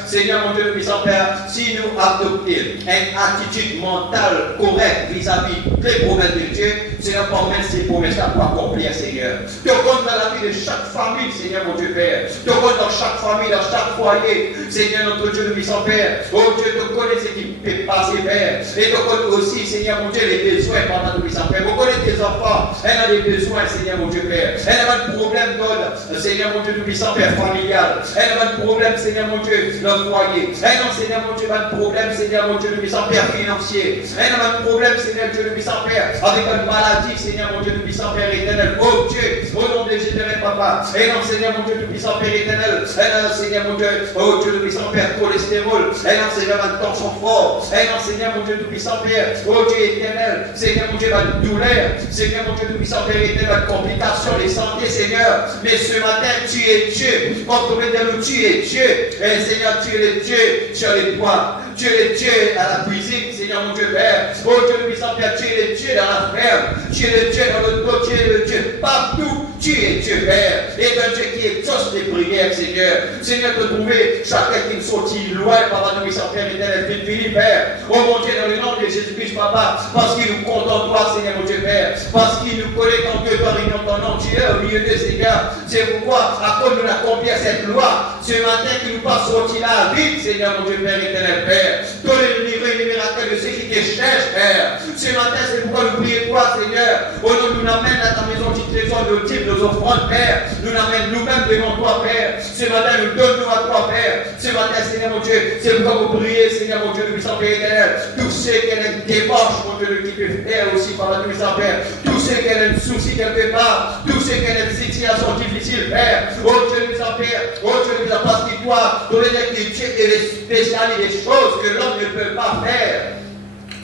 Seigneur, mon Dieu, Tout-Puissant, Père, si nous adoptons une attitude mentale correcte vis-à-vis des promesses de Dieu, Seigneur, permet ces promesses-là pour accomplir, Seigneur. Te compte dans la vie de chaque famille, Seigneur, mon Dieu, Père. Te compte dans chaque famille, dans chaque foyer, Seigneur, notre Dieu, Tout-Puissant, Père. Oh Dieu, te connais ce qui peut passer, Père. Et te connais aussi, Seigneur, mon Dieu, les besoins, pendant Tout-Puissant, Père. Vous connaissez tes enfants, elle a des besoins, Seigneur, mon Dieu, Père. Elle a pas de problème, God, Seigneur, mon Dieu, Tout-Puissant, Père, familial. Elle a pas de problème, Seigneur, mon Dieu, Dieu, le foyer. Non, Seigneur, mon Dieu, pas de problème, Seigneur, mon Dieu, nous puissons Père financier. Non, pas de problème, Seigneur, Dieu, nous puissons Père, avec une maladie, Seigneur, mon Dieu, nous puissons Père éternel. Oh Dieu, au nom de Jésus, Papa. Non, Seigneur, mon Dieu, nous puissons Père éternel. Non, Seigneur, mon Dieu, oh Dieu, nous puissons Père cholestérol. Non, Seigneur, pas de tension fort. Non, Seigneur, mon Dieu, nous puissons Père, oh Dieu éternel. Seigneur, mon Dieu, pas de douleur. Seigneur, mon Dieu, nous puissons Père éternel, pas de complications, les santé, Seigneur. Mais ce matin, tu es Dieu. Entre nous, tu es Dieu. Seigneur, tu es le Dieu sur les bois. Tu es le Dieu à la cuisine, Seigneur mon Dieu Père. Oh Dieu le puissant Père, tu es le Dieu dans la ferme. Tu es le Dieu dans le dos, tu es le Dieu partout. Tu es Dieu Père. Et un Dieu qui exauce les prières, Seigneur. Seigneur, te trouver chacun qui nous sortit loin, Papa, nous puissant Père éternel, fini, Père. Oh mon Dieu, dans le nom de Jésus-Christ, Papa, parce qu'il nous compte en toi, Seigneur mon Dieu Père. Parce qu'il nous connaît en Dieu, par union ton nom, tu es au milieu de Seigneur. C'est pourquoi, à cause de accomplir cette loi, ce matin qui nous passe sorti là, vite, Seigneur mon Dieu Père éternel, Père. Donne les miracles de ceux qui te cherchent, Père. Ce matin, c'est pourquoi nous prions toi, Seigneur. Au nom, nous l'amène à ta maison du trésor, nos types, nos offrandes, Père. Nous l'amène nous-mêmes devant toi, Père. Ce matin, nous donnons à toi, Père. Ce matin, Seigneur mon Dieu, c'est pourquoi vous priez, Seigneur mon Dieu, nous puissons Père éternel. Tous ceux qui ont une débauche, mon Dieu, qui peut faire aussi par la puissance, Père. Tous ceux qui ont un souci quelque part. Tous ceux qui ont une situation difficile, Père. Oh Dieu, nous en Père. Oh Dieu, nous en parce que toi, donner des Dieu et les spécialistes, des choses que l'homme ne peut pas faire.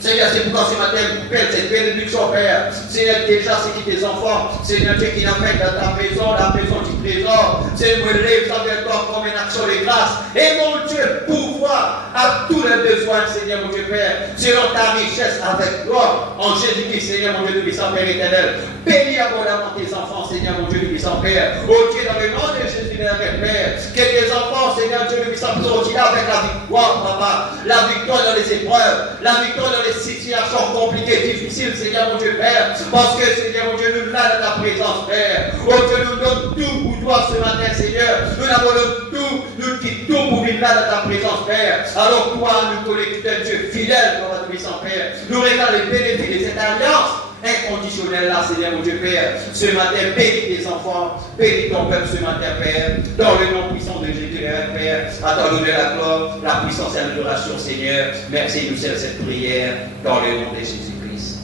Seigneur, c'est pourquoi ce matin, Père, cette bénédiction, Père. Seigneur, déjà, c'est qui tes enfants. Seigneur, Dieu qui l'amène dans ta maison, la maison du trésor. Seigneur, me lève avec toi comme une action de grâce. Et mon Dieu, pouvoir à tous les besoins, Seigneur, mon Dieu, Père. Selon ta richesse avec toi, en Jésus-Christ, Seigneur, mon Dieu, puissant Père éternel. Bénis abondamment tes enfants, Seigneur, mon Dieu, puissant Père. Oh Dieu, dans le nom de Jésus, Père. Que tes enfants, Seigneur, Dieu, puissant sortir avec la victoire, Papa. La victoire dans les épreuves. La victoire dans les situations compliquées, difficiles, Seigneur mon Dieu Père, parce que Seigneur mon Dieu, nous l'avons dans ta présence, Père. Oh Dieu, nous donne tout pour toi ce matin, Seigneur. Nous avons tout, nous quittons tout pour vivre là dans ta présence, Père. Alors toi, nous connaissons un Dieu fidèle, notre puissant Père. Nous regardons les bénéfices de cette alliance inconditionnelle là, Seigneur mon Dieu Père. Ce matin, bénis tes enfants, bénis ton peuple ce matin, Père. Dans le nom puissant de Jésus, Père. À ton nom de la gloire, la puissance et l'adoration, Seigneur. Merci, nous servons cette prière dans le nom de Jésus-Christ.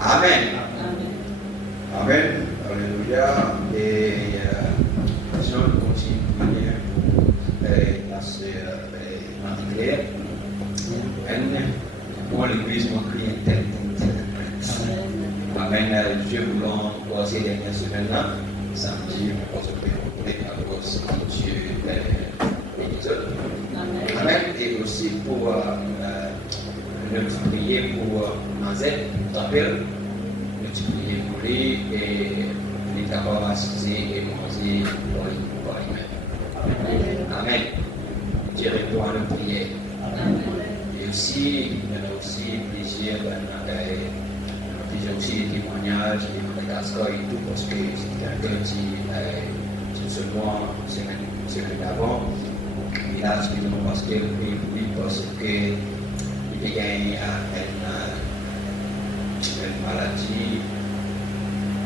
Amen. Amen. Alléluia. Et je continue pour la sœur Marie-Claire. Pour l'église, mon clientèle. Amen. Dieu voulant, pour ces dernières semaines-là, samedi, on va se préparer à cause de Dieu l'épisode. Amen. Et aussi pour nous prier pour Mazet, nous appelle, nous prier pour lui et les capables d'assister et manger pour lui. Amen. Dieu répond à nos prières. Et aussi, il y a aussi plusieurs aussi des témoignages, des cascades et tout, parce que c'est quelqu'un qui seulement semaine d'avant, il a expliqué parce que il a gagné une maladie,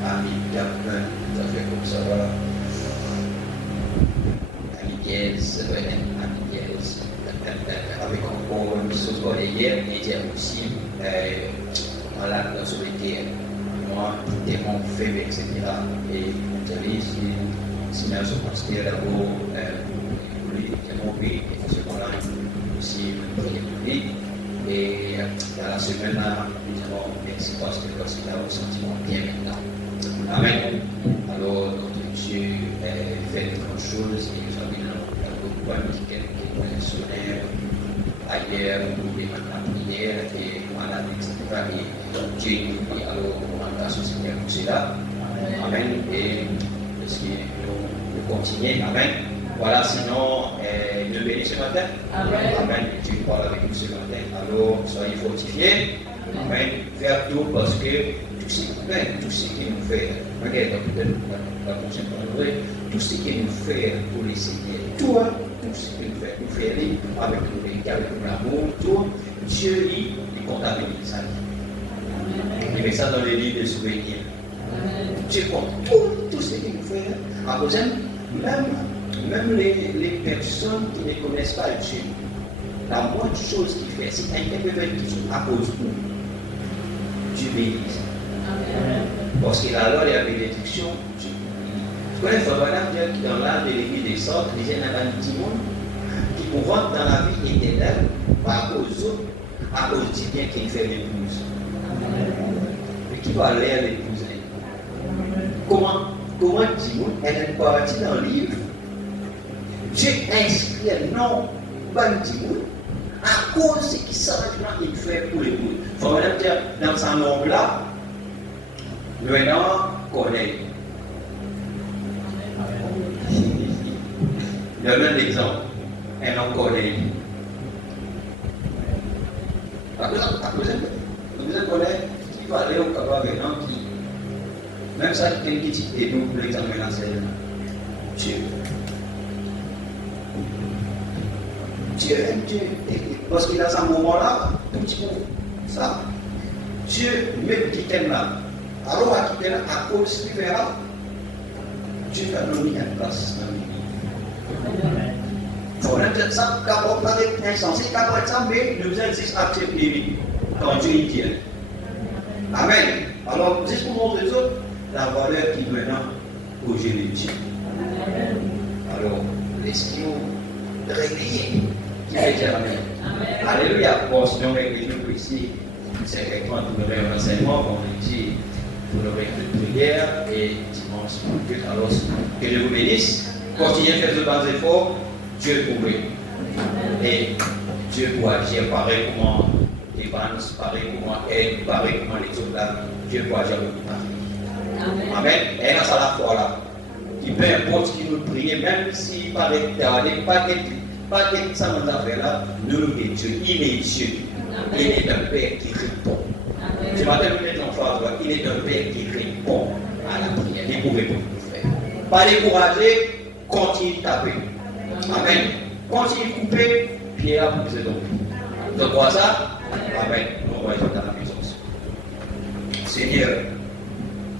ça fait comme ça, amiguaise, avec encore une chose pour les guerres, et il y a aussi malade dans ce métier, moi, tout est mon faible, etc. Et vous savez, si nous sommes considérés d'abord pour lui, c'est mon pays, et c'est pour là aussi pour lui. Et dans la semaine là, nous avons merci parce qu'il a un sentiment bien maintenant. Amen. Alors, notre Dieu fait de grandes choses, et nous avons beaucoup de missionnaires ailleurs, nous devons la prière et malade, etc. Et Dieu nous dit alors, on a associé pour cela. Amen. Et parce que nous continuons. Amen. Voilà, sinon, nous bénis ce matin. Amen. Amen. Dieu parle avec nous ce matin. Alors, soyez fortifiés. Amen. Faire tout parce que tout ce qui nous fait, regarde, la conscience pour nous, tout ce qui nous fait pour les Seigneurs, tout ce qui nous fait avec le regard, avec l'amour, tout, Dieu lui, il comptabilise ça. Il met ça dans les livres de souvenirs. Dieu compte tout ce qu'il nous fait. À cause même, dit, même les personnes qui ne connaissent pas Dieu, la moindre chose qu'il fait, si quelqu'un peut faire quelque chose à cause de nous, Dieu bénit ça. Parce que la loi et la bénédiction, Dieu bénit. Je connais Frère Branham qui dans l'âme de l'église des sortes, disait dans un petit monde, qui rentre dans la vie éternelle, pas à cause d'autres, à cause du bien qu'il fait l'épouse. Mais qui va aller à l'épouser? Comment dit-on? Elle est partie dans le livre. Dieu inscrit un nom, à cause de ce qui s'arrête qu'il fait pour l'épouse. Il faut même dire, dans ce nom-là, le nom Corneille. Il y a même l'exemple, un nom Corneille. À cause de Corneille, qui va aller au Cabas maintenant, qui même ça, quelqu'un qui est nous pour l'examen l'enseignement. Dieu. Dieu aime Dieu. Parce que dans ce moment-là, tout petit peu, ça, Dieu, même qui t'aime là, alors à qui t'aime à cause du verra, Dieu va nous mettre en place dans le vie. Il faut dire ça, quand on parle insensé, quand on est ça, mais nous allons juste accepter quand Dieu y vient. Amen. Alors, juste pour montrer ça, la valeur qui maintenant au Dieu de Dieu. Alors, laissez-nous réveiller qui fait dire Amen. Alléluia. Bon, sinon, nous ici, c'est quelqu'un qui nous donne un enseignement, comme on dit, pour le règle de prière et dimanche pour Dieu. Alors, que Dieu vous bénisse. Continuez à faire de bons efforts. Dieu pourrait. Et Dieu pourra agir pareil comment Evans, pareil comment aide, pareil comment les autres là. Dieu pourra agir beaucoup pareil. Amen. Et là, c'est la foi là. Qui peu importe ce qui nous prie, même s'il paraît tardé, pas quelque ça nous a fait là, nous nous disons Dieu, il est Dieu. Il est un Père qui répond. Ce matin, nous mettons en face, il est un Père qui répond à la prière. Il pouvait pas nous faire. Pas décourager, continue de taper. Amen. Continue de couper, pierre pour pousser ton pied. Donc, quoi ça? Amen. On va être dans la puissance. Seigneur,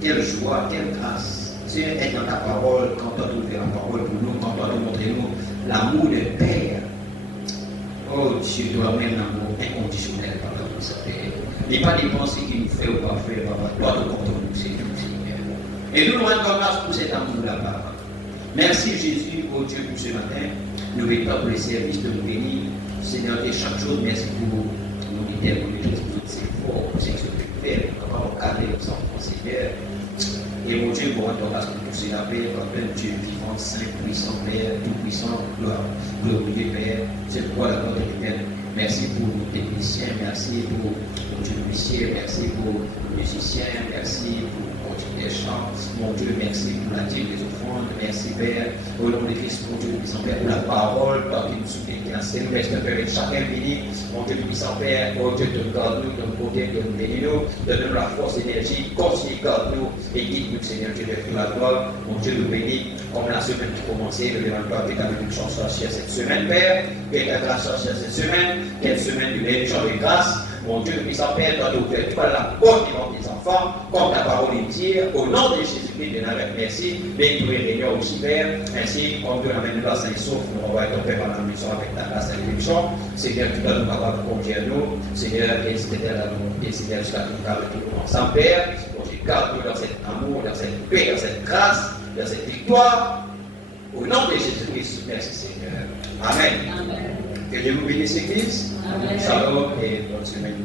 quelle joie, quelle grâce. Dieu est dans ta parole, quand tu as ouvert la parole pour nous, quand tu as montré nous l'amour de Père. Oh Dieu, tu amènes l'amour inconditionnel par la puissance Père. Il n'y a pas des pensées qui nous fait ou pas faire, papa. Toi, tu comptes nous, c'est tout, Seigneur. Et nous nous rendons grâce pour cet amour-là, papa. Merci Jésus, oh Dieu, pour ce matin. Nous mettons pour le service de nous bénir. Seigneur, et chaque chose, merci pour nous guider, pour nous dire que c'est fort, pour ce que tu peux faire, pour avoir cadré nos enfants, Seigneur. Et mon Dieu, pour rendre grâce pour pousser la paix, comme Dieu vivant, saint, puissant, Père, tout puissant, gloire, glorieux Père, c'est pourquoi la gloire éternelle. Merci pour nos techniciens, merci pour nos musiciens, merci pour nos musiciens, merci pour des chants, mon Dieu, merci pour la dîme des offrandes, merci Père, au nom de Christ, mon Dieu, puissant Père, pour la parole, par qui nous soutient, qui enseigne, reste Père, et chacun béni, mon Dieu, puissant Père, mon Dieu, te garde-nous, de nous protéger, de nous bénir, donne-nous la force, l'énergie, continue, garde-nous, et guide-nous, Seigneur, Dieu, de la gloire, mon Dieu, nous bénit, comme la semaine qui commençait, le lévantement est avec une chance à cette semaine, Père, qu'elle est grâce à cette semaine, quelle semaine de bénédiction et grâce. Mon Dieu, puissant Père, toi, tu ouvres toi la porte devant tes enfants, comme ta parole est dit, au nom de Jésus-Christ de Nazareth, merci, bénis tous les réunions aussi, Père, ainsi, comme Dieu l'amène nous dans saint sauf, nous envoie ton Père par la mission avec ta grâce et la bénédiction. Seigneur, tu dois nous avoir conduire à nous, Seigneur, et c'était à nous, et Seigneur, jusqu'à tout garde tout ensemble, Père, on te garde dans cet amour, dans cette paix, dans cette grâce, dans cette victoire, au nom de Jésus-Christ, merci Seigneur. Amen. Amen. Que Dieu vous bénisse, Église. Shalom et bonne semaine.